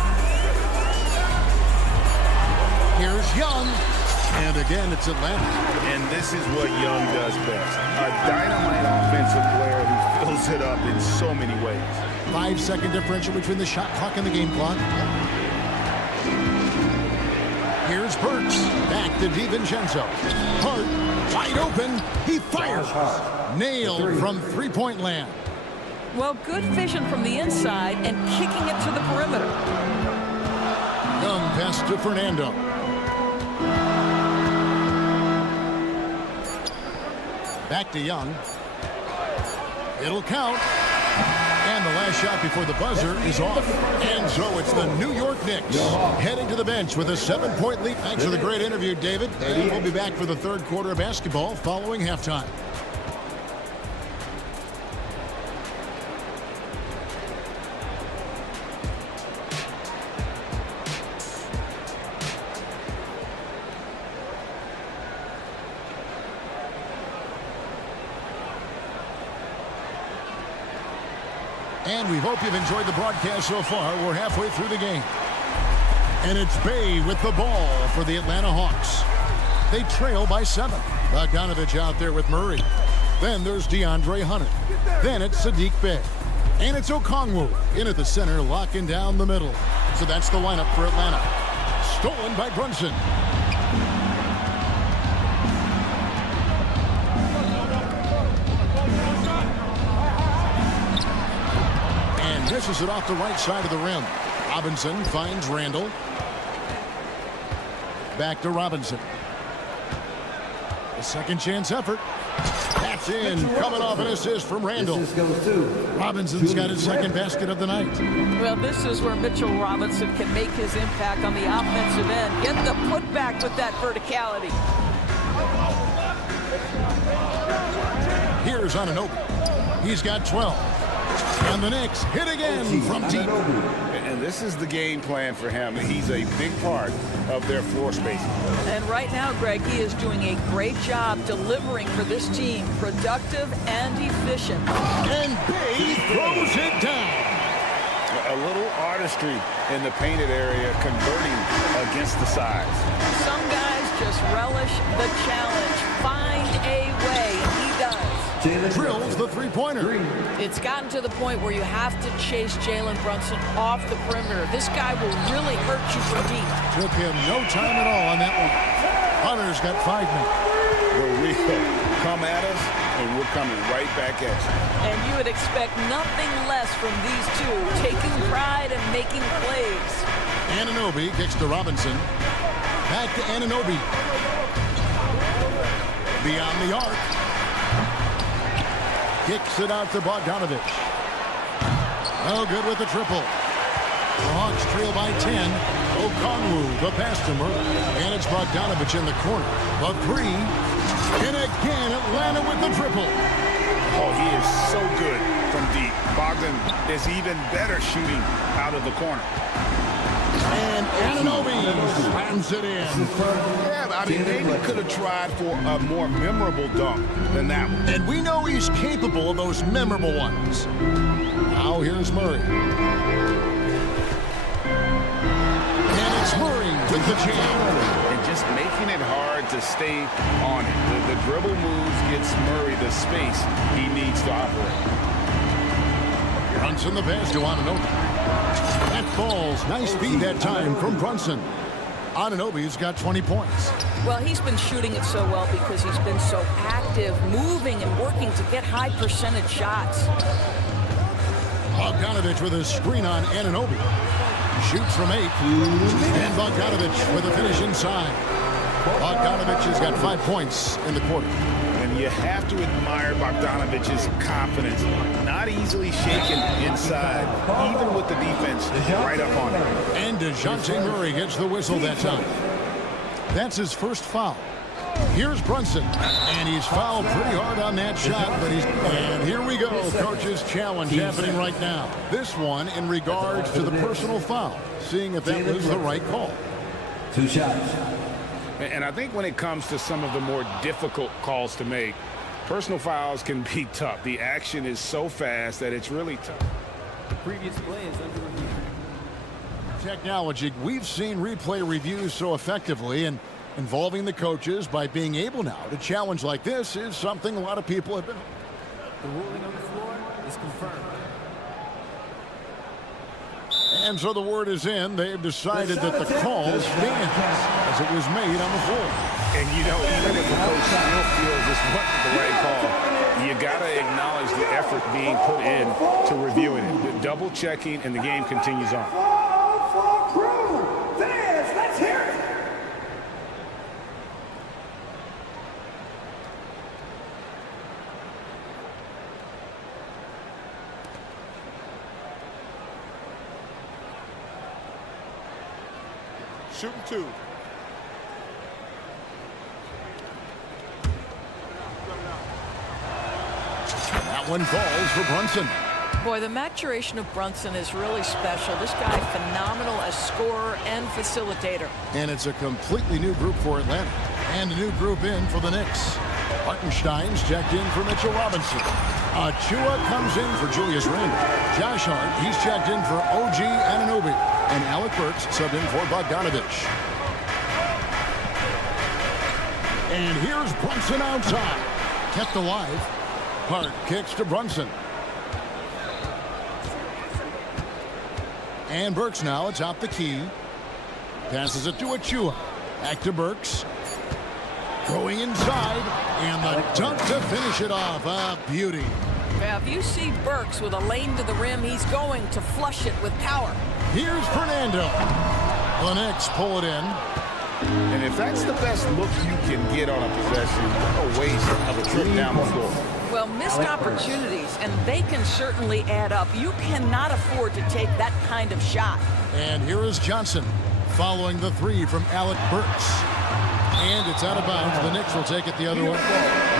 Here's Young. And again, it's Atlanta. And this is what Young does best. A dynamite offensive player who fills it up in so many ways. 5-second differential between the shot clock and the game clock. Here's Burks. Back to DiVincenzo. Hart, wide open. He fires. Nailed from three-point land. Well, good vision from the inside and kicking it to the perimeter. Young pass to Fernando. Back to Young. It'll count. And the last shot before the buzzer is off. And so it's the New York Knicks heading to the bench with a 7-point lead. Thanks for the great interview, David. And we'll be back for the third quarter of basketball following halftime. And we hope you've enjoyed the broadcast so far. We're halfway through the game. And it's Bay with the ball for the Atlanta Hawks. They trail by 7. Bogdanovich out there with Murray. Then there's DeAndre Hunter. Then it's Sadiq Bey. And it's Okongwu in at the center, locking down the middle. So that's the lineup for Atlanta. Stolen by Brunson. And misses it off the right side of the rim. Robinson finds Randall. Back to Robinson. A second chance effort. That's in. Coming off an assist from Randall. Robinson's got his second basket of the night. Well, this is where Mitchell Robinson can make his impact on the offensive end. Get the putback with that verticality. Here's Anunoby. He's got 12. And the Knicks hit again from deep. And this is the game plan for him. He's a big part of their floor spacing. And right now, Greg, he is doing a great job delivering for this team. Productive and efficient. And Bay throws it down. A little artistry in the painted area, converting against the size. Some guys just relish the challenge. Find a way, and he does. Drills the three-pointer. It's gotten to the point where you have to chase Jalen Brunson off the perimeter. This guy will really hurt you from deep. Took him no time at all on that one. Hunter's got 5 minutes. The real come at us, and we're coming right back at you. And you would expect nothing less from these two, taking pride and making plays. Anunoby kicks to Robinson. Back to Anunoby. Beyond the arc. Kicks it out to Bogdanovich. No good with the triple. The Hawks trail by 10. Okongwu, the pass to Murray. And it's Bogdanovich in the corner. The three. And again, Atlanta with the triple. Oh, he is so good from deep. Bogdan is even better shooting out of the corner. And Anunoby slams it in. Yeah, I mean, maybe could have tried for a more memorable dunk than that one. And we know he's capable of those memorable ones. Now here's Murray. And it's Murray with the jam. And just making it hard to stay on it. The dribble moves gets Murray the space he needs to operate. Brunson the pass to Anunoby. That falls. Nice feed that time from Brunson. Anunoby's got 20 points. Well, he's been shooting it so well because he's been so active, moving and working to get high percentage shots. Bogdanovich with a screen on Anunoby. Shoots from 8. And Bogdanovich with a finish inside. Bogdanovich has got 5 points in the quarter. And you have to admire Bogdanovich's confidence. Not easily shaken inside, even with the defense right up on him. And DeJounte Murray gets the whistle that time. That's his first foul. Here's Brunson, and he's fouled pretty hard on that shot, but and here we go, coach's challenge happening right now. This one in regards to the personal foul, seeing if that was the right call. 2 shots. And I think when it comes to some of the more difficult calls to make, personal fouls can be tough. The action is so fast that it's really tough. The previous play is under review. Technology, we've seen replay reviews so effectively, and involving the coaches by being able now to challenge like this is something a lot of people have been. The ruling on the floor is confirmed. And so the word is in. They've decided that the call stands as it was made on the floor. And, you know, even if the coach still feels this wasn't the right call, you got to acknowledge the effort being put in to reviewing it. The double checking, and the game continues on. Let's hear it. Shooting 2. That one falls for Brunson. Boy, the maturation of Brunson is really special. This guy, phenomenal as scorer and facilitator. And it's a completely new group for Atlanta. And a new group in for the Knicks. Hartenstein's checked in for Mitchell Robinson. Achua comes in for Julius Randle. Josh Hart, he's checked in for OG Anunoby. And Alec Burks subbed in for Bogdanovich. And here's Brunson outside. Kept alive. Hart kicks to Brunson. And Burks now atop the key. Passes it to Achua. Back to Burks. Going inside. And the dunk to finish it off. A beauty. Now, if you see Burks with a lane to the rim, he's going to flush it with power. Here's Fernando. The Knicks pull it in. And if that's the best look you can get on a possession, a waste of a trip down the floor. Well, missed opportunities, and they can certainly add up. You cannot afford to take that kind of shot. And here is Johnson following the three from Alec Burks. And it's out of bounds. The Knicks will take it the other way.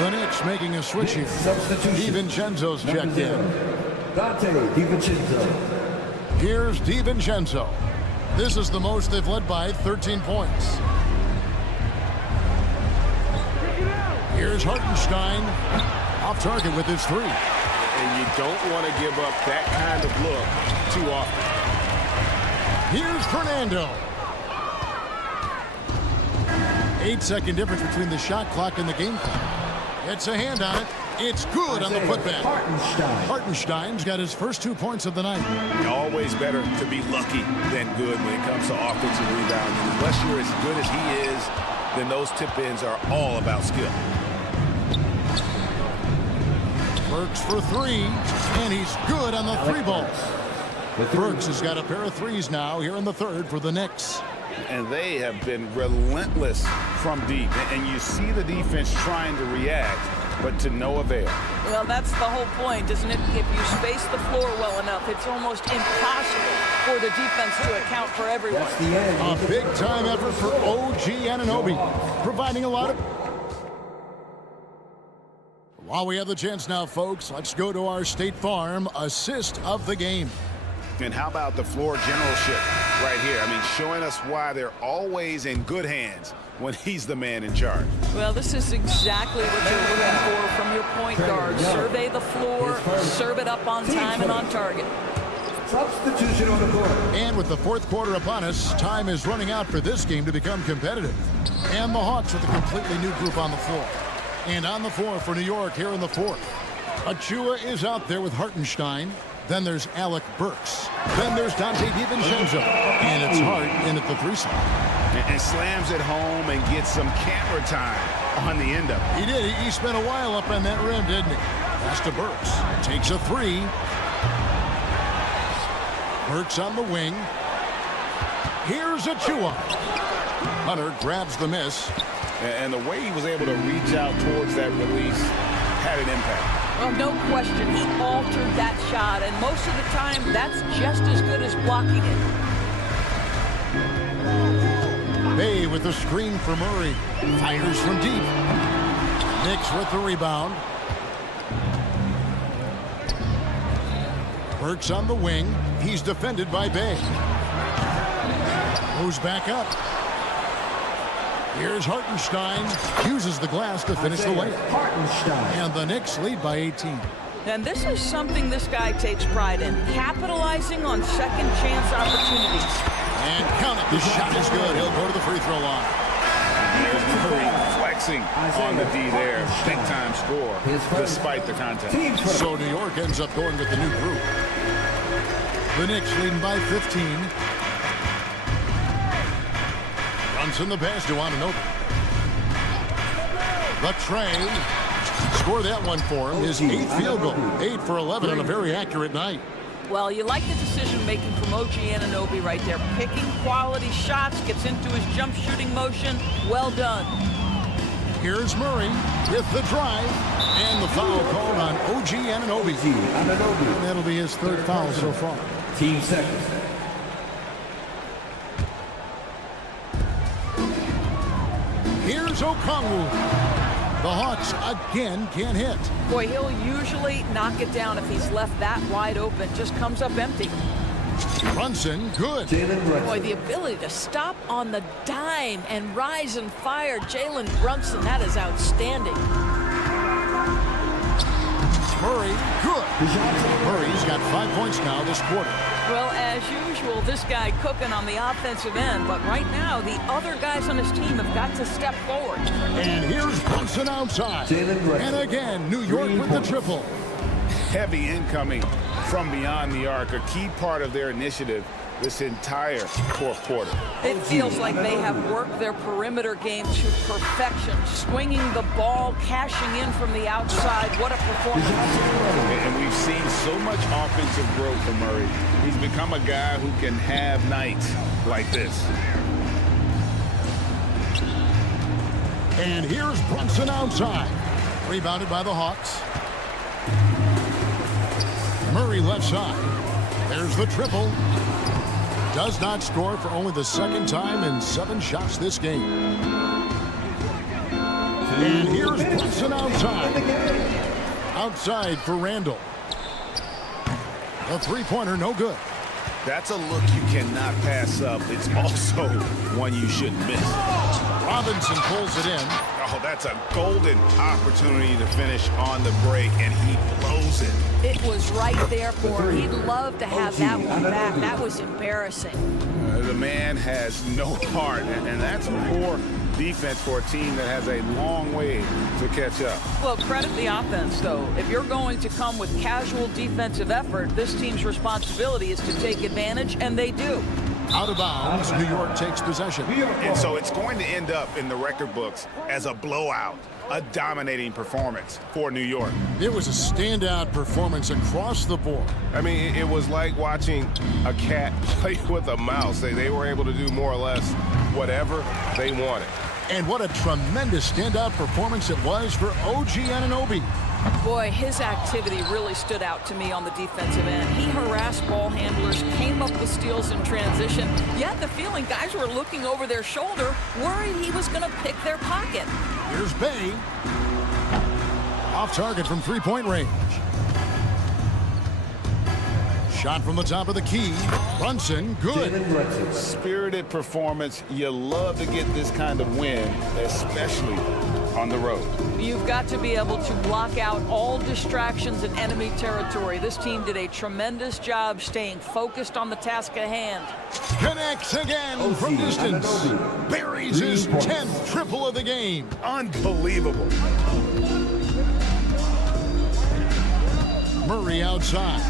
The Knicks making a switch here. DiVincenzo's checked in. Here's DiVincenzo. This is the most they've led by, 13 points. Here's Hartenstein. Off target with his three. And you don't want to give up that kind of look too often. Here's Fernando. 8-second difference between the shot clock and the game clock. It's a hand on it. It's good on the putback. Hartenstein's got his first 2 points of the night. Always better to be lucky than good when it comes to offensive rebounding. Unless you're as good as he is, then those tip-ins are all about skill. Burks for three, and he's good on the three ball. Burks has got a pair of threes now here in the third for the Knicks. And they have been relentless from deep. And you see the defense trying to react, but to no avail. Well, that's the whole point, isn't it? If you space the floor well enough, it's almost impossible for the defense to account for everyone. A big-time effort for OG Anunoby, providing a lot of... While we have the chance now, folks, let's go to our State Farm assist of the game. And how about the floor generalship right here? I mean, showing us why they're always in good hands when he's the man in charge. Well, this is exactly what you're looking for from your point guard. Survey the floor, serve it up on time and on target. Substitution on the court. And with the fourth quarter upon us, time is running out for this game to become competitive. And the Hawks with a completely new group on the floor. And on the floor for New York here in the fourth. Achua is out there with Hartenstein. Then there's Alec Burks. Then there's Dante DiVincenzo. And it's Hart in at the three spot. And slams it home and gets some camera time on the end of it. He did. He spent a while up on that rim, didn't he? Pass to Burks. Takes a three. Burks on the wing. Here's Achua. Hunter grabs the miss. And the way he was able to reach out towards that release had an impact. Well, no question, he altered that shot, and most of the time, that's just as good as blocking it. Bay with the screen for Murray. Fires from deep. Knicks with the rebound. Burks on the wing. He's defended by Bay. Goes back up. Here's Hartenstein. Uses the glass to finish the layup. And the Knicks lead by 18. And this is something this guy takes pride in. Capitalizing on second chance opportunities. And count it. The shot is good. He'll go to the free throw line. There's Murray flexing on the D there. Big time score despite the contact. So New York ends up going with the new group. The Knicks leading by 15. Brunson the pass to Anunoby. The tray. Score that one for him. His 8th field goal. 8 for 11 on a very accurate night. Well, you like the decision-making from OG Anunoby right there. Picking quality shots, gets into his jump shooting motion. Well done. Here's Murray with the drive. And the foul called on OG Anunoby. And that'll be his 3rd foul so far. Team seconds. Here's Okongwu. The Hawks again can't hit. Boy, he'll usually knock it down if he's left that wide open. Just comes up empty. Brunson, good. Boy, the ability to stop on the dime and rise and fire. Jalen Brunson, that is outstanding. Murray, good. Murray's got 5 points now this quarter. Well, as usual, this guy cooking on the offensive end, but right now, the other guys on his team have got to step forward. And here's Brunson outside. And again, New York with the triple. Heavy incoming from beyond the arc. A key part of their initiative this entire fourth quarter. It feels like they have worked their perimeter game to perfection, swinging the ball, cashing in from the outside. What a performance. And we've seen so much offensive growth from Murray. He's become a guy who can have nights like this. And here's Brunson outside. Rebounded by the Hawks. Murray left side. There's the triple. Does not score for only the second time in 7 shots this game. And here's Brunson outside. Outside for Randall. The three-pointer no good. That's a look you cannot pass up. It's also one you shouldn't miss. Robinson pulls it in. Oh, that's a golden opportunity to finish on the break, and he blows it. It was right there for him. He'd love to have that one back. That was embarrassing. The man has no heart, and that's poor defense for a team that has a long way to catch up. Well, credit the offense, though. If you're going to come with casual defensive effort, this team's responsibility is to take advantage, and they do. Out of bounds, New York takes possession. And so it's going to end up in the record books as a blowout, a dominating performance for New York. It was a standout performance across the board. I mean, it was like watching a cat play with a mouse. They were able to do more or less whatever they wanted. And what a tremendous standout performance it was for OG Anunoby. Boy, his activity really stood out to me on the defensive end. He harassed ball handlers, came up with steals in transition. You had the feeling guys were looking over their shoulder, worried he was going to pick their pocket. Here's Bay. Off target from three-point range. Shot from the top of the key. Brunson, good. Spirited performance. You love to get this kind of win, especially on the road. You've got to be able to block out all distractions in enemy territory. This team did a tremendous job staying focused on the task at hand. Connects again from distance. Buries his 10th triple of the game. Unbelievable. Murray outside.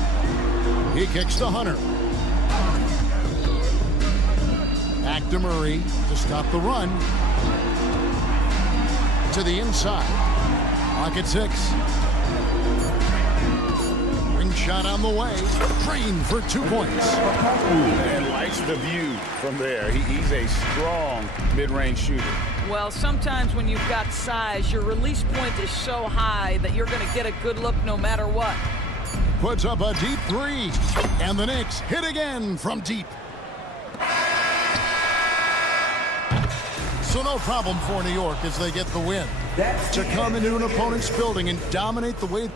He kicks to Hunter. Back to Murray to stop the run. To the inside. Clock at 6. Ring shot on the way. Green for 2 points. And likes the view from there. He's a strong mid-range shooter. Well, sometimes when you've got size, your release point is so high that you're going to get a good look no matter what. Puts up a deep 3. And the Knicks hit again from deep. So no problem for New York as they get the win. To come into an opponent's building and dominate the way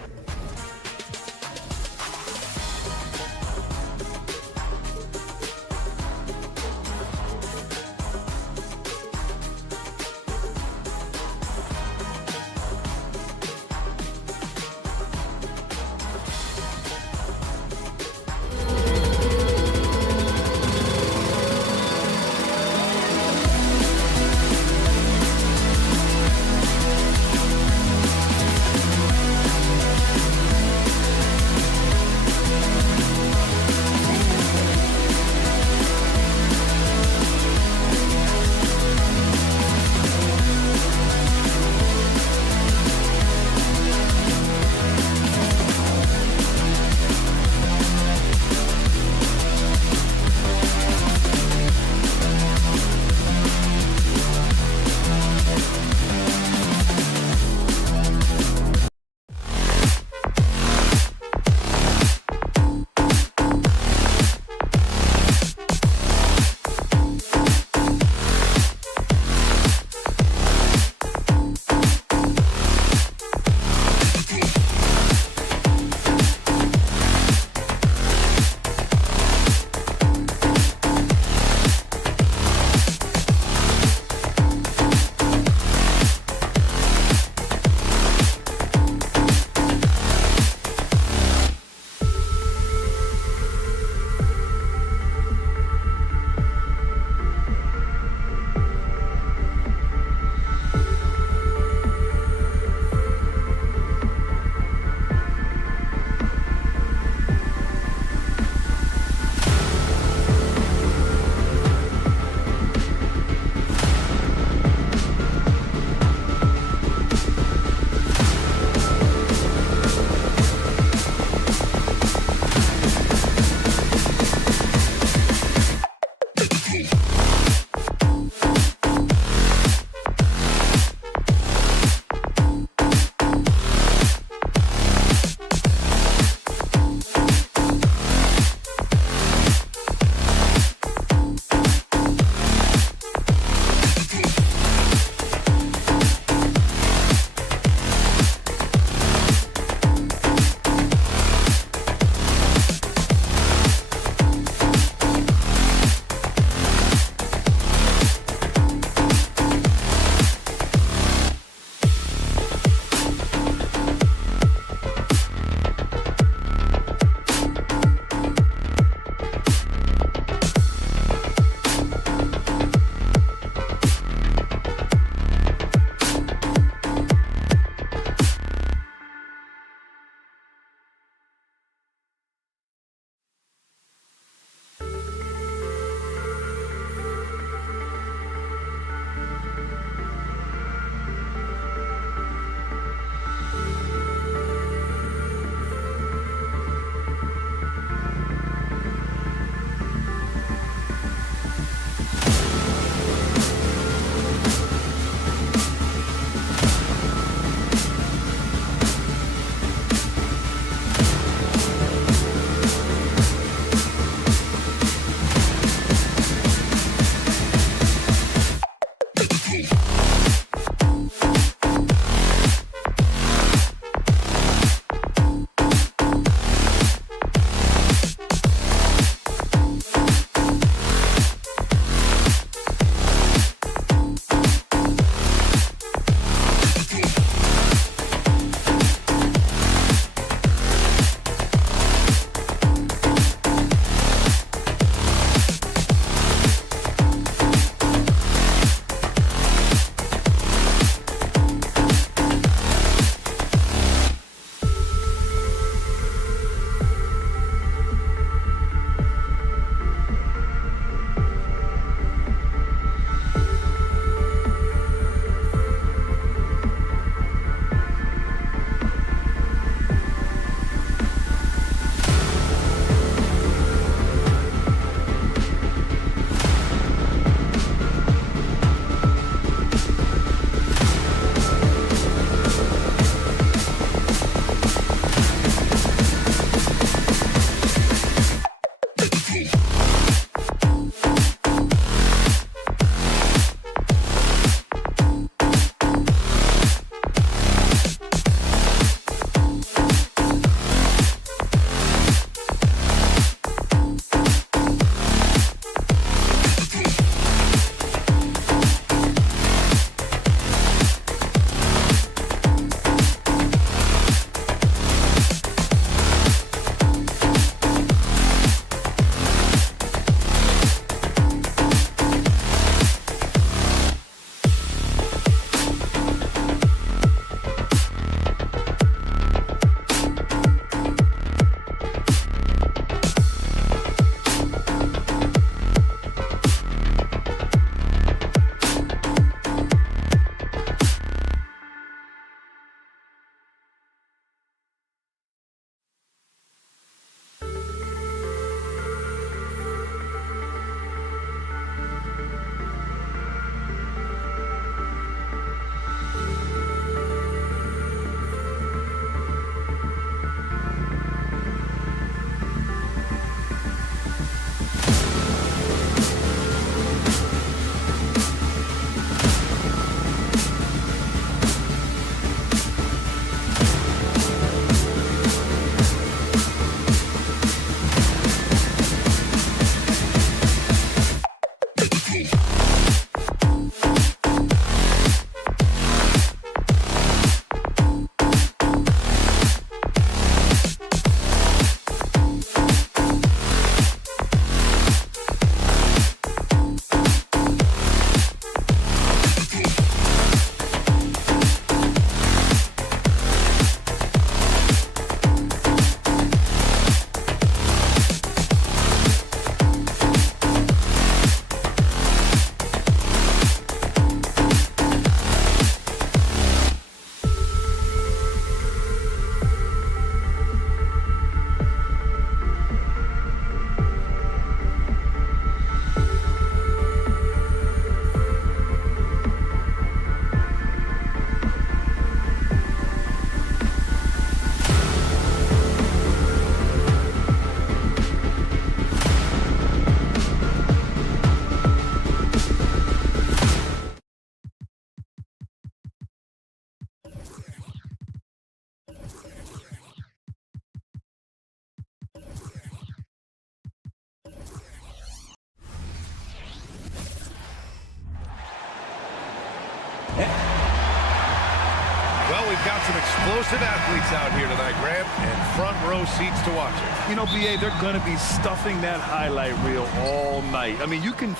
some explosive athletes out here tonight, Grant, and front row seats to watch it. You know, BA, they're going to be stuffing that highlight reel all night. I mean, you can...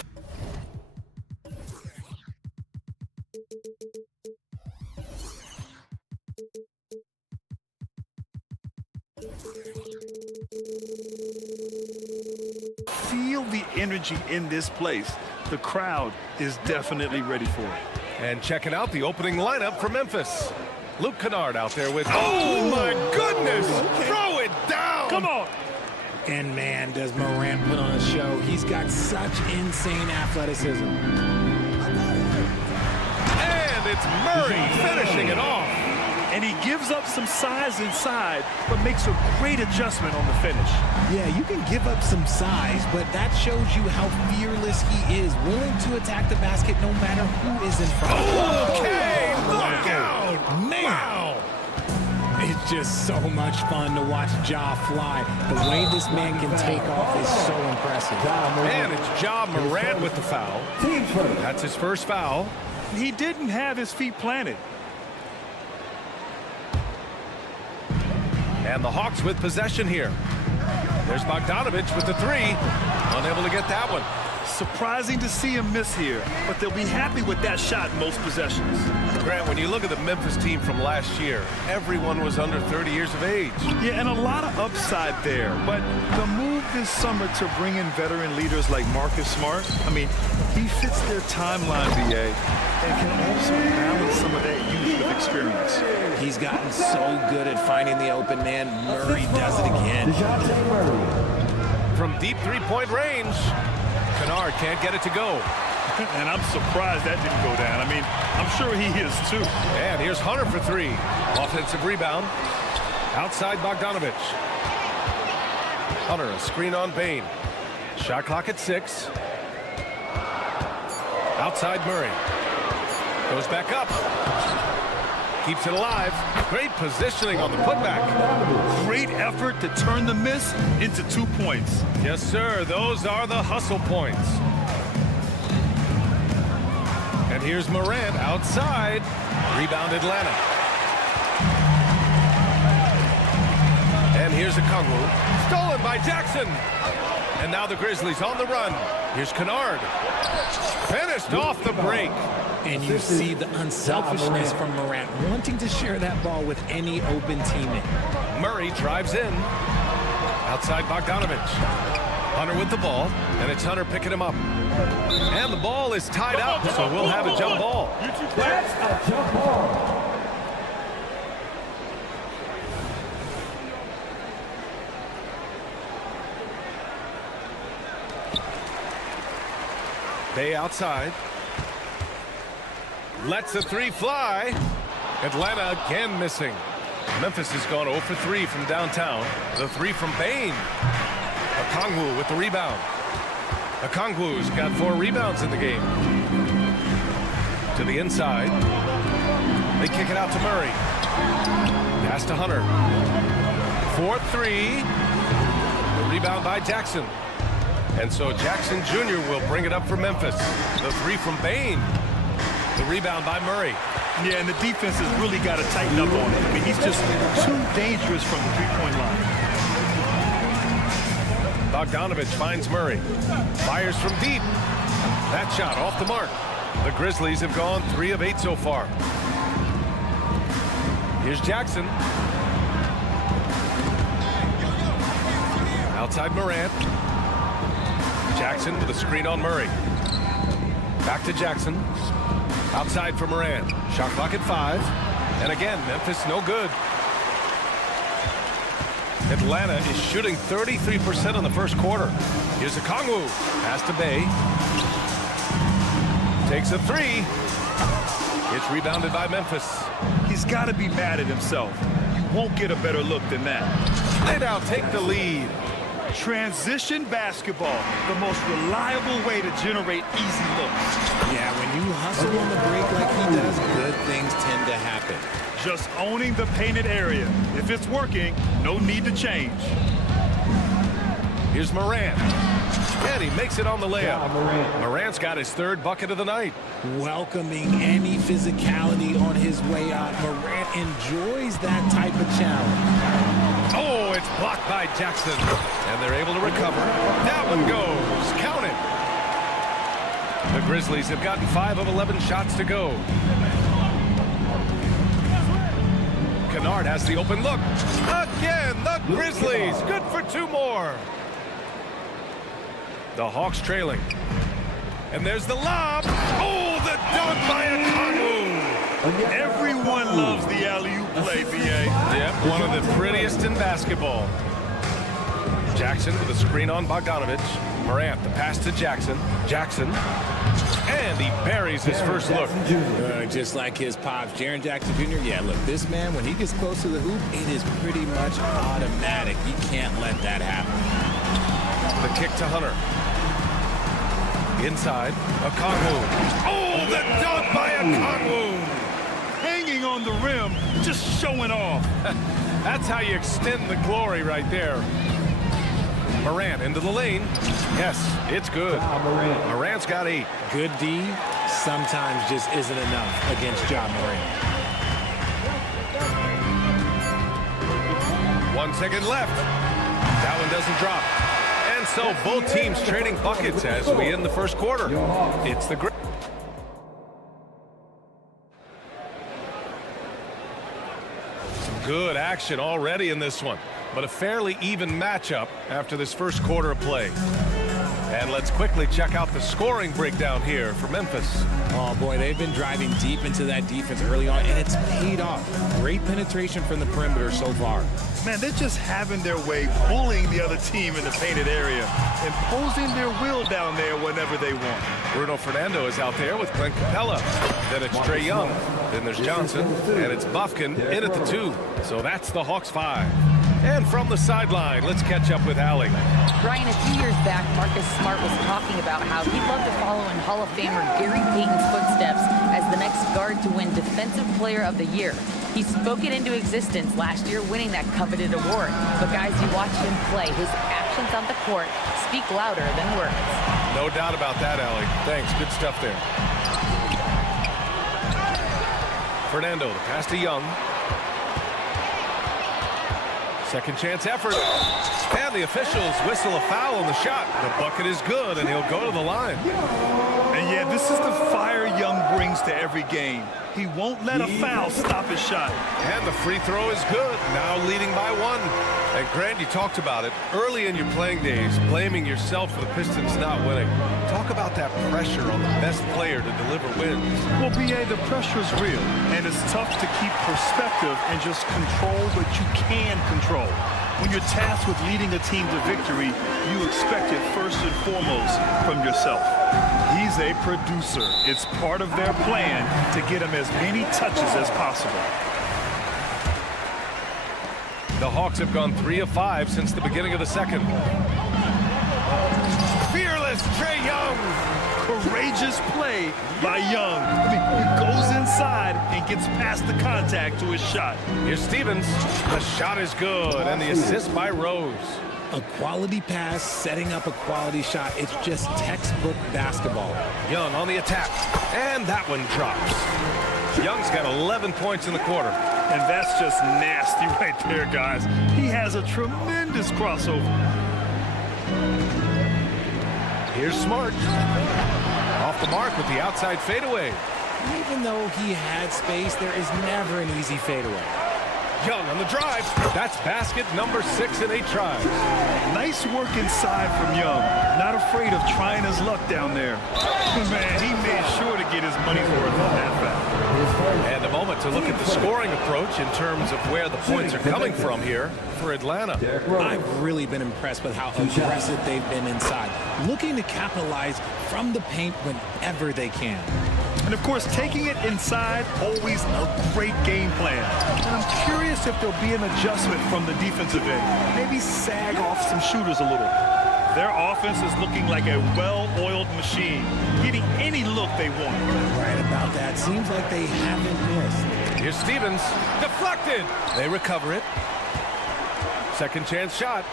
feel the energy in this place. The crowd is definitely ready for it. And checking out the opening lineup for Memphis. Luke Kennard out there with... Oh, my goodness! Throw it down! Come on! And man, does Morant put on a show. He's got such insane athleticism. And it's Murray finishing it off. And he gives up some size inside, but makes a great adjustment on the finish. Yeah, you can give up some size, but that shows you how fearless he is, willing to attack the basket no matter who is in front of him. Okay, look out! Man! Wow. It's just so much fun to watch Ja fly. The way this man can take off is so impressive. And it's Ja Morant with the foul. That's his first foul. He didn't have his feet planted. And the Hawks with possession here. There's Bogdanovich with the three. Unable to get that one. Surprising to see him miss here, but they'll be happy with that shot in most possessions. Grant, when you look at the Memphis team from last year, everyone was under 30 years of age. Yeah, and a lot of upside there. But the move this summer to bring in veteran leaders like Marcus Smart, I mean, he fits their timeline, BA, and can also balance some of that youth with experience. He's gotten so good at finding the open man. Murray does it again. From deep three-point range, Kennard can't get it to go. And I'm surprised that didn't go down. I mean, I'm sure he is too. And here's Hunter for three. Offensive rebound. Outside Bogdanovich. Hunter, a screen on Bain. Shot clock at 6. Outside Murray. Goes back up. Keeps it alive. Great positioning on the putback. Great effort to turn the miss into 2 points. Yes, sir. Those are the hustle points. And here's Morant outside. Rebound Atlanta. And here's Okongwu. Stolen by Jackson. And now the Grizzlies on the run. Here's Kennard. Finished off the break. And you see the unselfishness from Morant, wanting to share that ball with any open teammate. Murray drives in. Outside Bogdanovich. Hunter with the ball, and it's Hunter picking him up. And the ball is tied up, so we'll have a jump ball. That's a jump ball. Bay outside. Lets the three fly. Atlanta again missing. Memphis has gone 0 for 3 from downtown. The three from Bain. Okongwu with the rebound. Okongwu's got 4 rebounds in the game. To the inside. They kick it out to Murray. Pass to Hunter. 4-3. The rebound by Jackson. And so Jackson Jr. will bring it up for Memphis. The three from Bain. The rebound by Murray. Yeah, and the defense has really got to tighten up on him. I mean, he's just too dangerous from the three-point line. Bogdanovich finds Murray. Fires from deep. That shot off the mark. The Grizzlies have gone 3 of 8 so far. Here's Jackson. Outside Morant. Jackson with a screen on Murray. Back to Jackson. Outside for Morant. Shot clock at 5. And again, Memphis no good. Atlanta is shooting 33% in the first quarter. Here's Okongwu. Pass to Bay. Takes a 3. It's rebounded by Memphis. He's got to be mad at himself. You won't get a better look than that. They now take the lead. Transition basketball, the most reliable way to generate easy looks. Yeah, when you hustle on the break like he does, good things tend to happen. Just owning the painted area. If it's working, no need to change. Here's Morant. And he makes it on the layup. Morant's got his third bucket of the night. Welcoming any physicality on his way out. Morant enjoys that type of challenge. Oh, it's blocked by Jackson. And they're able to recover. That one goes. Count it. The Grizzlies have gotten 5 of 11 shots to go. Kennard has the open look. Again, the Grizzlies. Good for 2 more. The Hawks trailing. And there's the lob. Oh, the dunk by Okongwu. Everyone loves the alley-oop play, B.A. Yep, one of the prettiest in basketball. Jackson with a screen on Bogdanovich. Morant, the pass to Jackson. Jackson. And he buries his first look. Just like his pops, Jaren Jackson Jr. Yeah, look, this man, when he gets close to the hoop, it is pretty much automatic. You can't let that happen. The kick to Hunter. Inside, Okongwu. Oh, the dunk by Okongwu. Hanging on the rim, just showing off. That's how you extend the glory right there. Morant into the lane. Yes, it's good. Morant's got 8. Good D sometimes just isn't enough against Ja Morant. 1 second left. That one doesn't drop. And so both teams trading buckets as we end the first quarter. It's the some good action already in this one, but a fairly even matchup after this first quarter of play. And let's quickly check out the scoring breakdown here for Memphis. Oh, boy, they've been driving deep into that defense early on, and it's paid off. Great penetration from the perimeter so far. Man, they're just having their way, bullying the other team in the painted area, imposing their will down there whenever they want. Bruno Fernando is out there with Clint Capella. Then it's Trae Young. Then there's Johnson. And it's Buffkin in at the 2. So that's the Hawks 5. And from the sideline, let's catch up with Allie. Brian, a few years back, Marcus Smart was talking about how he'd love to follow in Hall of Famer Gary Payton's footsteps as the next guard to win Defensive Player of the Year. He spoke it into existence last year, winning that coveted award. But guys, you watched him play. His actions on the court speak louder than words. No doubt about that, Allie. Thanks. Good stuff there. Fernando, the pass to Young. Second chance effort. And the officials whistle a foul on the shot. The bucket is good, and he'll go to the line. And yeah, this is the fire Young brings to every game. He won't let a foul stop his shot. And the free throw is good, now leading by 1. And Grant, you talked about it early in your playing days, blaming yourself for the Pistons not winning. Talk about that pressure on the best player to deliver wins. Well, B.A., the pressure is real, and it's tough to keep perspective and just control what you can control. When you're tasked with leading a team to victory, you expect it first and foremost from yourself. He's a producer. It's part of their plan to get him as many touches as possible. The Hawks have gone 3 of 5 since the beginning of the second. Fearless Trae Young. Courageous play by Young. He goes inside and gets past the contact to his shot. Here's Stevens. The shot is good, and the assist by Rose. A quality pass, setting up a quality shot. It's just textbook basketball. Young on the attack, and that one drops. Young's got 11 points in the quarter. And that's just nasty right there, guys. He has a tremendous crossover. Here's Smart. Off the mark with the outside fadeaway. Even though he had space, there is never an easy fadeaway. Young on the drive. That's basket number 6 in 8 tries. Nice work inside from Young. Not afraid of trying his luck down there. Man, he made sure to get his money's worth on that foul. And a moment to look at the scoring approach in terms of where the points are coming from here for Atlanta. I've really been impressed with how aggressive they've been inside, looking to capitalize from the paint whenever they can. And of course, taking it inside, always a great game plan. And I'm curious if there'll be an adjustment from the defensive end. Maybe sag off some shooters a little. Their offense is looking like a well-oiled machine, getting any look they want. Right about that. Seems like they haven't missed. Here's Stevens. Deflected. They recover it. Second chance shot.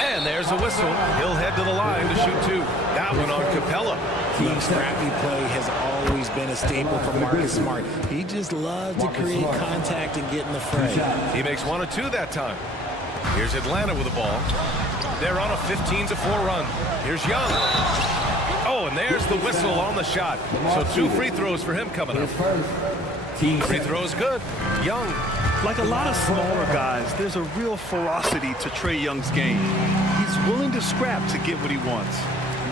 And there's a whistle. He'll head to the line to shoot 2. That one on Capella. Team scrappy play has always been a staple for Marcus Smart. He just loves to create contact and get in the fray. He makes 1 of 2 that time. Here's Atlanta with the ball. They're on a 15-4 run. Here's Young. Oh, and there's the whistle on the shot. So 2 free throws for him coming up. Free throws good. Young. Like a lot of smaller guys, there's a real ferocity to Trae Young's game. He's willing to scrap to get what he wants.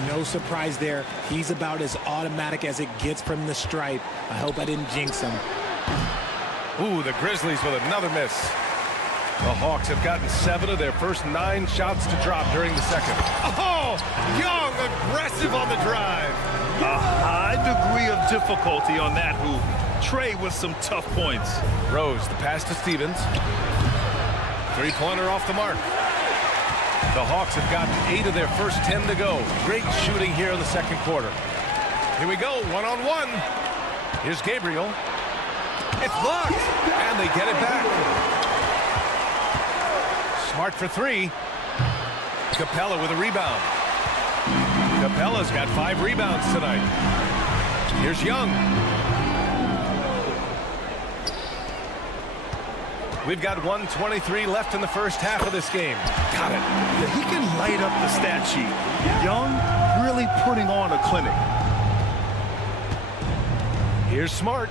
No surprise there. He's about as automatic as it gets from the stripe. I hope I didn't jinx him. Ooh, the Grizzlies with another miss. The Hawks have gotten 7 of their first 9 shots to drop during the second. Oh, Young aggressive on the drive. A high degree of difficulty on that hoop. Trae with some tough points. Rose, the pass to Stevens. 3-pointer off the mark. The Hawks have gotten 8 of their first 10 to go. Great shooting here in the second quarter. Here we go, 1-on-1. Here's Gabriel. It's blocked, and they get it back. Smart for 3. Capella with a rebound. Capella's got 5 rebounds tonight. Here's Young. We've got 1:23 left in the first half of this game. Got it. Yeah, he can light up the stat sheet. Young really putting on a clinic. Here's Smart.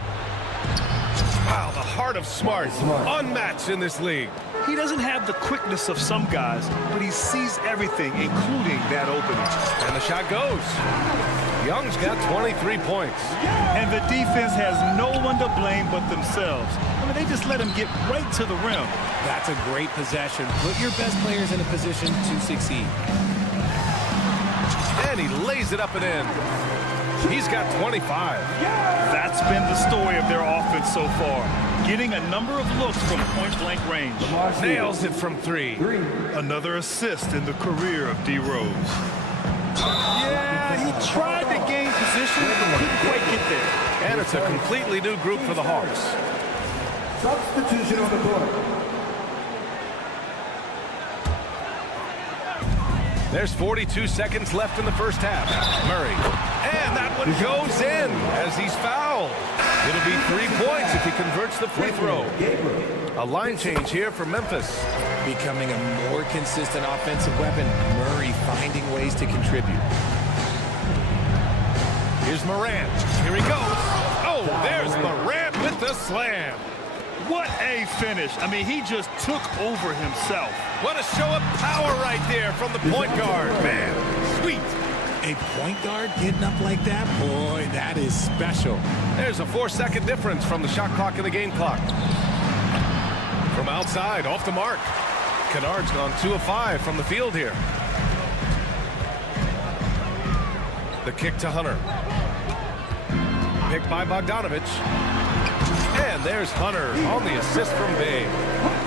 Wow, the heart of Smart. Unmatched in this league. He doesn't have the quickness of some guys, but he sees everything, including that opening. And the shot goes. Young's got 23 points. And the defense has no one to blame but themselves. I mean, they just let him get right to the rim. That's a great possession. Put your best players in a position to succeed. And he lays it up and in. He's got 25. That's been the story of their offense so far. Getting a number of looks from point-blank range. Nails it from 3. Another assist in the career of D. Rose. Yeah, he tried to gain position, but couldn't quite get there. And it's a completely new group for the Hawks. Substitution on the board. There's 42 seconds left in the first half. Murray. And that one goes in as he's fouled. It'll be 3 points if he converts the free throw. A line change here for Memphis. Becoming a more consistent offensive weapon. Murray finding ways to contribute. Here's Morant. Here he goes. Oh, there's Morant with the slam. What a finish. I mean, he just took over himself. What a show of power right there from the point guard. Man, sweet. A point guard getting up like that? Boy, that is special. There's a 4-second difference from the shot clock and the game clock. From outside, off the mark. Kennard's gone 2 of 5 from the field here. The kick to Hunter. Picked by Bogdanovich. And there's Hunter on the assist from Bay.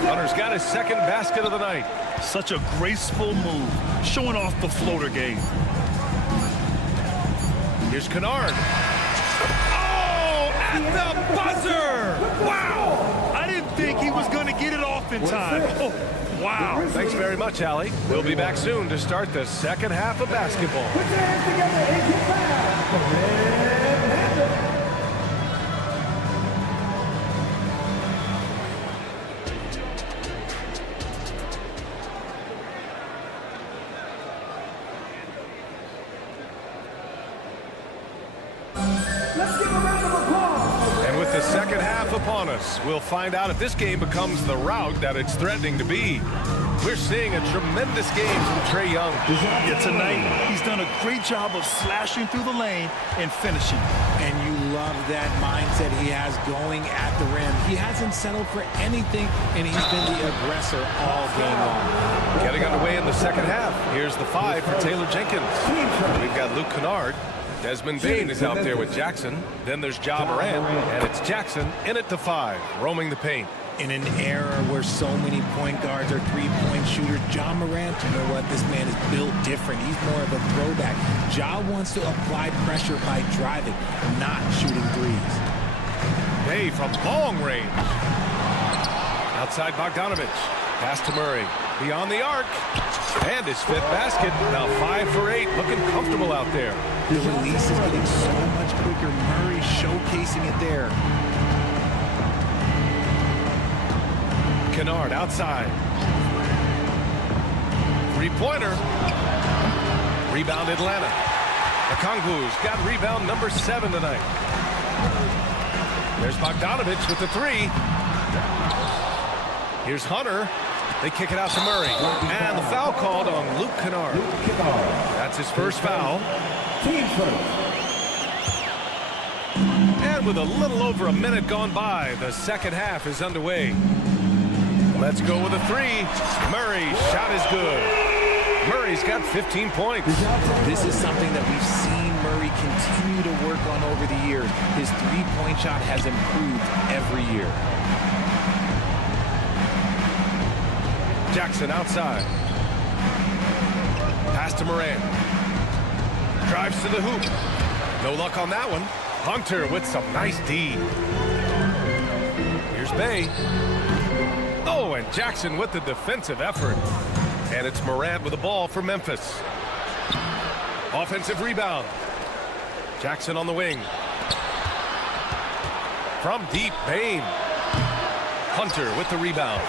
Hunter's got his second basket of the night. Such a graceful move, showing off the floater game. Here's Kennard. Oh, at the buzzer! Wow! I didn't think he was going to get it off in time. Oh, wow. Thanks very much, Allie. We'll be back soon to start the second half of basketball. Put your hands together and get back. And with the second half upon us, we'll find out if this game becomes the rout that it's threatening to be. We're seeing a tremendous game from Trae Young. Yeah, tonight, he's done a great job of slashing through the lane and finishing. And you love that mindset he has going at the rim. He hasn't settled for anything, and he's been the aggressor all game long. Getting underway in the second half. Here's the 5 for Taylor Jenkins. We've got Luke Kennard. Desmond Bane is out there with Jackson. Then there's Ja Morant, and it's Jackson in at the 5, roaming the paint. In an era where so many point guards are three-point shooters, Ja Morant, you know what? This man is built different. He's more of a throwback. Ja wants to apply pressure by driving, not shooting threes. Bay from long range. Outside Bogdanovich. Pass to Murray. Beyond the arc. And his 5th basket. Now 5 for 8. Looking comfortable out there. The release is getting so much quicker. Murray showcasing it there. Kennard outside. 3-pointer. Rebound Atlanta. Okongwu's got rebound number 7 tonight. There's Bogdanovich with the 3. Here's Hunter. They kick it out to Murray. And the foul called on Luke Kennard. That's his first foul. And with a little over a minute gone by, the second half is underway. Let's go with a 3. Murray's shot is good. Murray's got 15 points. This is something that we've seen Murray continue to work on over the years. His 3-point shot has improved every year. Jackson outside. Pass to Morant. Drives to the hoop. No luck on that one. Hunter with some nice D. Here's Bay. Oh, and Jackson with the defensive effort. And it's Morant with the ball for Memphis. Offensive rebound. Jackson on the wing. From deep, Bain. Hunter with the rebound.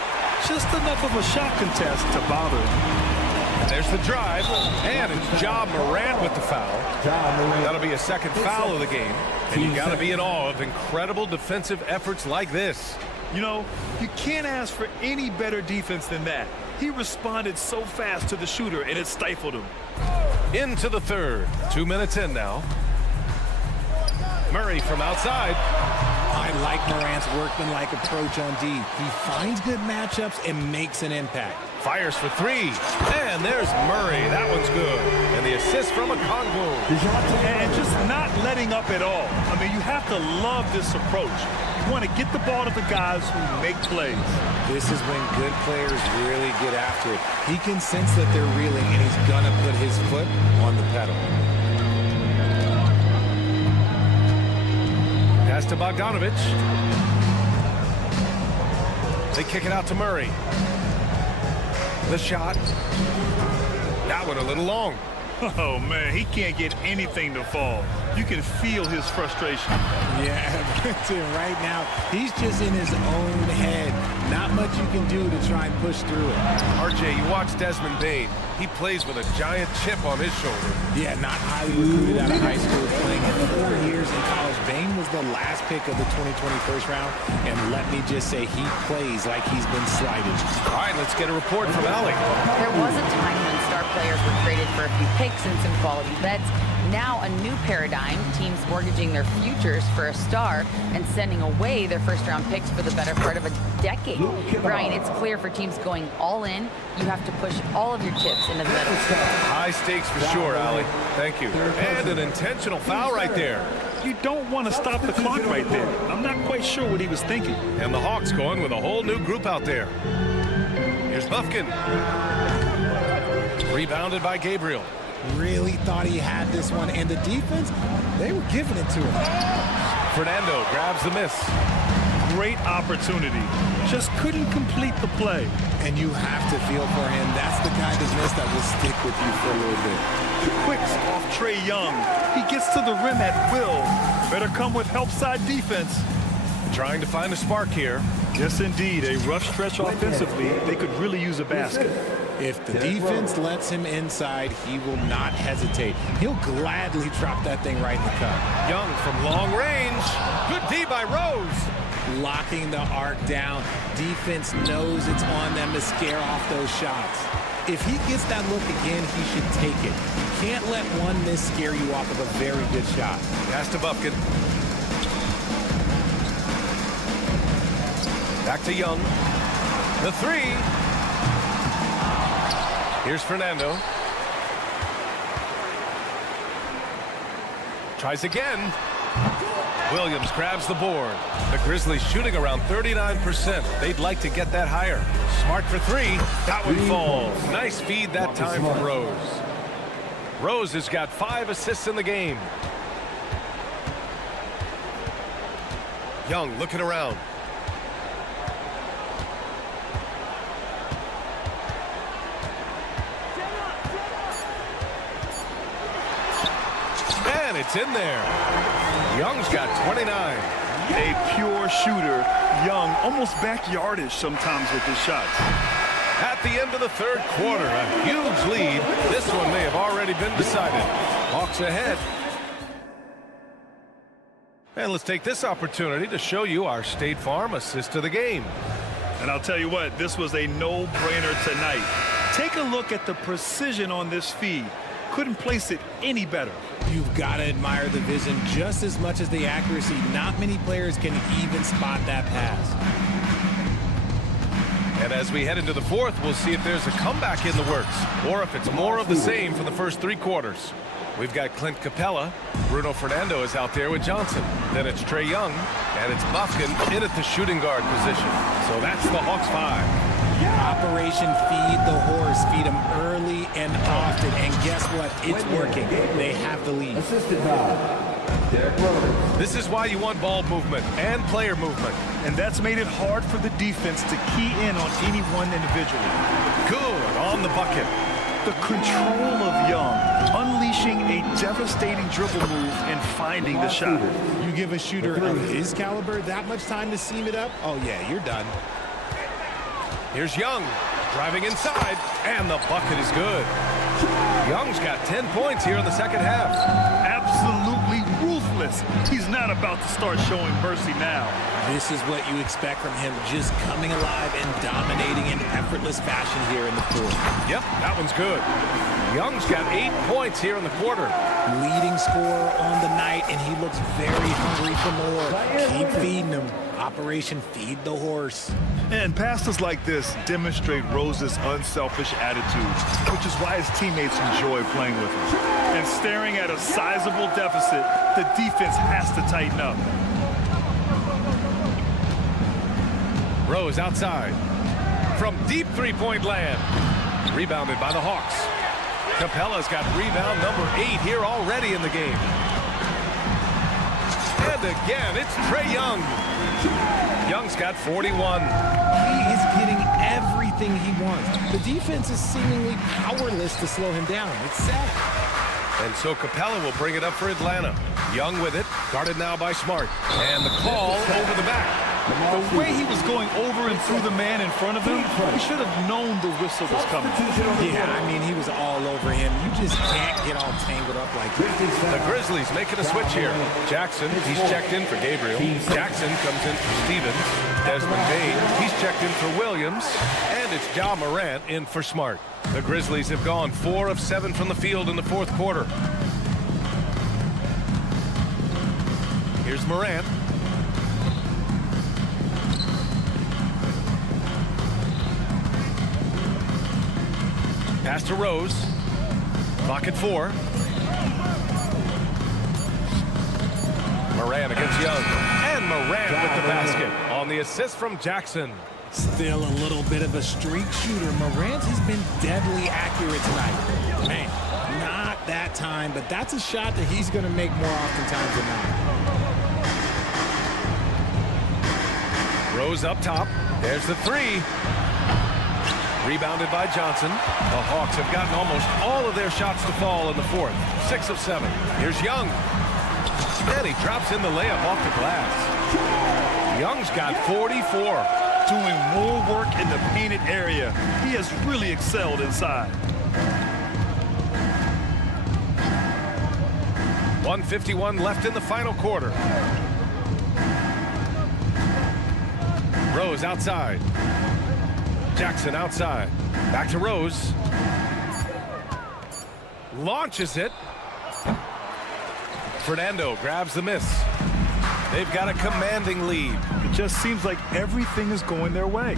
Just enough of a shot contest to bother him. There's the drive, and it's Ja Morant with the foul. That'll be a second foul of the game, and you got to be in awe of incredible defensive efforts like this. You know, you can't ask for any better defense than that. He responded so fast to the shooter, and it stifled him. Into the third. 2 minutes in now. Murray from outside. I like Morant's workmanlike approach on D. He finds good matchups and makes an impact. Fires for 3. And there's Murray. That one's good. And the assist from Okongwu. And just not letting up at all. I mean, you have to love this approach. You want to get the ball to the guys who make plays. This is when good players really get after it. He can sense that they're reeling, and he's going to put his foot on the pedal. Pass to Bogdanovich. They kick it out to Murray. The shot. That one a little long. Oh, man, he can't get anything to fall. You can feel his frustration. Yeah, right now, he's just in his own head. Not much you can do to try and push through it. RJ, you watch Desmond Bain. He plays with a giant chip on his shoulder. Yeah, not highly recruited out of high school. Playing in 4 years in college. Bain was the last pick of the 2020 first round. And let me just say, he plays like he's been slighted. All right, let's get a report from Allie. There was a time when star players were traded for a few picks and some quality bets. Now a new paradigm, teams mortgaging their futures for a star and sending away their first-round picks for the better part of a decade. Brian, it's clear for teams going all in, you have to push all of your chips into the middle. High stakes for sure, Allie. Thank you. And an intentional foul right there. You don't want to stop the clock right there. I'm not quite sure what he was thinking. And the Hawks going with a whole new group out there. Here's Buffkin. Rebounded by Gabriel. Really thought he had this one, and the defense, they were giving it to him. Fernando grabs the miss. Great opportunity. Just couldn't complete the play. And you have to feel for him. That's the kind of miss that will stick with you for a little bit. The quicks off Trae Young. He gets to the rim at will. Better come with help side defense. Trying to find a spark here. Yes, indeed. A rough stretch offensively. They could really use a basket. If the defense lets him inside, he will not hesitate. He'll gladly drop that thing right in the cup. Young from long range. Good D by Rose. Locking the arc down. Defense knows it's on them to scare off those shots. If he gets that look again, he should take it. You can't let one miss scare you off of a very good shot. Pass to Buffkin. Back to Young. The 3. Here's Fernando. Tries again. Williams grabs the board. The Grizzlies shooting around 39%. They'd like to get that higher. Smart for 3. That one falls. Nice feed that time from Rose. Rose has got 5 assists in the game. Young looking around. it's in there. Young's got 29. A pure shooter. Young, almost backyardish sometimes with his shots. At the end of the third quarter, a huge lead. This one may have already been decided. Hawks ahead. And let's take this opportunity to show you our State Farm assist of the game. And I'll tell you what, this was a no-brainer tonight. Take a look at the precision on this feed. Couldn't place it any better. You've got to admire the vision just as much as the accuracy. Not many players can even spot that pass. And as we head into the fourth, we'll see if there's a comeback in the works or if it's more of the same for the first three quarters. We've got Clint Capella. Bruno Fernando is out there with Johnson. Then it's Trae Young, and it's Osken in at the shooting guard position. So that's the Hawks 5. Operation Feed the Horse. Feed them early and often. And guess what? It's working. They have the lead. Assisted by Derek Rose. This is why you want ball movement and player movement. And that's made it hard for the defense to key in on any one individual. Good on the bucket. The control of Young, unleashing a devastating dribble move and finding the shot. You give a shooter of his caliber that much time to seam it up? Oh, yeah, you're done. Here's Young, driving inside, and the bucket is good. Young's got 10 points here in the second half. Absolutely ruthless. He's not about to start showing mercy now. This is what you expect from him, just coming alive and dominating in effortless fashion here in the fourth. Yep, that one's good. Young's got 8 points here in the quarter. Leading scorer on the night, and he looks very hungry for more. Keep feeding him. Operation Feed the Horse. And passes like this demonstrate Rose's unselfish attitude, which is why his teammates enjoy playing with him. And staring at a sizable deficit, the defense has to tighten up. Rose outside. From deep three-point land. Rebounded by the Hawks. Capella's got rebound number 8 here already in the game. And again, it's Trae Young. Young's got 41. He is getting everything he wants. The defense is seemingly powerless to slow him down. It's sad. And so Capella will bring it up for Atlanta. Young with it, guarded now by Smart. And the call over the back. The way he was going over and through the man in front of him, he should have known the whistle was coming. Yeah, I mean, he was all over him. You just can't get all tangled up like that. The Grizzlies making a switch here. Jackson, he's checked in for Gabriel. Jackson comes in for Stevens. Desmond Bain, he's checked in for Williams. And it's Ja Morant in for Smart. The Grizzlies have gone 4 of 7 from the field in the fourth quarter. Here's Morant. Pass to Rose. Clock at 4. Morant against Young. And Morant with the basket on the assist from Jackson. Still a little bit of a streak shooter. Morant has been deadly accurate tonight. Man, not that time, but that's a shot that he's going to make more oftentimes than not. Rose up top. There's the 3. Rebounded by Johnson. The Hawks have gotten almost all of their shots to fall in the fourth. 6 of 7. Here's Young. And he drops in the layup off the glass. Young's got 44. Doing more work in the painted area. He has really excelled inside. 1:51 left in the final quarter. Rose outside. Jackson outside. Back to Rose. Launches it. Fernando grabs the miss. They've got a commanding lead. It just seems like everything is going their way.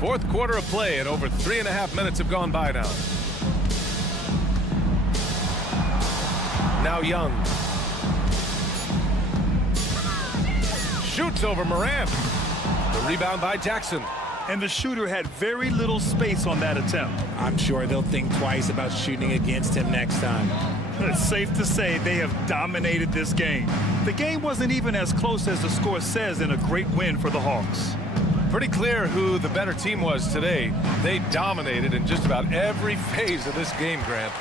Fourth quarter of play, and over 3.5 minutes have gone by now. Now Young. Shoots over Morant. The rebound by Jackson. And the shooter had very little space on that attempt. I'm sure they'll think twice about shooting against him next time. It's safe to say they have dominated this game. The game wasn't even as close as the score says in a great win for the Hawks. Pretty clear who the better team was today. They dominated in just about every phase of this game, Grant.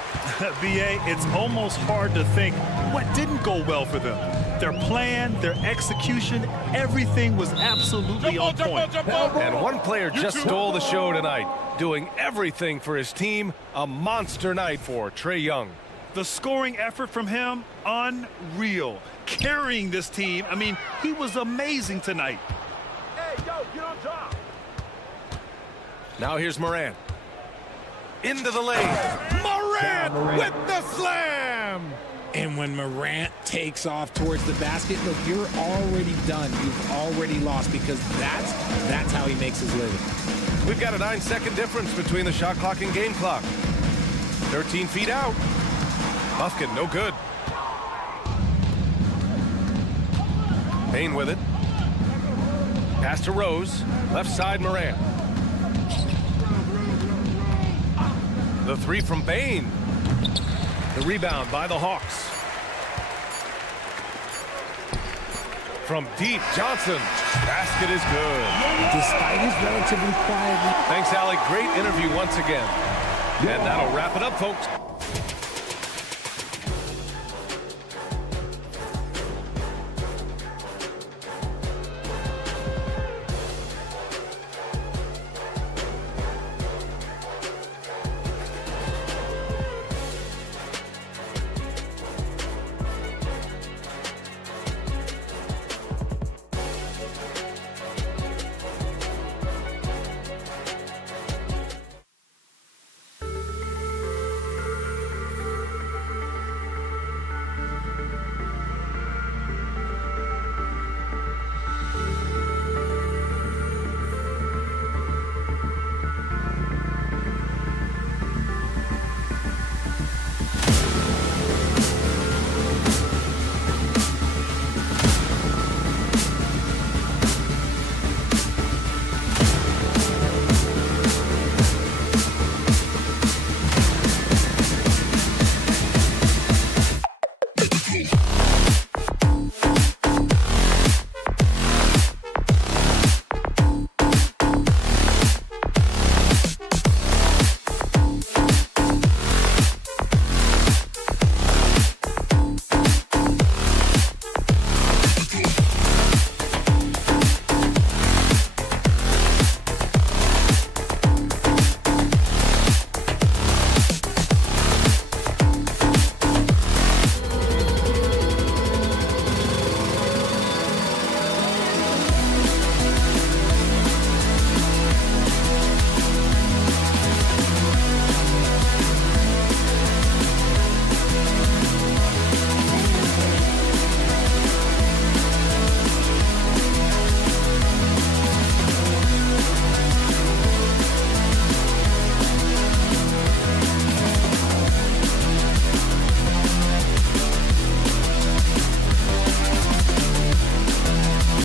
BA, it's almost hard to think what didn't go well for them. Their plan, their execution, everything was absolutely on point. And one player just stole the show tonight, doing everything for his team. A monster night for Trae Young. The scoring effort from him, unreal. Carrying this team, I mean, he was amazing tonight. Hey, yo, get on top. Now here's Morant. Into the lane. Morant with the slam! And when Morant takes off towards the basket, look, you're already done. You've already lost, because that's how he makes his living. We've got a 9-second difference between the shot clock and game clock. 13 feet out. Osken, no good. Bane with it. Pass to Rose. Left side, Morant. The three from Bane. The rebound by the Hawks. From deep, Johnson. Basket is good. Despite his relatively quiet. Thanks, Allie. Great interview once again. And that'll wrap it up, folks.